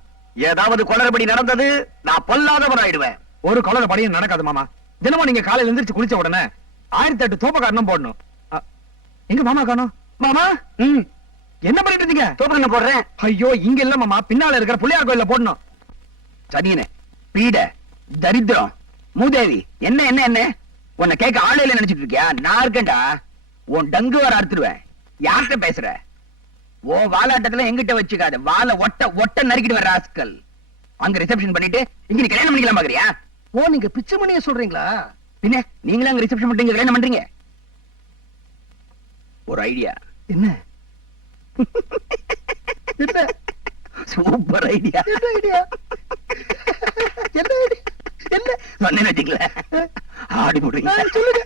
ஏதாவது குளறுபடி நடந்தது நான் பொல்லாதவர் ஆயிடுவேன். ஒரு கொலர படியும் நடக்காது மாமா. தினமும் நீங்க காலையில எழுந்திருச்சு குளிச்ச உடனே 1008 தோப்ப காரணம் போடணும். எங்க மாமா காணோம்? மாமா என்ன பண்ணிட்டு இருந்தீங்க? தோப்பு போடுறேன். ஐயோ இங்க இல்ல மாமா, பின்னால இருக்கிற புள்ளியார் கோயில்ல போடணும். சனியனே, பீட, தரித்திரம், மூதேவி, என்ன என்ன என்ன உன்னை கேட்க ஆளையில நினைச்சிட்டு இருக்கியா? நான் இருக்கேன்டா. உன் டங்கு வர அறுத்துடுவேன். யார்கிட்ட பேசுற? ஓ வாலாட்டத்துல எங்கிட்ட வச்சுக்காத. வாழை ஒட்ட ஒட்ட நறுக்கிட்டு வர ராஸ்கல். அங்க ரிசப்ஷன் பண்ணிட்டு இங்க நீ கல்யாணம் பண்ணிக்கலாம் பாக்குறியா? ஓ நீங்க பிச்சை மணியை சொல்றீங்களா? பின்ன நீங்களும் அங்க ரிசப்ஷன் பண்ணிட்டு இங்க கல்யாணம் பண்றீங்க? ஒரு ஐடியா. என்ன என்ன சூப்பர் ஐடியா. என்ன ஐடியா? என்ன ஐடியா? என்ன சொன்னேன்னு வச்சுக்கல, ஆடி போடுறீங்க. சொல்லுங்க சொல்லுங்க.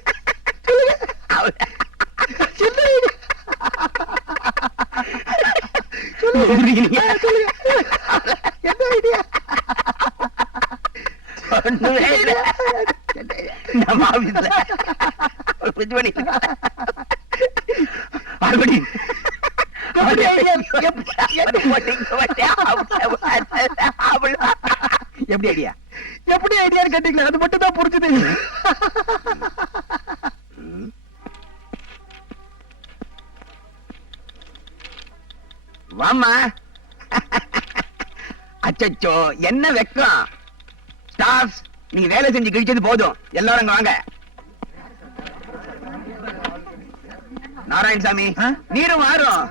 என்ன ஐடியா? சொல்லுங்க என்ன ஐடியா? நம்ம ஆபீஸ்ல ஒரு பிரிட்ஜ் பண்ணி மறுபடியும் எப்படி ஐடியா? எப்படி ஐடியான்னு கேட்டீங்களா? அது மட்டும் தான் புரிஞ்சுது. வாமா. அச்சச்சோ என்ன வெக்கம். ஸ்டாஃப்ஸ், நீங்க வேலை செஞ்சு கிழிச்சது போதும், எல்லாரும் அங்க வாங்க. நாராயணசாமி நீரும் வாரும்.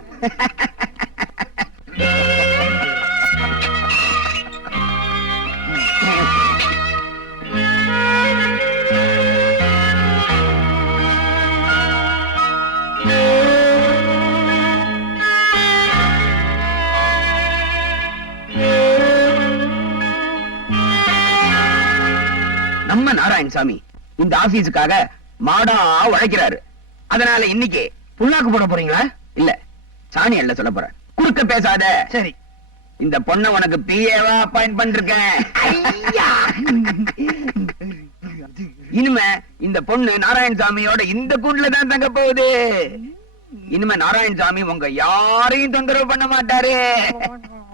நம்ம நாராயணசாமி இந்த ஆபீஸுக்காக மாடா உழைக்கிறாரு. அதனால இன்னைக்கு புண்ணாக்கு போட போறீங்களா? இல்ல, சாணி அல்ல சொல்ல போறேன். குறுக்க பேசாத. சரி. இந்த பொண்ண உனக்கு பிஏவா அப்பாயிண்ட் பண்ணிருக்கேன். இனிமே இந்த பொண்ணு நாராயணசாமியோட இந்த கூண்டுல தான் தங்க போகுது. இனிமே நாராயணசாமி உங்க யாரையும் தொந்தரவு பண்ண மாட்டாரு.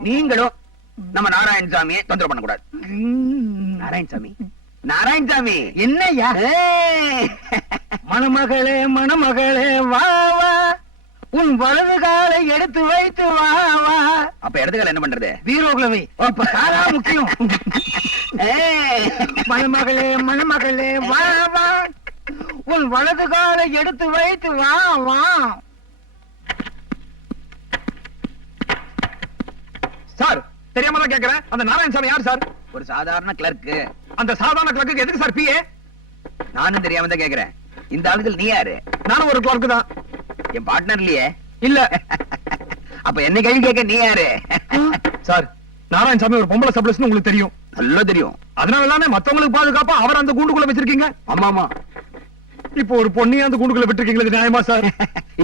நீங்களும் நம்ம நாராயணசாமியை தொந்தரவு பண்ணக்கூடாது. நாராயணசாமி, நாராயணசாமி என்னய்யா? மணமகளே மணமகளே வா வா, உன் வலது காலை எடுத்து வைத்து வா வா. அப்ப இடத்துக்கால என்ன பண்றது? வீரோகுலவை இப்ப சாரா முக்கியம். மணமகளே மணமகளே வா வா, உன் வலது காலை எடுத்து வைத்து வா வா. சார், தெரியாம தான் கேக்குறேன், அந்த நாராயணசாமி யார் சார்? ஒரு சாதாரண கிளர்க்கு. அந்த சாதாரண கிளர்க்கு எதுக்கு சார் பிஏ? நானும் தெரியாம தான் கேக்குறேன். இந்த ஆளுகள் நீ யாரு? நானும் ஒரு கிளர்க்கு தான். என் பார்ட்னர் இல்லையே. இல்ல அப்ப என்ன கேள்வி கேட்க நீ யாரு? சார், நாராயணசாமி ஒரு பொம்பளை சப்ளஸ்னு உங்களுக்கு தெரியும். நல்லா தெரியும். அதனால தானே மத்தவங்களுக்கு பாதுகாப்பா அவர் அந்த கூண்டுக்குள்ள வச்சிருக்கீங்க. ஆமா ஆமா. இப்போ ஒரு பொண்ணையும் அந்த கூண்டுக்குள்ள விட்டுருக்கீங்களா? இது நியாயமா சார்?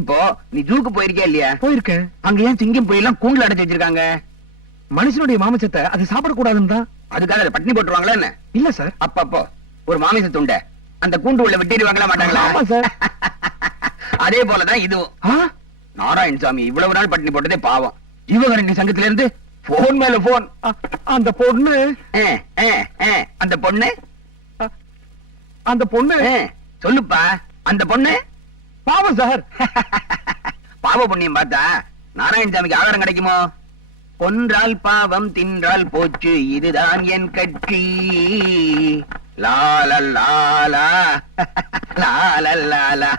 இப்போ நீ ஜூக்கு போயிருக்கியா இல்லையா? போயிருக்கேன். அங்க ஏன் சிங்கம் புலி எல்லாம் கூண்டுல அடைச்சு வச்சிருக்காங்க? மனுஷனுடைய மாமிசத்தை அது சாப்பிடக்கூடாதுன்னு தான். அதுக்காக அதை பட்டினி போட்டுருவாங்களா என்ன? இல்ல சார். அப்பப்போ ஒரு மாமிச துண்டை அந்த கூண்டு உள்ள விட்டிடுவாங்களா மாட்டாங்களா? ஆமா சார். அதே போலதான் இதுவும். ஆ? நாராயணசாமி இவ்வளவு நாள் பட்டினி போட்டதே பாவம். யுவகரணி சங்கத்துல இருந்து போன் மேல போன். அந்த பொண்ணு அந்த பொண்ணு அந்த பொண்ணு சொல்லுப்பா. அந்த பொண்ணு பாவம் சார். பாவ புண்ணியம் பார்த்தா நாராயணசாமிக்கு ஆதாரம் கிடைக்குமோ? கொன்றால் பாவம், தின்றால் போச்சு, இதுதான் என் கட்சி. லால லாலா லால லாலா.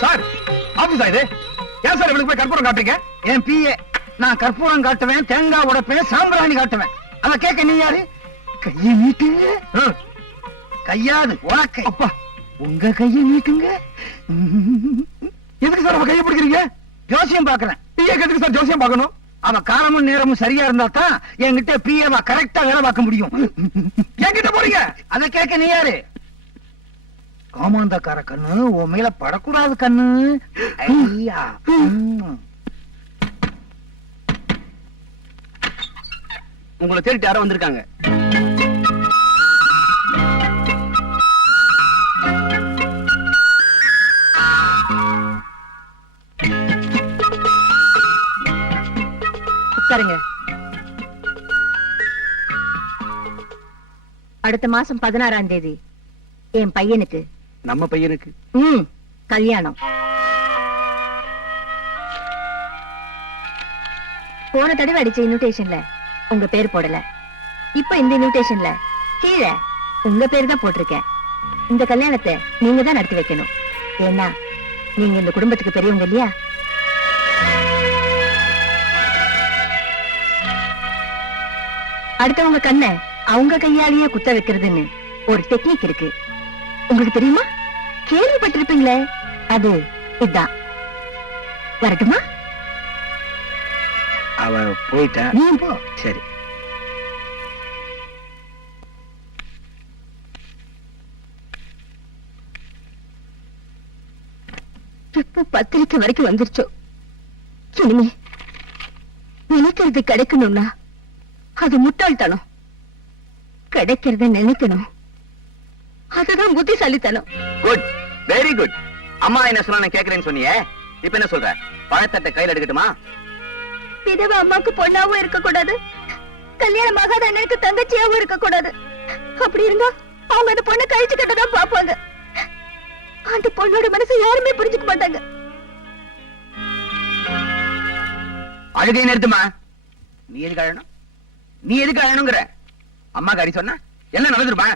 சார், ஆபீஸா இது? ஏன் சார் இவளுக்கு போய் கற்பூரம் காட்டுறீங்க? என் பிஏ. நான் கற்பூரம் காட்டுவேன், தேங்காய் உடைப்பேன், சாம்பிராணி காட்டுவேன். அத கேட்க நீ யாரு? கையை நீட்டுங்க. கையாது உனக்கு. அப்பா, உங்க கையை நீட்டுங்க. எதுக்கு சார் அவ கையை பிடிக்கிறீங்க? ஜோசியம் பாக்குறேன். பிஏக்கு எதுக்கு சார் ஜோசியம் பார்க்கணும்? அவன் காலமும் நேரமும் சரியா இருந்தா தான் என்கிட்ட பிஏவா கரெக்டா வேலை பார்க்க முடியும். என்கிட்ட போறீங்க? அத கேட்க நீ யாரு? காமாந்தக்கார கண்ணு உன் மேல படக்கூடாது கண்ணு. ஐயா. உங்களை தேடிட்டு யாரோ வந்திருக்காங்க. உட்காருங்க. அடுத்த மாசம் 16ஆம் தேதி என் பையனுக்கு, நம்ம பையனுக்கு கல்யாணம். போன தடவை அடிச்ச இன்விடேஷன்ல உங்க பேர் போடல. இப்ப இந்த இன்விடேஷன்ல கீழே உங்க பேர் தான் போட்டிருக்கேன். இந்த கல்யாணத்தை நீங்க தான் நடத்தி வைக்கணும். ஏன்னா நீங்க இந்த குடும்பத்துக்கு பெரியவங்க இல்லையா? அடுத்தவங்க கண்ணை அவங்க கையாலேயே குத்த வைக்கிறதுன்னு ஒரு டெக்னிக் இருக்கு. உங்களுக்கு தெரியுமா? கேள்விப்பட்டிருப்பீங்களே, அது இதான். வரட்டுமா? அவ போயிட்டா. நீ போ. சரி. எப்போ பத்திரிக்கை வரைக்கும் வந்துருச்சோ, இனிமே நினைக்கிறது கிடைக்கணும்னா அது முட்டாள்தனம். கிடைக்கிறத நினைக்கணும், அதுதான் புத்திசாலித்தனம். Good, very good. அம்மா என்ன சொன்னா கேக்குறேன்னு சொன்னியே, இப்ப என்ன சொல்ற? பழத்தட்டை கையில எடுக்கட்டுமா? விதவை அம்மாக்கு பொண்ணாவும் இருக்க கூடாது, கல்யாணம் ஆகாத அண்ணனுக்கு தங்கச்சியாவும் இருக்க கூடாது. அப்படி இருந்தா அவங்க அந்த பொண்ணை கழிச்சு கட்டதான் பாப்பாங்க. அந்த பொண்ணோட மனசை யாருமே புரிஞ்சுக்க மாட்டாங்க. அழுகை நிறுத்துமா. நீ எதுக்கு அழணும்? நீ எதுக்கு அழணுங்கிற? அம்மா காரி சொன்னா என்ன நடந்துருப்பா?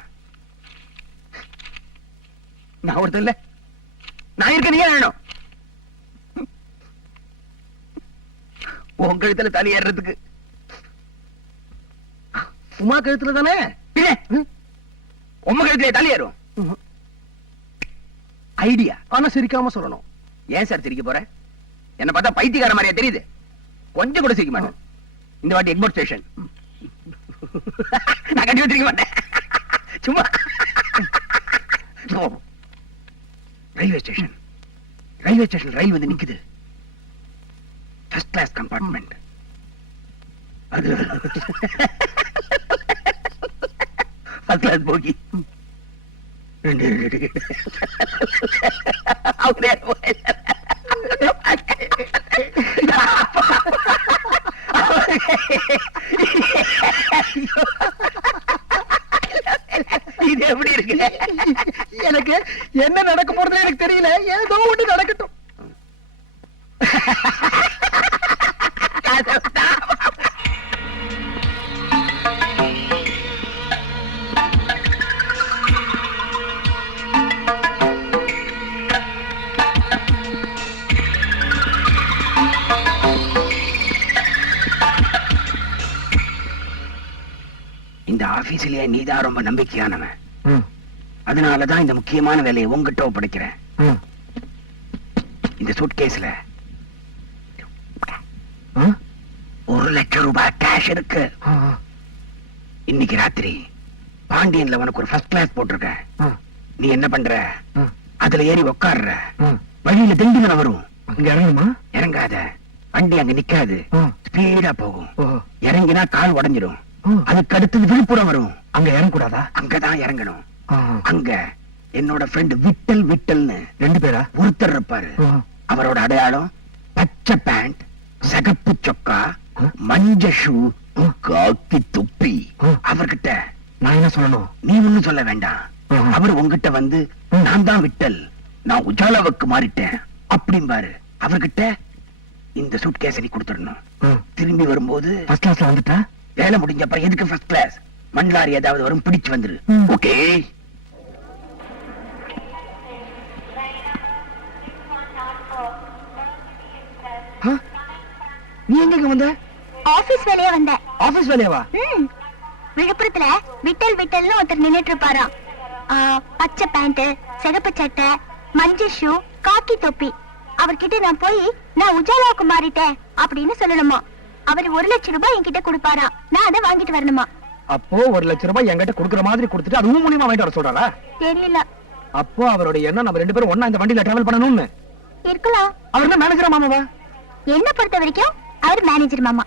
நான் ஒருத்தர் இல்ல, நான் இருக்க. நீ அழணும். உன் கழுத்துல தலை ஏறுறதுக்கு உமா கழுத்துல தானே? உம்ம கழுத்துல தலை ஏறும். ஐடியா. ஆனா சிரிக்காம சொல்லணும். ஏன் சார் சிரிக்க போற? என்ன பார்த்தா பைத்தியக்கார மாதிரியா தெரியுது? கொஞ்சம் கூட சிரிக்க மாட்டேன். இந்த வாட்டி எக்மோர் ஸ்டேஷன் நான் கட்டி வச்சிருக்க மாட்டேன். சும்மா ரயில்வே ஸ்டேஷன். ரயில்வே ஸ்டேஷன் ரயில் வந்து நிக்குது. First class compartment. அது ஃபர்ஸ்ட் கிளாஸ் போகி. இது எப்படி இருக்கு? எனக்கு என்ன நடக்க போறது எனக்கு தெரியல. ஏதோ ஒண்ணு நடக்கட்டும். இந்த ஆபீஸ்லயே நீதான் ரொம்ப நம்பிக்கையானவன். அதனாலதான் இந்த முக்கியமான வேலையை உங்ககிட்ட ஒப்படைக்கிறேன். இந்த சூட்கேஸ்ல 1,00,000 ரூபாய் கேஷ் இருக்கு. இன்னைக்கு ராத்திரி பாண்டியன்ல உனக்கு ஒரு ஃபர்ஸ்ட் கிளாஸ் போட்டிருக்கேன். நீ என்ன பண்ற? அதுல ஏறி உட்கார்ற. வழியில திண்டிவன வரும். அங்க இறங்கணுமா? இறங்காத. வண்டி அங்க நிக்காது, ஸ்பீடா போகும். இறங்கினா கால் உடைஞ்சிடும். அதுக்கு அடுத்தது விழுப்புரம் வரும். அங்க இறங்கக்கூடாதா? அங்கதான் இறங்கணும். அங்க என்னோட ஃப்ரெண்ட் விட்டல் விட்டல்னு 2 பேரா? ஒருத்தர் இருப்பாரு. அவரோட அடையாளம் பச்சை பேண்ட், சிகப்பு சொக்கா, மஞ்ச ஷூ, காக்கி தொப்பி. அவர்கிட்ட நான் என்ன சொல்லணும்? நீ ஒண்ணும் சொல்ல வேண்டாம். அவர் உங்ககிட்ட வந்து நான் தான் விட்டல், நான் உஜாலாவுக்கு மாறிட்டேன் அப்படிம்பாரு. அவர்கிட்ட இந்த சூட்கேஸை நீ கொடுத்துடணும். திரும்பி வரும்போது ஃபர்ஸ்ட் கிளாஸ்ல வந்துட்டா வேலை முடிஞ்ச அப்புறம் எதுக்கு ஃபர்ஸ்ட் கிளாஸ்? மண்லாரி ஏதாவது வரும், பிடிச்சு வந்துரு. ஓகே? நீ எங்க வந்த? ஆபீஸ் வேலையா வந்தேன். ஆபீஸ் வேலையாவா? விழுப்புரத்துல விட்டல் விட்டல்னு ஒருத்தர் நின்னுட்டு இருப்பாராம். பச்சை பேண்ட், சிகப்பு சட்டை, மஞ்சள் ஷூ, காக்கி தொப்பி. அவர்கிட்ட நான் போய் நான் உஜாலாவுக்கு மாறிட்டேன் அப்படின்னு சொல்லணுமா. அவர் 1,00,000 ரூபாய் என்கிட்ட கொடுப்பாரா. நான் அதை வாங்கிட்டு வரணுமா. அப்போ 1,00,000 ரூபாய் என்கிட்ட கொடுக்குற மாதிரி கொடுத்துட்டு அதுவும் மூலியமா வாங்கிட்டு வர சொல்றாரா? தெரியல. அப்போ அவருடைய எண்ணம் நம்ம 2 பேரும் ஒண்ணா இந்த வண்டியில டிராவல் பண்ணணும்னு இருக்கலாம். அவர் என்ன மேனேஜரா மாமாவா? என்ன பொறுத்த வரைக்கும் அவர் மேனேஜர் மாமா.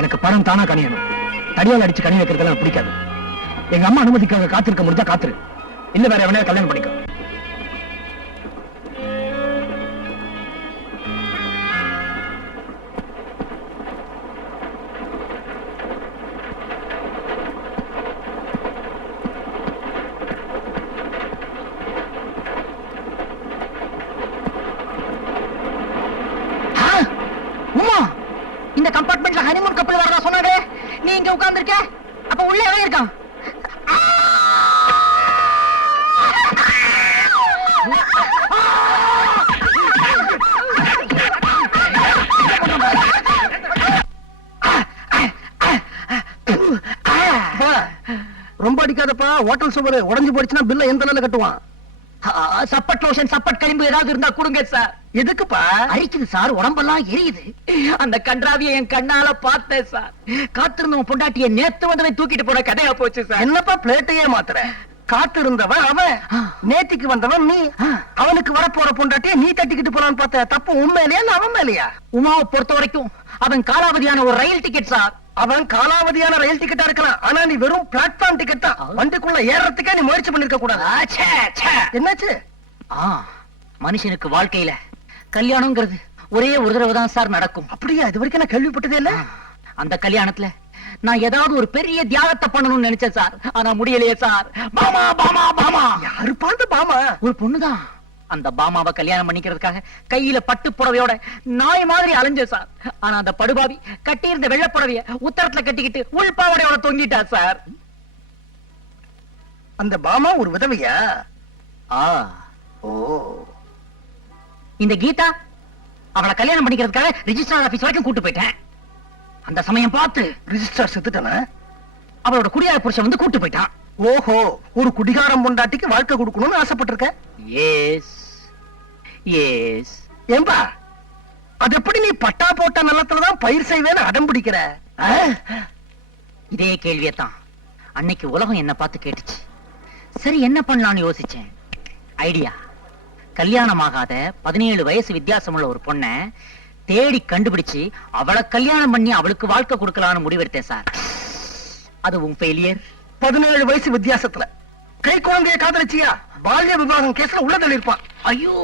எனக்கு பணம் தானா கணியணும். தடியால் அடிச்சு கனி வைக்கிறதெல்லாம் பிடிக்காது. எங்க அம்மா அனுமதிக்காக காத்திருக்க முடிஞ்சா காத்துரு, இல்ல வேற எவனையா கல்யாணம் பண்ணிக்கோ. இந்த கம்பார்ட்மெண்ட்ல ஹனிமூன் கப்பல் வரதா சொன்னாங்க. நீ இங்க உட்கார்ந்திருக்க. அப்ப உள்ள எவன் இருக்கான்? ஹோட்டல் சுவர் உடைஞ்சு போயிடுச்சுன்னா பில்ல எந்த நிலையில கட்டுவான்? சப்பட் லோஷன் சப்பட் களிம்பு ஏதாவது இருந்தா கொடுங்க சார். எதுக்குப்பா? அரிக்குது சார், உடம்பெல்லாம் எரியுது. அந்த கன்றாவிய என் கண்ணால பார்த்தேன் சார். காத்திருந்தவன் பொண்டாட்டிய நேத்து வந்தவன் தூக்கிட்டு போன கதையா போச்சு சார். என்னப்பா பிளேட்டையே மாத்துற? காத்து இருந்தவன் அவன், நேத்திக்கு வந்தவன் நீ. அவனுக்கு வரப்போற பொண்டாட்டிய நீ தட்டிக்கிட்டு போலான்னு பார்த்த. தப்பு உண்மையிலேயா இல்ல அவன் மேலையா? உமாவை பொறுத்த வரைக்கும் அவன் காலாவதியான ஒரு ரயில் டிக்கெட் சார். அவன் காலாவதியான ரயில் டிக்கெட்டா இருக்கலாம், ஆனா நீ வெறும் பிளாட்ஃபார்ம் டிக்கெட் தான். வண்டிக்குள்ள ஏறறதுக்கே நீ முயற்சி பண்ணிருக்க கூடாது. என்னாச்சு? மனுஷனுக்கு வாழ்க்கையில கல்யாணம்ங்கிறது ஒரே ஒரு தடவை தான் சார் நடக்கும். அப்படியா? இது வரைக்கும் நான் கேள்விப்பட்டதே இல்ல. அந்த கல்யாணத்துல நான் ஏதாவது ஒரு பெரிய தியாகத்தை பண்ணணும்னு நினைச்சேன் சார், ஆனா முடியலையே சார். பாமா பாமா பாமா. யாரு பாந்த பாமா? ஒரு பொண்ணுதான். அந்த பாமாவை கல்யாணம் பண்ணிக்கிறதுக்காக கையில பட்டு புடவையோட நாய் மாதிரி அலைஞ்ச சார். ஆனா அந்த படுபாவி கட்டியிருந்த வெள்ளை புடவைய உத்தரத்துல கட்டிக்கிட்டு உள்பாவடையோட தொங்கிட்டா சார். அந்த பாமா ஒரு விதவையா? ஓ. இந்த கீதா அவளை கல்யாணம் பண்ணிக்கிறதுக்காக ரிஜிஸ்டர் ஆபீஸ் வரைக்கும் கூட்டு போயிட்டேன். அந்த சமயம் பார்த்து ரிஜிஸ்டர் செத்துட்டானா? அவளோட குடியார புருஷன் வந்து கூட்டு போயிட்டான். ஓஹோ, ஒரு குடிகாரம் பொண்டாட்டிக்கு வாழ்க்கை கொடுக்கணும்னு ஆசைப்பட்டிருக்க? S S. ஏம்பா, அது எப்படி நீ பட்டா போட்ட நிலத்துலதான் பயிர் செய்வேன்னு அடம் பிடிக்கிற? இதே கேள்வியத்தான் அன்னைக்கு உலகம் என்ன பார்த்து கேட்டுச்சு. சரி என்ன பண்ணலாம்னு யோசிச்சேன். ஐடியா, கல்யாணம் ஆகாத 17 வயசு வித்தியாசம் உள்ள ஒரு பொண்ண தேடி கண்டுபிடிச்சு அவளை கல்யாணம் பண்ணி அவளுக்கு வாழ்க்கை கொடுக்கலாம்னு முடிவெடுத்தேன் சார். அதுவும் ஃபெயிலியர். 17 வயசு வித்தியாசத்துல கை குழந்தைய காதலிச்சியா? பால்ய விவாகம் கேஸ்ல உள்ள தள்ளிருப்பான். ஐயோ,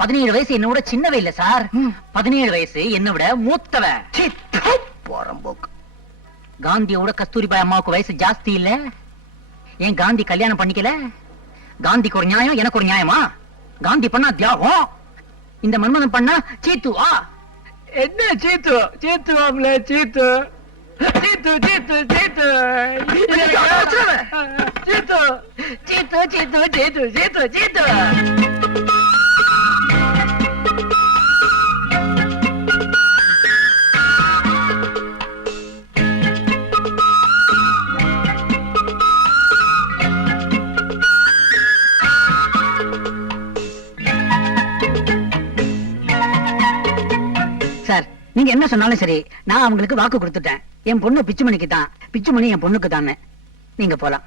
17 வயசு என்ன விட சின்னவ இல்ல சார். 17 வயசு என்ன விட மூத்தவ. போறம்போக்கு. காந்தியோட கஸ்தூரிபாய் அம்மாவுக்கு வயசு ஜாஸ்தி இல்ல. ஏன் காந்தி கல்யாணம் பண்ணிக்கல? காந்திக்கு ஒரு நியாயம், எனக்கு ஒரு நியாயமா? காந்தி பண்ணா தியாகம், இந்த மன்மதன் பண்ணா சீத்துவா? என்ன சீத்து சீத்துவாம்ல? சீத்து சீத்து சீத்து சீத்து சீத்து சீத்து சீத்து சீத்து சீத்து சீத்து. சார், நீங்க என்ன சொன்னாலும் சரி, நான் அவங்களுக்கு வாக்கு கொடுத்துட்டேன். என் பொண்ணு பிச்சுமணிக்கு தான், பிச்சுமணி என் பொண்ணுக்கு தானே. நீங்க போலாம்.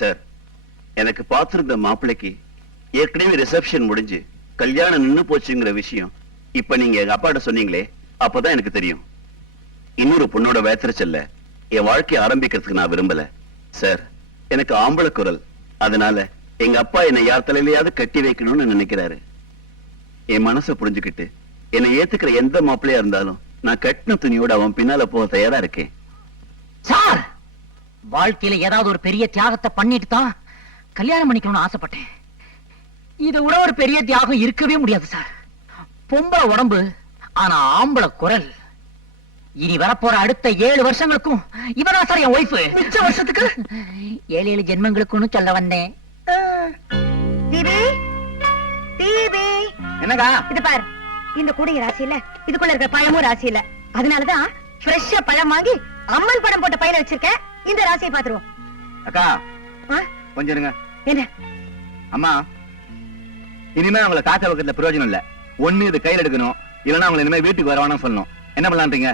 சார், எனக்கு பார்த்திருந்த மாப்பிள்ளைக்கு ஏற்கனவே ரிசப்ஷன் முடிஞ்சு கல்யாணம் நின்னு போச்சுங்கிற விஷயம் இப்ப நீங்க எங்க அப்பாட்ட சொன்னீங்களே, அப்பதான் எனக்கு தெரியும். இன்னொரு பொண்ணோட வேத்திரச்சல்ல என் வாழ்க்கையை ஆரம்பிக்கிறதுக்கு நான் விரும்பல சார். எனக்கு ஆம்பளை குரல், அதனால எங்க அப்பா என்னை யார் தலையிலையாவது கட்டி வைக்கணும்னு நினைக்கிறாரு. என் மனசை புரிஞ்சுக்கிட்டு என்னை ஏத்துக்கிற எந்த மாப்பிள்ளையா இருந்தாலும் நான் கட்டின துணியோட அவன் பின்னால போக தயாரா இருக்கேன். சார், வாழ்க்கையில ஏதாவது ஒரு பெரிய தியாகத்தை பண்ணிட்டு தான் கல்யாணம் பண்ணிக்கணும்னு ஆசைப்பட்டேன். இதை விட ஒரு பெரிய தியாகம் இருக்கவே முடியாது சார். பொம்பளை உடம்பு, ஆனா ஆம்பளை குரல். இனி வரப்போற அடுத்த 7 வருஷங்களுக்கும் இவனா சார் என் ஒய்ஃப். மிச்ச வருஷத்துக்கு 7 ஜென்மங்களுக்குன்னு சொல்ல வந்தேன். என்னக்கா இது பாரு, இந்த கூடைய ராசி இல்ல, இதுக்குள்ள இருக்கிற பழமும் ராசி இல்ல. அதனாலதான் ஃப்ரெஷ்ஷா பழம் வாங்கி அம்மன் படம் போட்ட பையில வச்சிருக்கேன். இந்த ராசியை பாத்துருவோம். அக்கா கொஞ்சம் இருங்க. என்ன அம்மா, இனிமே அவங்களை காக்க வைக்கிறதுல பிரயோஜனம் இல்ல. ஒண்ணு இது கையில் எடுக்கணும், இல்லன்னா அவங்களை இனிமே வீட்டுக்கு வரவானு சொல்லணும். என்ன பண்ணலான்றீங்க?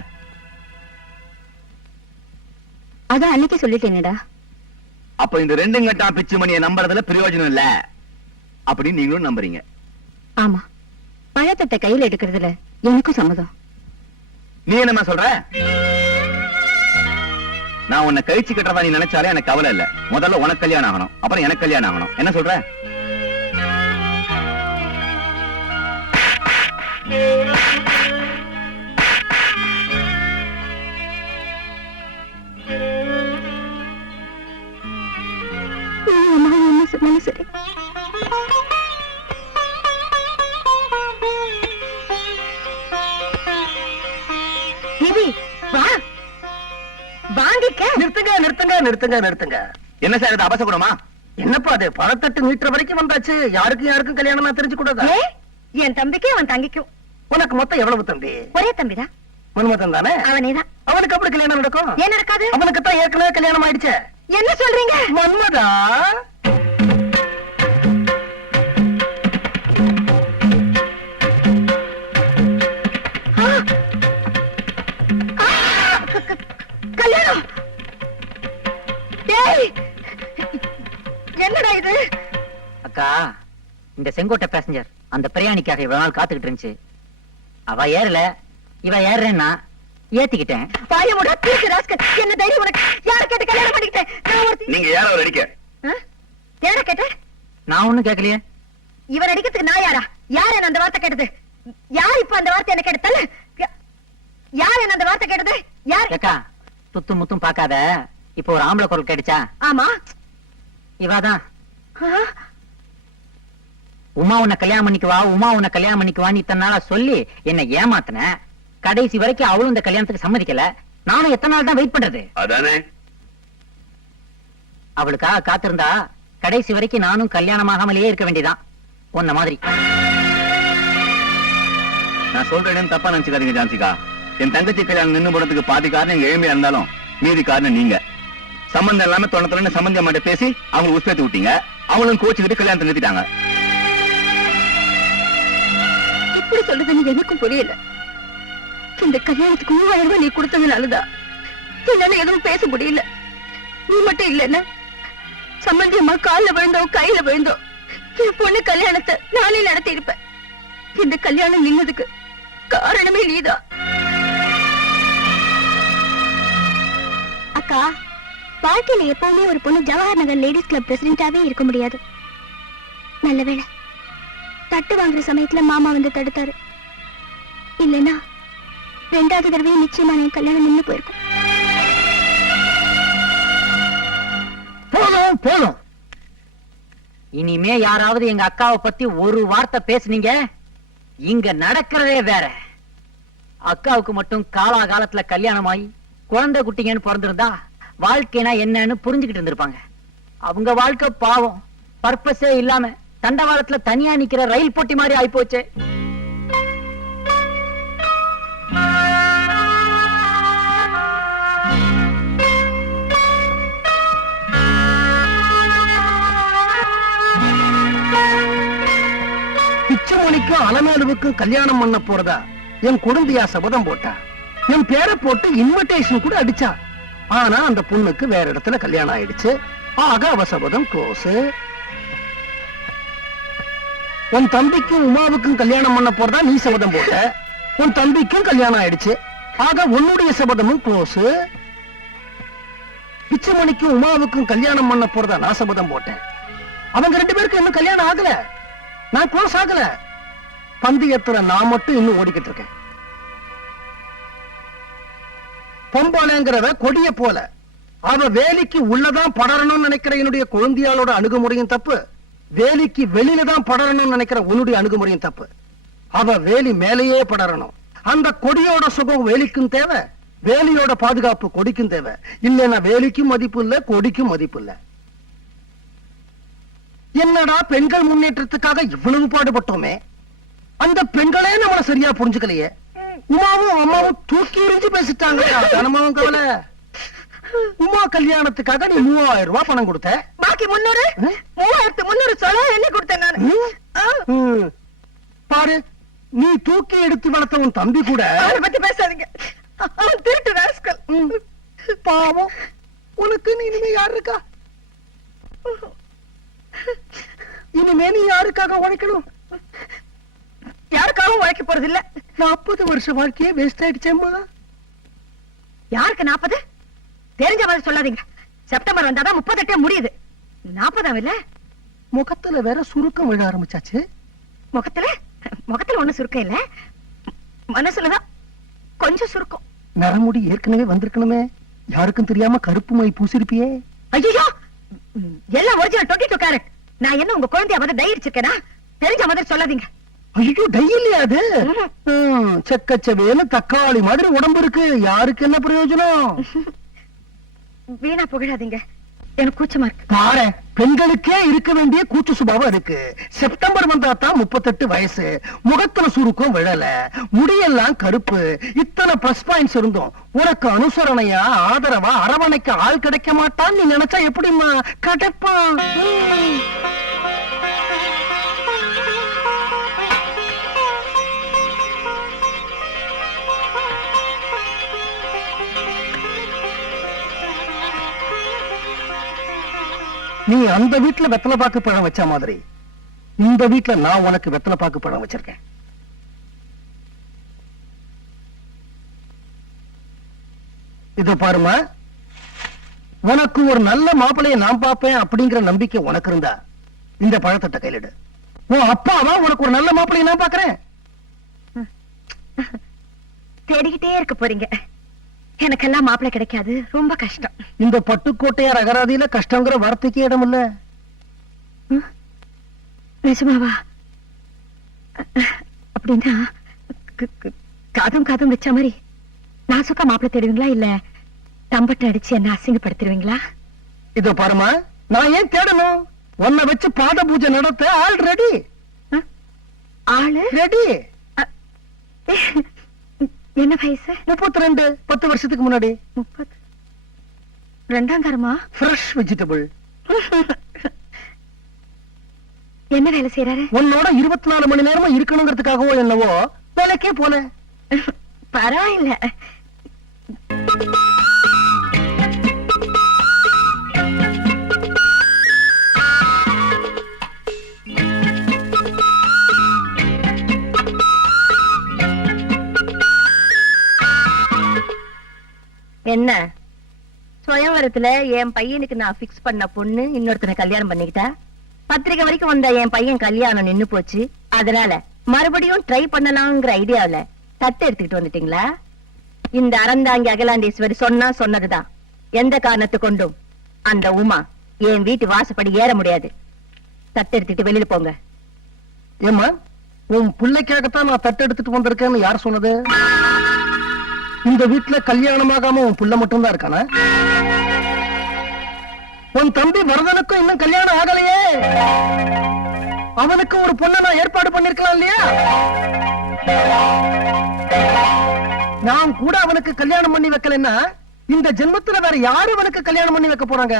அதான் அன்னைக்கு சொல்லிட்டேனேடா. அப்ப இந்த 2 கட்டா பிச்சு மணியை நம்புறதுல பிரயோஜனம் இல்ல அப்படின்னு நீங்களும் நம்புறீங்க? ஆமா, பழத்தட்டை கையில எடுக்கிறதுல எனக்கும் சம்மதம். நீ என்னமா சொல்ற? நான் உன்னை கழிச்சு கட்டுறதா நீ நினைச்சாலே எனக்கு கவலை இல்ல. முதல்ல உனக்கு கல்யாணம் ஆகணும், அப்புறம் எனக்கு கல்யாணம் ஆகணும். என்ன சொல்ற? சரி. வாங்கிக்க. நிறுத்துங்க நிறுத்துங்க நிறுத்துங்க நிறுத்துங்க. என்ன சார் இது அபசகுணமா? என்னப்பா அது பழத்தட்டு மீட்டர் வரைக்கும் வந்தாச்சு. யாருக்கும் கல்யாணம் நான் தெரிஞ்சு கூடாதா? ஏ, என் தம்பிக்கும் அவன் தங்கிக்கும் உனக்கு மொத்தம் எவ்வளவு தம்பி? ஒரே தம்பிதான். மன்மதன் தானே? அவனேதான். அவனுக்கு அப்படி கல்யாணம் நடக்கும்? ஏன் நடக்காது? அவனுக்கு தான் ஏற்கனவே கல்யாணம் ஆயிடுச்சே. என்ன சொல்றீங்க? மன்மதா, கல்யாணம். டேய், என்னடா இது? அக்கா, இந்த செங்கோட்டை பேசஞ்சர் அந்த பிரயாணிக்காக இவ்வளவு நாள் காத்துக்கிட்டு இருந்துச்சு. அவ ஏறல, இவ ஏறேன்னா ஏத்திக்கிட்டேன். பாயமுடா திருச்சி ராஸ்கல். என்ன தைரியம் உனக்கு? யார கேட்டு கல்யாணம் பண்ணிக்கிட்டேன்? நான் ஒருத்தி. நீங்க யார அவர் அடிக்க? யார கேட்ட? நான் ஒண்ணும் கேட்கலையே. இவன் அடிக்கிறதுக்கு நான் யாரா? யார் என்ன அந்த வார்த்தை கேட்டது? யார் இப்ப அந்த வார்த்தை என்ன கேட்டது? யார் என்ன அந்த வார்த்தை கேட்டது? யார்? அக்கா, துத்தும் முத்தும் பாக்காத. இப்ப ஒரு ஆம்பளை குரல் கேட்டுச்சா? ஆமா. இவாதான். ஆ, உமா உன்னை கல்யாணம் பண்ணிக்குவா, உமா உன்னை கல்யாணம் பண்ணிக்குவான்னு இத்தனை நாளா சொல்லி என்ன ஏமாத்தின. கடைசி வரைக்கும் அவளும் இந்த கல்யாணத்துக்கு சம்மதிக்கல. நானும் எத்தனை நாள் தான் வெயிட் பண்றது? அதானே. அவளுக்காக காத்திருந்தா கடைசி வரைக்கும் நானும் கல்யாணமாகாமலேயே இருக்க வேண்டியதான், உன்ன மாதிரி. நான் சொல்றேன்னு தப்பா நினைச்சுக்காதீங்க ஜான்சிகா. என் தங்கச்சி கல்யாணம் நின்னு போறதுக்கு பாதி காரணம் எங்க ஏழ்மையா இருந்தாலும் மீதி காரணம் நீங்க. சம்பந்தம் இல்லாம தொண்ணத்துல சம்பந்தியா மாட்ட பேசி அவங்க உஸ்பேத்து விட்டீங்க. அவங்களும் கோச்சுக்கிட்டு கல்யாணத்தை நிறுத்திட்டாங்க. எப்படி சொல்றதுன்னு எனக்கும் புரியல. இந்த கல்யாணத்துக்கு 3000 ரூபாய் நீ கொடுத்ததுனாலதான் என்னால எதுவும் பேச முடியல. நீ மட்டும் இல்லன்னா சம்பந்தி அம்மா கால்ல விழுந்தோம், கையில விழுந்தோம் என் பொண்ணு கல்யாணத்தை நானே நடத்தி இருப்பேன். இந்த கல்யாணம் நின்னதுக்கு காரணமே நீதான். அக்கா, வாழ்க்கையில எப்பவுமே ஒரு பொண்ணு ஜவஹர் நகர் லேடிஸ் கிளப் பிரசிடென்டாவே இருக்க முடியாது. நல்ல வேளை தட்டு வாங்குற சமயத்துல மாமா வந்து தடுத்தாரு. இல்லைன்னா 2வது தடவை நிச்சயமா என் கல்யாணம் நின்னு போயிருக்கும். போதும் போதும். இனிமே யாராவது எங்க அக்காவை பத்தி ஒரு வார்த்தை பேசுனீங்க, இங்க நடக்கிறதே வேற. அக்காவுக்கு மட்டும் காலாகாலத்துல கல்யாணம் ஆகி குழந்தை குட்டிங்கன்னு பிறந்திருந்தா வாழ்க்கைனா என்னன்னு புரிஞ்சுக்கிட்டு இருந்திருப்பாங்க. அவங்க வாழ்க்கை பாவம், பர்பஸே இல்லாம தண்டவாளத்துல தனியா நிக்கிற ரயில் போட்டி மாதிரி ஆயிப்போச்சு. பிச்சைமணிக்கும் அலமேலுவுக்கும் கல்யாணம் பண்ண போறதா என் குடும்பியா சபதம் போட்டா. என் பேரை போட்டு இன்விடேஷன் கூட அடிச்சா. ஆனா அந்த பொண்ணுக்கு வேற இடத்துல கல்யாணம் ஆயிடுச்சு. ஆக அவ சபதம் க்ளோஸ். உன் தம்பிக்கும் உமாவுக்கும் கல்யாணம் பண்ண போறதா நீ சபதம் போட்ட. உன் தம்பிக்கும் கல்யாணம் ஆயிடுச்சு. ஆக உன்னுடைய சபதமும் க்ளோஸ். பிச்சைமணிக்கும் உமாவுக்கும் கல்யாணம் பண்ண போறதா நான் சபதம் போட்டேன். அவங்க 2 பேருக்கும் இன்னும் கல்யாணம் ஆகல. நான் க்ளோஸ் ஆகல. பந்தயத்துல நான் மட்டும் இன்னும் ஓடிக்கிட்டு இருக்கேன். பொம்பளைங்கிறவ கொடிய போல அவ வேலிக்கு உள்ளதான் படரணும்னு நினைக்கிற என்னுடைய குழந்தையாளோட அணுகுமுறையும் தப்பு. வேலிக்கு வெளியில தான் படரணும்னு நினைக்கிற உன்னுடைய அணுகுமுறையும் தப்பு. அவ வேலி மேலேயே படரணும். அந்த கொடியோட சுகம் வேலிக்கும் தேவை, வேலியோட பாதுகாப்பு கொடிக்கும் தேவை. இல்லைன்னா வேலிக்கும் மதிப்பு இல்ல, கொடிக்கும் மதிப்பு இல்ல. என்னடா பெண்கள் முன்னேற்றத்துக்காக இவ்வளவு பாடுபட்டோமே, அந்த பெண்களே நம்மள சரியா புரிஞ்சுக்கலையே. உமாவும் அம்மாவும் தூக்கி எறிஞ்சு பேசிட்டாங்க. தனமாவும் கவலை. உமா கல்யாணத்துக்காக நீ 3000 ரூபாய் பணம் கொடுத்த. பாக்கி 300 3300 சொல்ல என்ன கொடுத்தேன் நானு. பாரு, நீ தூக்கி எடுத்து வளர்த்த உன் தம்பி கூட அவனை பத்தி பேசாதீங்க. அவன் திருட்டு ராஸ்கல். பாவம். உனக்கு இனிமே யார் இருக்கா? இனிமே நீ யாருக்காக உழைக்கணும்? யாருக்காகவும் உழைக்க போறது இல்ல. 40 வருஷ வாழ்க்கையே வேஸ்ட் ஆயிடுச்சேம்மா. யாருக்கு 40? தெரிஞ்ச மாதிரி சொல்லாதீங்க. செப்டம்பர் வந்தாதான் 38 முடியுது. 40 இல்ல. முகத்துல வேற சுருக்கம் விழ ஆரம்பிச்சாச்சு. முகத்துல ஒண்ணு சுருக்கம் இல்ல, மனசுலதான் கொஞ்சம் சுருக்கம். நரமுடி ஏற்கனவே வந்திருக்கணுமே. யாருக்கும் தெரியாம கருப்பு மை பூசிருப்பியே. ஐயோ, எல்லாம் ஒரிஜினல் 22 கேரட். நான் என்ன உங்க குழந்தைய வந்து டை அடிச்சிருக்கேனா? தெரிஞ்ச மாதிரி சொல்லாதீங்க. ஐயோ, டை இல்லையா அது? செக்கச்சவேன்னு தக்காளி மாதிரி உடம்பு இருக்கு. யாருக்கு என்ன பிரயோஜனம்? வீணா புகழாதீங்க, எனக்கு கூச்சமா இருக்கு. பாரு, பெண்களுக்கே இருக்க வேண்டிய கூச்ச சுபாவம் இருக்கு. செப்டம்பர் வந்தா தான் 38 வயசு, முகத்துல சுருக்கம் விழல, முடியெல்லாம் கருப்பு. இத்தனை பிளஸ் பாயிண்ட்ஸ் இருந்தோம் உனக்கு அனுசரணையா ஆதரவா அரவணைக்க ஆள் கிடைக்க மாட்டான்னு நீ நினைச்சா எப்படிம்மா கிடைப்பான்? நீ அந்த வீட்டுல வெத்தலை பாக்கு பழம் வச்ச மாதிரி இந்த வீட்டுல நான் உனக்கு வெத்தலை பாக்கு பழம் வச்சிருக்கேன். இத பாருமா, உனக்கு ஒரு நல்ல மாப்பிளைய நான் பாப்பேன் அப்படிங்கிற நம்பிக்கை உனக்கு இருந்தா இந்த பழத்தட்ட கையிலிடு. உன் அப்பாவா உனக்கு ஒரு நல்ல மாப்பிளைய நான் பாக்குறேன். தேடிக்கிட்டே இருக்க போறீங்க, எனக்கெல்லாம் மாப்பிள்ளை கிடைக்காது, ரொம்ப கஷ்டம். இந்த பட்டுக்கோட்டையார் அகராதியில கஷ்டங்கிற வார்த்தைக்கு இடம் இல்ல. நிஜமாவா? அப்படின்னா காதும் வச்ச மாதிரி நாசுக்கா மாப்பிள்ளை தேடுவீங்களா, இல்ல தம்பட்டை அடிச்சு என்ன அசிங்கப்படுத்திடுவீங்களா? இத பாருமா, நான் ஏன் தேடணும்? உன்னை வச்சு பாத பூஜை நடத்த ஆள் ரெடி. ஆளு ரெடி. என்ன வயசு? 32, 10 வருஷத்துக்கு முன்னாடி. 32ஆம் தரமா? Fresh vegetable. என்ன வேலை செய்யறாரு? உன்னோட 24 மணி நேரமும் இருக்கணுங்கிறதுக்காகவோ என்னவோ வேலைக்கே போல. பரவாயில்ல. என்ன சுயவரத்துல என் பையனுக்கு நான் பிக்ஸ் பண்ண பொண்ணு இன்னொருத்தனை கல்யாணம் பண்ணிக்கிட்டா, பத்திரிக்கை வரைக்கும் வந்த என் பையன் கல்யாணம் நின்னு போச்சு. அதனால மறுபடியும் ட்ரை பண்ணலாம்ங்கிற ஐடியாவில தட்டு எடுத்துக்கிட்டு வந்துட்டீங்களா? இந்த அறந்தாங்கி அகிலாண்டேஸ்வரி சொன்னா சொன்னதுதான். எந்த காரணத்து கொண்டும் அந்த உமா என் வீட்டு வாசப்படி ஏற முடியாது. தட்டு எடுத்துட்டு வெளியில போங்க. ஏமா, உன் பிள்ளைக்காகத்தான் நான் தட்டு எடுத்துட்டு வந்திருக்கேன்னு யார் சொன்னது? இந்த வீட்டுல கல்யாணமாகாம உன் புள்ள மட்டும் தான் இருக்கானா? உன் தம்பி வரதனுக்கும் இன்னும் கல்யாணம் ஆகலையே. அவனுக்கு ஒரு பொண்ணை நான் ஏற்பாடு பண்ணிருக்கலாம் இல்லையா? நான் கூட அவனுக்கு கல்யாணம் பண்ணி வைக்கலன்னா இந்த ஜென்மத்துல வேற யாரு அவனுக்கு கல்யாணம் பண்ணி வைக்க போறாங்க?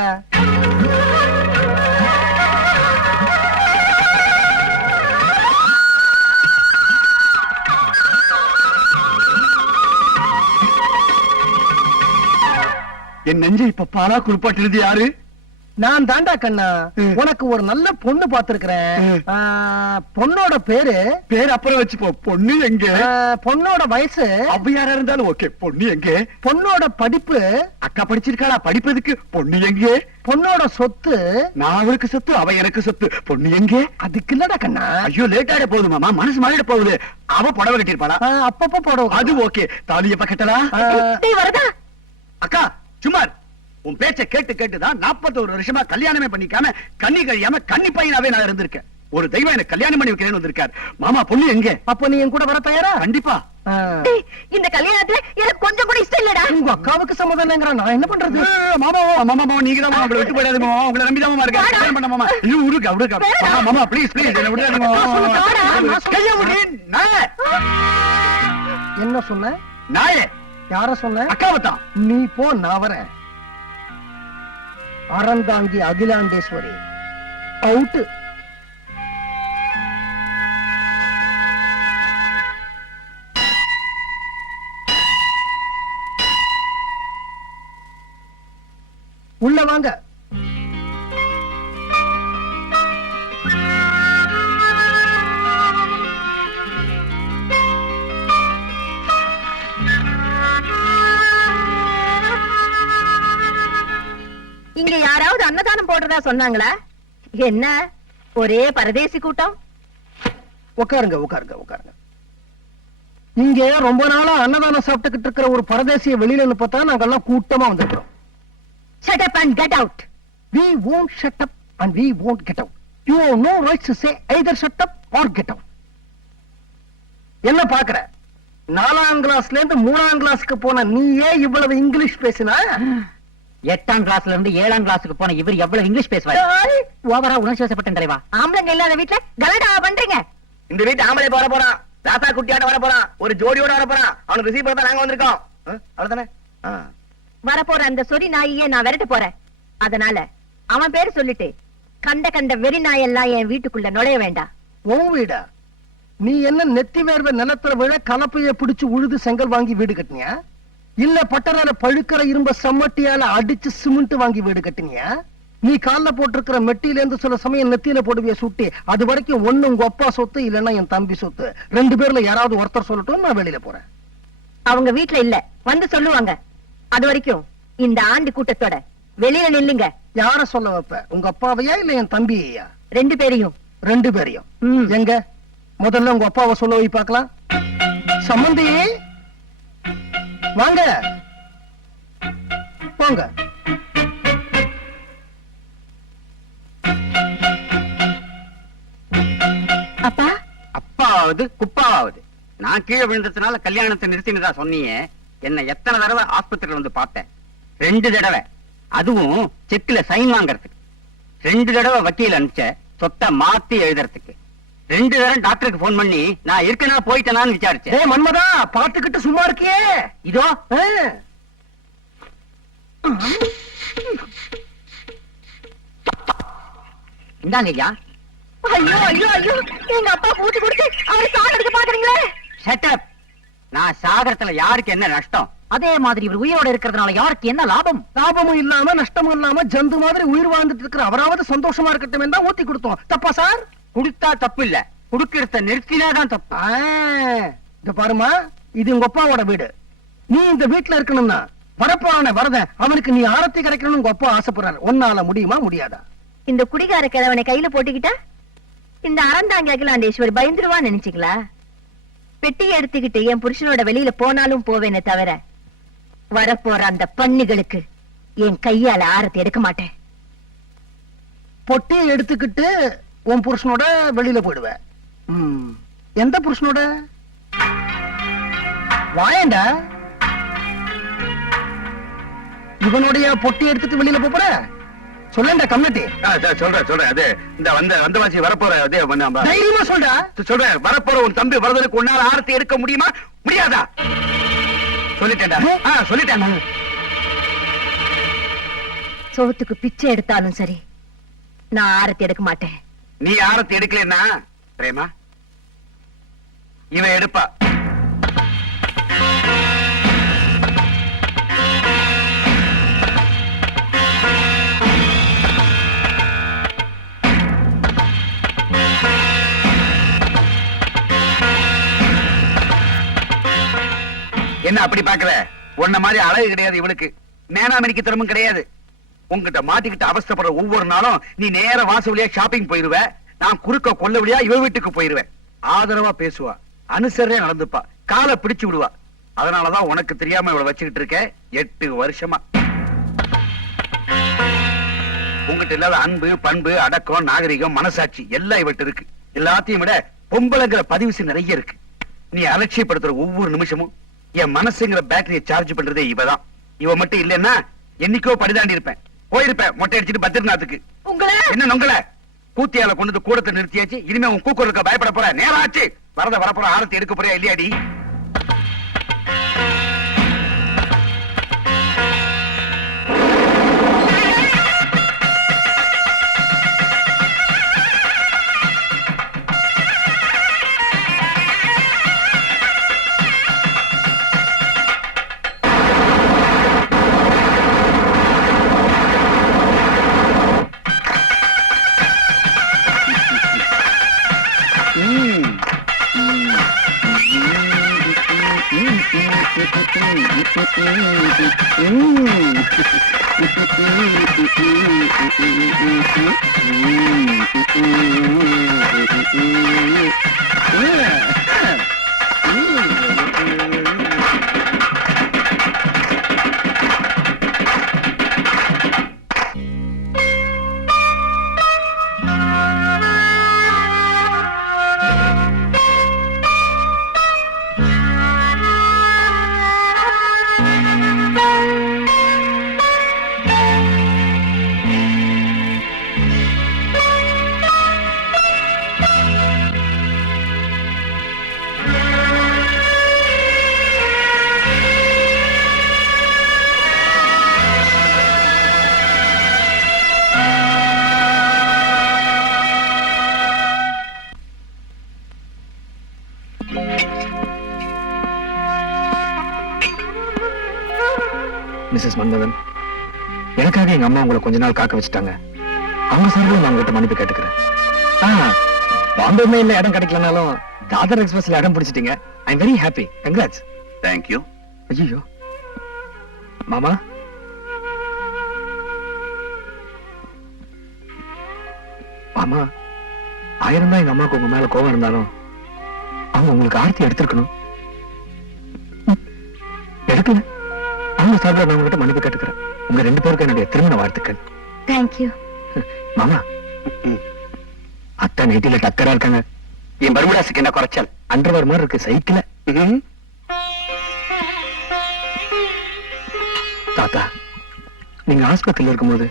என் நெஞ்சை இப்ப பாலா குளிப்பாட்டினது யாரு? நான் தாண்டா கண்ணா. உனக்கு ஒரு நல்ல பொண்ணு பாத்துருக்கிறேன். பொண்ணோட பேரு அப்புறம் வச்சுப்போ. பொண்ணு எங்க? பொண்ணோட வயசு அவ்வையாரா இருந்தாலும் ஓகே. பொண்ணு எங்க? பொண்ணோட படிப்பு அக்கா படிச்சிருக்காளா? படிப்பதுக்கு பொண்ணு எங்க? பொண்ணோட சொத்து நான் அவளுக்கு சொத்து, அவ எனக்கு சொத்து. பொண்ணு எங்க? அதுக்கு இல்லடா கண்ணா. ஐயோ, லேட் ஆயிட போகுது மாமா, மனசு மாறிட போகுது. அவ புடவை கட்டிருப்பாளா? அப்பப்ப போடுவோம். அது ஓகே. தாலி எப்ப கட்டலா? வரதா அக்கா சுமார், உன் பேச்ச கேட்டு கேட்டுதான் 41 வருஷமா கல்யாணமே பண்ணிக்காம கண்ணி கழியாம கன்னி பையனாவே நான் இருந்திருக்கேன். ஒரு தெய்வம் எனக்கு கல்யாணம் பண்ணி வைக்கிறேன்னு வந்திருக்காரு. மாமா, பொண்ணு எங்க? அப்ப நீ என் கூட வர தயாரா? கண்டிப்பா. இந்த கல்யாணத்துல எனக்கு கொஞ்சம் கூட இஷ்டம் இல்லடா. உங்க அக்காவுக்கு சம்மதம் இல்லைங்கிற நான் என்ன பண்றது? மாமா மாமா, நீங்க தான் உங்களை விட்டு போயிடாது மாமா. உங்களை நம்பி தான் இருக்கேன். கல்யாணம் பண்ண மாமா. ஐயோ, விடுங்க மாமா, ப்ளீஸ் என்ன விடாதீங்க மாமா. கைய விடு. நாயே. என்ன சொன்ன? நாயே. யார சொன்ன? அக்காவை தான். நீ போ, நான் வரேன். அறந்தாங்கி அகிலாண்டேஸ்வரி அவுட். உள்ள வாங்க. இங்க யாராவது அன்னதானம் போடுறதா சொன்னாங்களா? என்ன ஒரே பரதேசி கூட்டம்? உட்காருங்க உட்காருங்க உட்காருங்க. இங்க ரொம்ப நாளா அன்னதானம் சாப்பிட்டுக்கிட்டு இருக்கிற ஒரு பரதேசிய வெளியில பார்த்தா நாங்கெல்லாம் கூட்டமா வந்திருக்கிறோம். Shut up and get out. We won't shut up and we won't get out. You have no right to say either shut up or get out. என்ன பாக்குற? 4ஆம் கிளாஸ்ல இருந்து 3ஆம் கிளாஸ்க்கு போன நீயே இவ்வளவு இங்கிலீஷ் பேசினா 8ஆம் கிளாஸ்ல இருந்து 7ஆம் கிளாஸுக்கு போன இவர் எவ்வளவு இங்கிலீஷ் பேசுவாரு? ஓவரா உணர்ச்சி வசப்பட்டேன் தலைவா. ஆம்பளைங்க இல்லாத வீட்டுல கலடா பண்றீங்க. இந்த வீட்டு ஆம்பளை போற போறான், தாத்தா குட்டியாட வர போறான், ஒரு ஜோடியோட வர போறான். அவனுக்கு ரிசீவ் பண்ண நாங்க வந்திருக்கோம். அவ்வளவுதானே? வரப்போற அந்த சொறி நாயே நான் விரட்ட போறேன். அதனால அவன் பேரு சொல்லிட்டு கண்ட கண்ட வெறி நாயெல்லாம் என் வீட்டுக்குள்ள நுழைய வேண்டாம். உன் வீடா? நீ என்ன நெத்தி வேர்வை நிலத்துல விழ கலப்பைய பிடிச்சு உழுது செங்கல் வாங்கி வீடு கட்டினியா? இல்ல பட்டறால பழுக்கிற இரும்ப சம்மட்டியால அடிச்சு சிமெண்ட் வாங்கி வீடு கட்டினியா? நீ கால்ல போட்டிருக்கிற மெட்டியில இருந்து சில சமயம் நெத்தியில போடுவிய சுட்டி, அது வரைக்கும் ஒண்ணு உங்க அப்பா சொத்து, இல்லன்னா என் தம்பி சொத்து. 2 பேர்ல யாராவது ஒருத்தர் சொல்லட்டும், நான் வெளியில போறேன். அவங்க வீட்டுல இல்ல, வந்து சொல்லுவாங்க. அது வரைக்கும் இந்த ஆண்டு கூட்டத்தோட வெளியில நில்லுங்க. யார சொல்ல வைப்ப? உங்க அப்பாவையா இல்ல என் தம்பியையா? 2 பேரையும். 2 பேரையும். எங்க முதல்ல உங்க அப்பாவை சொல்ல வை பார்க்கலாம். சம்பந்தி வாங்க போங்க. அப்பா அப்பாவது குப்பாவது. நான் கீழே விழுந்ததுனால கல்யாணத்தை நிறுத்தினதா சொன்னீங்க. என்ன எத்தனை தடவை ஆஸ்பத்திரியில வந்து பார்த்தேன்? 2 தடவை. அதுவும் செக்ல சைன் வாங்கறதுக்கு. 2 தடவை வக்கீல் அனுப்பிச்ச சொத்தை மாத்தி எழுதுறதுக்கு. 2 தடவை டாக்டருக்கு போன் பண்ணி நான் இருக்கனா போயிட்டேனான்னு விசாரிச்சேன். ஏய் மன்மதா, பாத்துக்கிட்டு சும்மா இருக்கியே. இதோ இந்தாங்க ஐயா. ஐயோ ஐயோ ஐயோ, எங்க அப்பா பூட்டி கொடுத்து அவரை சாகடிக்க பாக்குறீங்களே. ஷட்டப். நான் சாகரத்துல யாருக்கு என்ன நஷ்டம்? அதே மாதிரி இவர் உயிரோட இருக்கிறதுனால யாருக்கு என்ன லாபம்? லாபமும் இல்லாம நஷ்டமும் இல்லாம ஜந்து மாதிரி உயிர் வாழ்ந்துட்டு இருக்கிற அவராவது சந்தோஷமா இருக்கட்டும் தான் ஊத்தி கொடுத்தோம். தப்பா சார்? குடுத்தா தப்பு இல்ல, குடுக்கிறத நிறுத்தினாதான் தப்பு. இந்த பாருமா, இது உங்க அப்பாவோட வீடு. நீ இந்த வீட்டுல இருக்கணும்னா வரப்போறான வரதன் அவனுக்கு நீ ஆரத்தி கிடைக்கணும்னு உங்க அப்பா ஆசைப்படுறாரு. உன்னால முடியுமா முடியாதா? இந்த குடிகார கிழவனை கையில போட்டுக்கிட்டா இந்த அறந்தாங்கி அகிலாண்டேஸ்வரி பயந்துருவான்னு நினைச்சீங்களா? பெட்டியை எடுத்துக்கிட்டு என் புருஷனோட வெளியில போனாலும் போவேனே தவிர வரப்போற அந்த பண்ணிகளுக்கு என் கையால ஆரத்தி எடுக்க மாட்டேன். பொட்டியை எடுத்துக்கிட்டு உன் புருஷனோட வெளியில போயிடுவ. எந்த புருஷனோட? வாயண்டா, இவனுடைய பொட்டி எடுத்துட்டு வெளியில போற? சொல்லண்டா கம்னட்டி. சொல்றேன். அது இந்த வந்த வாசி வரப்போற தைரியமா சொல்றா. சொல்றேன். வரப்போற உன் தம்பி வரதலுக்கு உன்னால ஆரத்தி எடுக்க முடியுமா முடியாதா? சொல்லிட்டேன்டா. சொல்லிட்டேன். சோத்துக்கு பிச்சை எடுத்தாலும் சரி, நான் ஆரத்தி எடுக்க மாட்டேன். நீ ஆரத்தி எடுக்கலன்னா பிரேமா இவன் எடுப்பா. என்ன அப்படி பாக்குற? உன்ன மாதிரி அழகு கிடையாது இவளுக்கு, மேனாமணிக்கு திறமும் கிடையாது. உங்ககிட்ட மாட்டிக்கிட்டு அவஸ்தைப்படுற ஒவ்வொரு நாளும் நீ நேர வாசவழியா ஷாப்பிங் போயிருவ, நான் குறுக்க கொல்ல வழியா இவ வீட்டுக்கு போயிருவேன். ஆதரவா பேசுவா, அனுசரியா நடந்துப்பா, காலை பிடிச்சு விடுவா. அதனாலதான் உனக்கு தெரியாம இவளை வச்சுக்கிட்டு இருக்க 8 வருஷமா. உங்ககிட்ட இல்லாத அன்பு, பண்பு, அடக்கம், நாகரிகம், மனசாட்சி எல்லாம் இவட்டு இருக்கு. எல்லாத்தையும் விட பொம்பளைங்கிற பதிவுசி நிறைய இருக்கு. நீ அலட்சியப்படுத்துற ஒவ்வொரு நிமிஷமும் என் மனசுங்கிற பேட்டரியை சார்ஜ் பண்றதே இவதான். இவ மட்டும் இல்லன்னா என்னைக்கோ படிதாண்டி இருப்பேன், போயிருப்பேன் மொட்டை அடிச்சுட்டு பத்திரநாத்துக்கு. என்ன நொங்கல கூத்தியால கொண்டு கூடத்தை நிறுத்தியாச்சு. இனிமே உன் கூக்குறதுக்கு பயப்பட போற நேரம் ஆச்சு. வரப்போற ஆரத்தி எடுக்க போறியா இல்லையாடி? மிஸ்ஸஸ் மன்மதன், எனக்காக எங்க அம்மா உங்களை கொஞ்ச நாள் காக்க வச்சுட்டாங்க. அவங்க சார்பில் நான் உங்ககிட்ட மன்னிப்பு கேட்டுக்கிறேன். பாம்பே மெயில்ல இடம் கிடைக்கலனாலும் தாதர் எக்ஸ்பிரஸ்ல இடம் பிடிச்சிட்டீங்க. I am very happy. Congrats. Thank you. ஐயோ மாமா, மாமா, 1000 தான் எங்க அம்மாவுக்கு உங்க மேல கோவம் இருந்தாலும் அவங்க உங்களுக்கு ஆர்த்தி எடுத்திருக்கணும். எடுக்கல. அவங்க சார்பில் நான் உங்ககிட்ட மன்னிப்பு கேட்டுக்கிறேன். உங்க 2 பேருக்கும் என்னுடைய திருமண வாழ்த்துக்கள். தேங்க்யூ. மாமா, அத்தா நைட்டில டக்கரா இருக்காங்க. என் பர்முடாஸுக்கு என்ன குறைச்சல்? அண்டர்வேர் மாதிரி இருக்கு சைக்கிள. தாத்தா, நீங்க ஆஸ்பத்திரியில இருக்கும்போது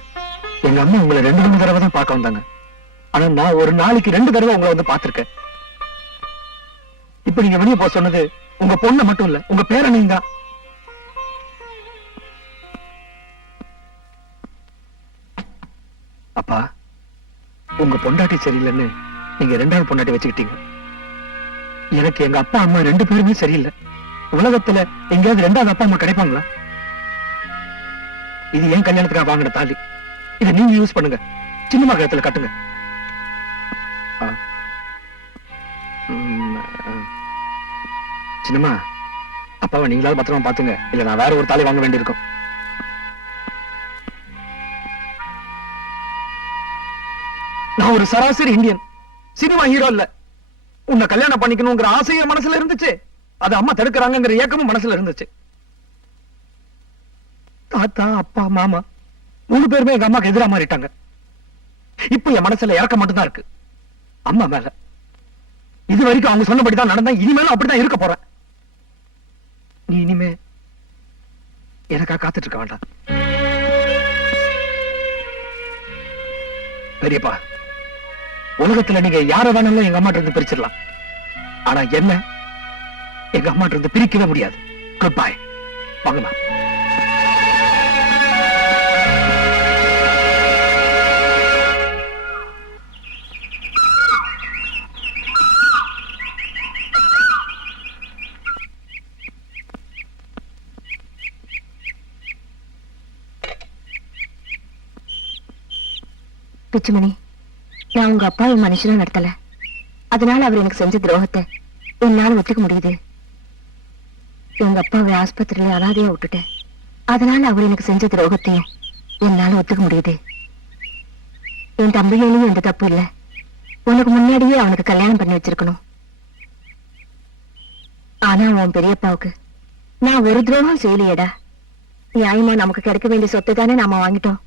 எங்க அம்மா உங்களை 2-3 தடவை தான் பார்க்க வந்தாங்க. ஆனா நான் ஒரு நாளைக்கு 2 தடவை உங்களை வந்து பார்த்திருக்கேன். இப்ப நீங்க வெளியே போக சொன்னது உங்க பொண்ணை மட்டும் இல்ல, உங்க பேரனையும் தான். அப்பா, உங்க பொண்டாட்டி சரியில்லைன்னு நீங்க 2வது பொண்டாட்டி வச்சுக்கிட்டீங்க. எனக்கு எங்க அப்பா அம்மா 2 பேருமே சரியில்லை. உலகத்துல எங்கேயாவது 2வது அப்பா அம்மா கிடைப்பாங்களா? இது ஏன் கல்யாணத்துக்காக வாங்கின தாலி. இதை நீங்க யூஸ் பண்ணுங்க, சின்னம்மா கழுத்துல கட்டுங்க. சின்னம்மா, அப்பாவை நீங்களாவது பத்திரமா பாத்துங்க, இல்ல நான் வேற ஒரு தாலி வாங்க வேண்டியிருக்கும். நான் ஒரு சராசரி இந்தியன், சினிமா ஹீரோ இல்ல. உன்னை கல்யாணம் பண்ணிக்கணுங்கிற ஆசைய மனசுல இருந்துச்சு, அது அம்மா தடுக்கிறாங்கிற ஏக்கமும் மனசுல இருந்துச்சு. தாத்தா, அப்பா, மாமா 3 பேருமே எங்க அம்மாக்கு எதிரா மாறிட்டாங்க. இப்ப என் மனசுல இறக்க மட்டும்தான் இருக்கு அம்மா மேல. இது வரைக்கும் அவங்க சொன்னபடிதான் நடந்தா, இனிமேலும் அப்படிதான் இருக்க போறேன். நீ இனிமே எனக்கா காத்துட்டு இருக்க வேண்டாம். பெரியப்பா, உலகத்துல நீங்க யார வேணாலும் எங்க அம்மாட்ட இருந்து பிரிச்சிடலாம். ஆனா என்ன எங்க அம்மாட்ட இருந்து பிரிக்கவே முடியாது. Good bye. வாங்கம்மா. பிச்சுமணி, நான் உங்க அப்பாவை மனுஷனா நடத்தல. அதனால அவர் எனக்கு செஞ்ச துரோகத்தை என்னால ஒத்துக்க முடியுது. எங்க அப்பாவை ஆஸ்பத்திரியில அனாதையா விட்டுட்டேன். அதனால அவர் எனக்கு செஞ்ச துரோகத்தையும் என்னால ஒத்துக்க முடியுது. என் தம்பியிலையும் எந்த தப்பு இல்ல. உனக்கு முன்னாடியே அவனுக்கு கல்யாணம் பண்ணி வச்சிருக்கணும். ஆனா உன் பெரியப்பாவுக்கு நான் ஒரு துரோகம் செய்யலையேடா. நியாயமா நமக்கு கிடைக்க வேண்டிய சொத்தை தானே நாம வாங்கிட்டோம்.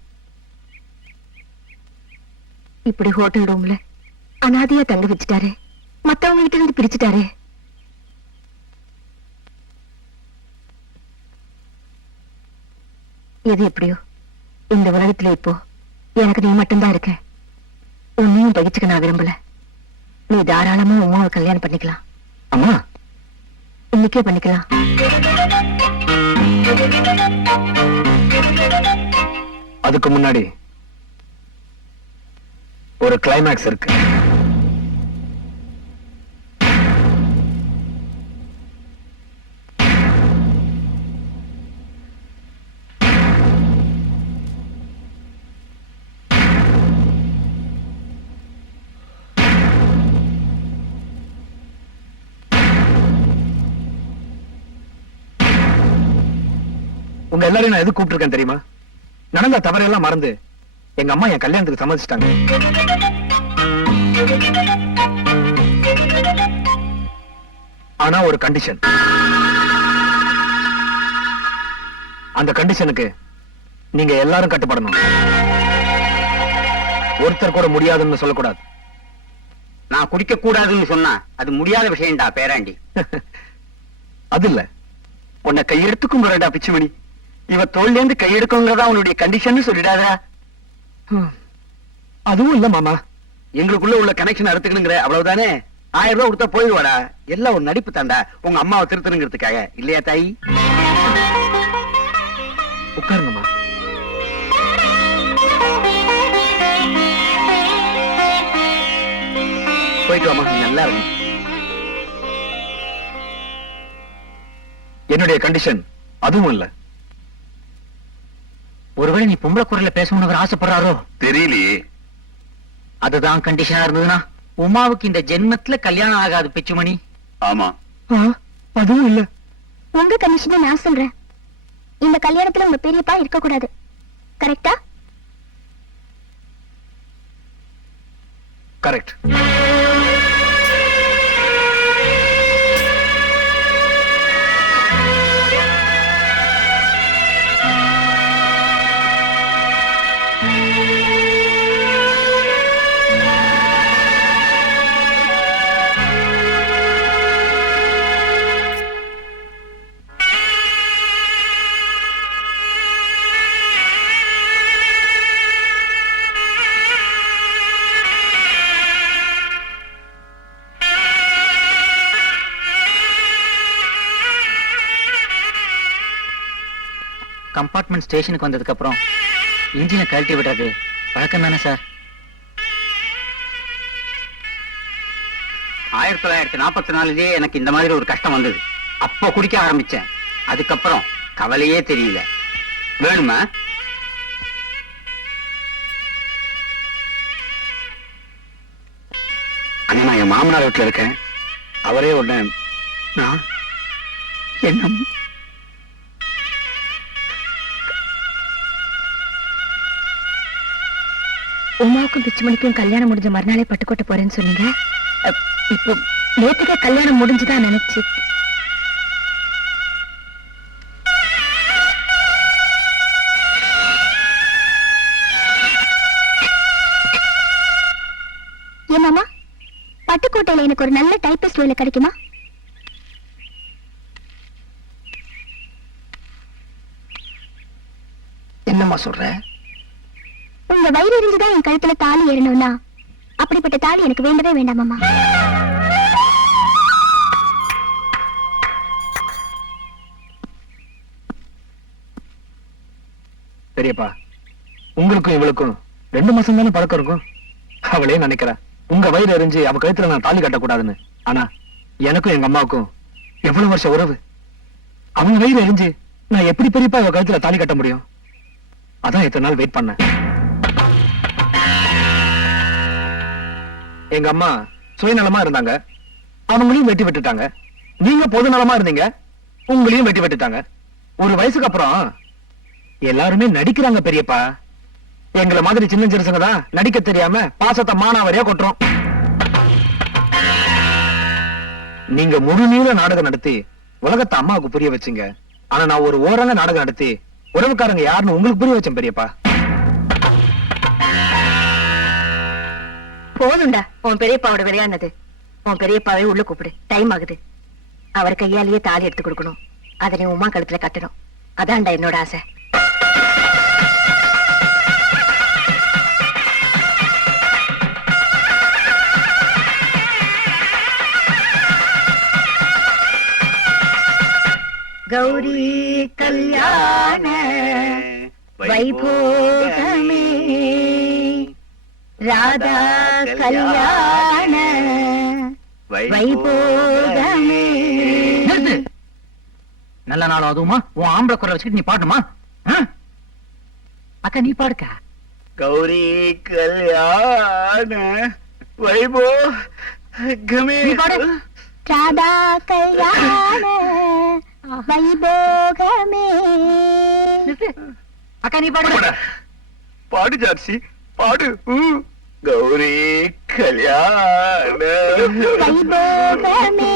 இப்படி ஹோட்டல் ரூம்ல அனாதையா தங்க வச்சுட்டாரு, மத்தவங்க கிட்ட இருந்து பிரிச்சுட்டாரு. எது எப்படியோ இந்த உலகத்துல இப்போ எனக்கு நீ மட்டும்தான் இருக்க. உன்னையும் பகிச்சுக்க நான் விரும்பல. நீ தாராளமா உமாவை கல்யாணம் பண்ணிக்கலாம். அம்மா, இன்னைக்கே பண்ணிக்கலாம். அதுக்கு முன்னாடி ஒரு கிளைமேக்ஸ் இருக்கு. உங்க எல்லாரையும் நான் எது கூப்பிட்டிருக்கேன் தெரியுமா? நடந்த தவறையெல்லாம் மறந்து எங்க அம்மா என் கல்யாணத்துக்கு சம்மதிச்சிட்டாங்க. ஆனா ஒரு கண்டிஷன். அந்த கண்டிஷனுக்கு நீங்க எல்லாரும் கட்டுப்படணும். ஒருத்தர் கூட முடியாதுன்னு சொல்லக்கூடாது. நான் குடிக்க கூடாதுன்னு சொன்னா அது முடியாத விஷயம்டா பேராண்டி. அது இல்ல, உன்னை கையெடுத்துக்கும் போறடா பிச்சுமணி. இவ தோல்ல இருந்து கையெடுக்குங்கிறதா உன்னுடைய கண்டிஷன் சொல்லிடாதா? அதுவும் இல்ல மாமா. எங்களுக்குள்ள உள்ள கனெக்ஷன் அறுத்துக்கணுங்கிற அவ்வளவுதானே. 1000 ரூபாய் கொடுத்தா போயிடுவாடா. எல்லாம் ஒரு நடிப்பு தாண்டா, உங்க அம்மாவை திருத்தணுங்கிறதுக்காக. இல்லையா தாயி? உட்காருங்கம்மா. போயிட்டு வாமா, நீ நல்லா இருக்கு. என்னுடைய கண்டிஷன் அதுவும் இல்ல. ஒருவேளை நீ பொம்பளை குரல்ல பேசணும்னு அவர் ஆசைப்படுறாரோ? தெரியலையே. அதுதான் கண்டிஷனா இருந்ததுன்னா உமாவுக்கு இந்த ஜென்மத்துல கல்யாணம் ஆகாது பிச்சுமணி. ஆமா. அதுவும் இல்ல. உங்க கண்டிஷனை நான் சொல்றேன். இந்த கல்யாணத்துல உங்க பெரியப்பா இருக்க கூடாது. கரெக்டா? கரெக்ட். கம்பார்ட்மெண்ட் ஸ்டேஷனுக்கு வந்ததுக்கு அப்புறம் இன்ஜினை கழட்டி விடுறது பழக்கம் தானே சார்? 1944 எனக்கு இந்த மாதிரி ஒரு கஷ்டம் வந்தது. அப்ப குடிக்க ஆரம்பிச்சேன். அதுக்கப்புறம் கவலையே தெரியல. வேணுமா? அண்ணா, நான் என் மாமனார் வீட்டுல இருக்கேன். அவரே உடனே நான் என்ன உமாவுக்கும் பிச்சுமணிக்கும் கல்யாணம் முடிஞ்ச மறுநாளே பட்டுக்கோட்டை போறேன்னு சொன்னீங்க. இப்போ நேற்றுக்கே கல்யாணம் முடிஞ்சுதான் நினைச்சு. ஏமாமா, பட்டுக்கோட்டையில எனக்கு ஒரு நல்ல டைப்பிஸ்ட் வேலை கிடைக்குமா? என்னம்மா சொல்ற? உங்க வயிறு எரிஞ்சுதான் என் கழுத்துல தாலி ஏறணும்னா அப்படிப்பட்ட தாலி எனக்கு வேண்டவே வேண்டாமாமா. பெரியப்பா, உங்களுக்கும் இவளுக்கும் 2 மாசம் தானே பழக்கம் இருக்கும். அவளே நினைக்கிறா உங்க வயிறு எரிஞ்சு அவ கழுத்துல நான் தாலி கட்டக்கூடாதுன்னு. ஆனா எனக்கும் எங்க அம்மாவுக்கும் எவ்வளவு வருஷம் உறவு. அவங்க வயிறு எரிஞ்சு நான் எப்படி பெரியப்பா அவ கழுத்துல தாலி கட்ட முடியும்? அதான் இத்தனை நாள் வெயிட் பண்ணேன். எங்க அம்மா சுயநலமா இருந்தாங்க, அவங்களையும் வெட்டி விட்டுட்டாங்க. நீங்க பொது நலமா இருந்தீங்க, உங்களையும் வெட்டி விட்டுட்டாங்க. ஒரு வயசுக்கு அப்புறம் எல்லாருமே நடிக்கிறாங்க பெரியப்பா. எங்களை மாதிரி சின்ன சிறுசுங்க தான் நடிக்க தெரியாம பாசத்தை மானாவரியா கொட்டுறோம். நீங்க முழு நீள நாடகம் நடத்தி உலகத்தை அம்மாவுக்கு புரிய வச்சீங்க. ஆனா நான் ஒரு ஓரங்க நாடகம் நடத்தி உறவுக்காரங்க யாருன்னு உங்களுக்கு புரிய வச்சேன் பெரியப்பா. போதுண்டா உன் பெரியப்பாவோட விளையாடுனது. உன் பெரியப்பாவே உள்ள கூப்பிடு, டைம் ஆகுது. அவர் கையாலேயே தாலி எடுத்து கொடுக்கணும். அதை நீ உமா கழுத்துல கட்டணும். அதான்டா என்னோட ஆசை. கௌரி கல்யாண வைபோகமே, ராதா கல்யாண வைபோகமே. நிறுத்து. நல்ல நாளும் அதுவுமா உன் ஆம்பளை குரல் வச்சுக்கிட்டு நீ பாடுமா? அக்கா நீ பாடுக்கா. கௌரி கல்யாண வைபோகமே. நீ பாடு. ராதா கல்யாண வைபோகமே. அக்கா நீ பாடு. பாடு ஜார்சி, பாடு. கௌரி கல்யாண வைபோகமே.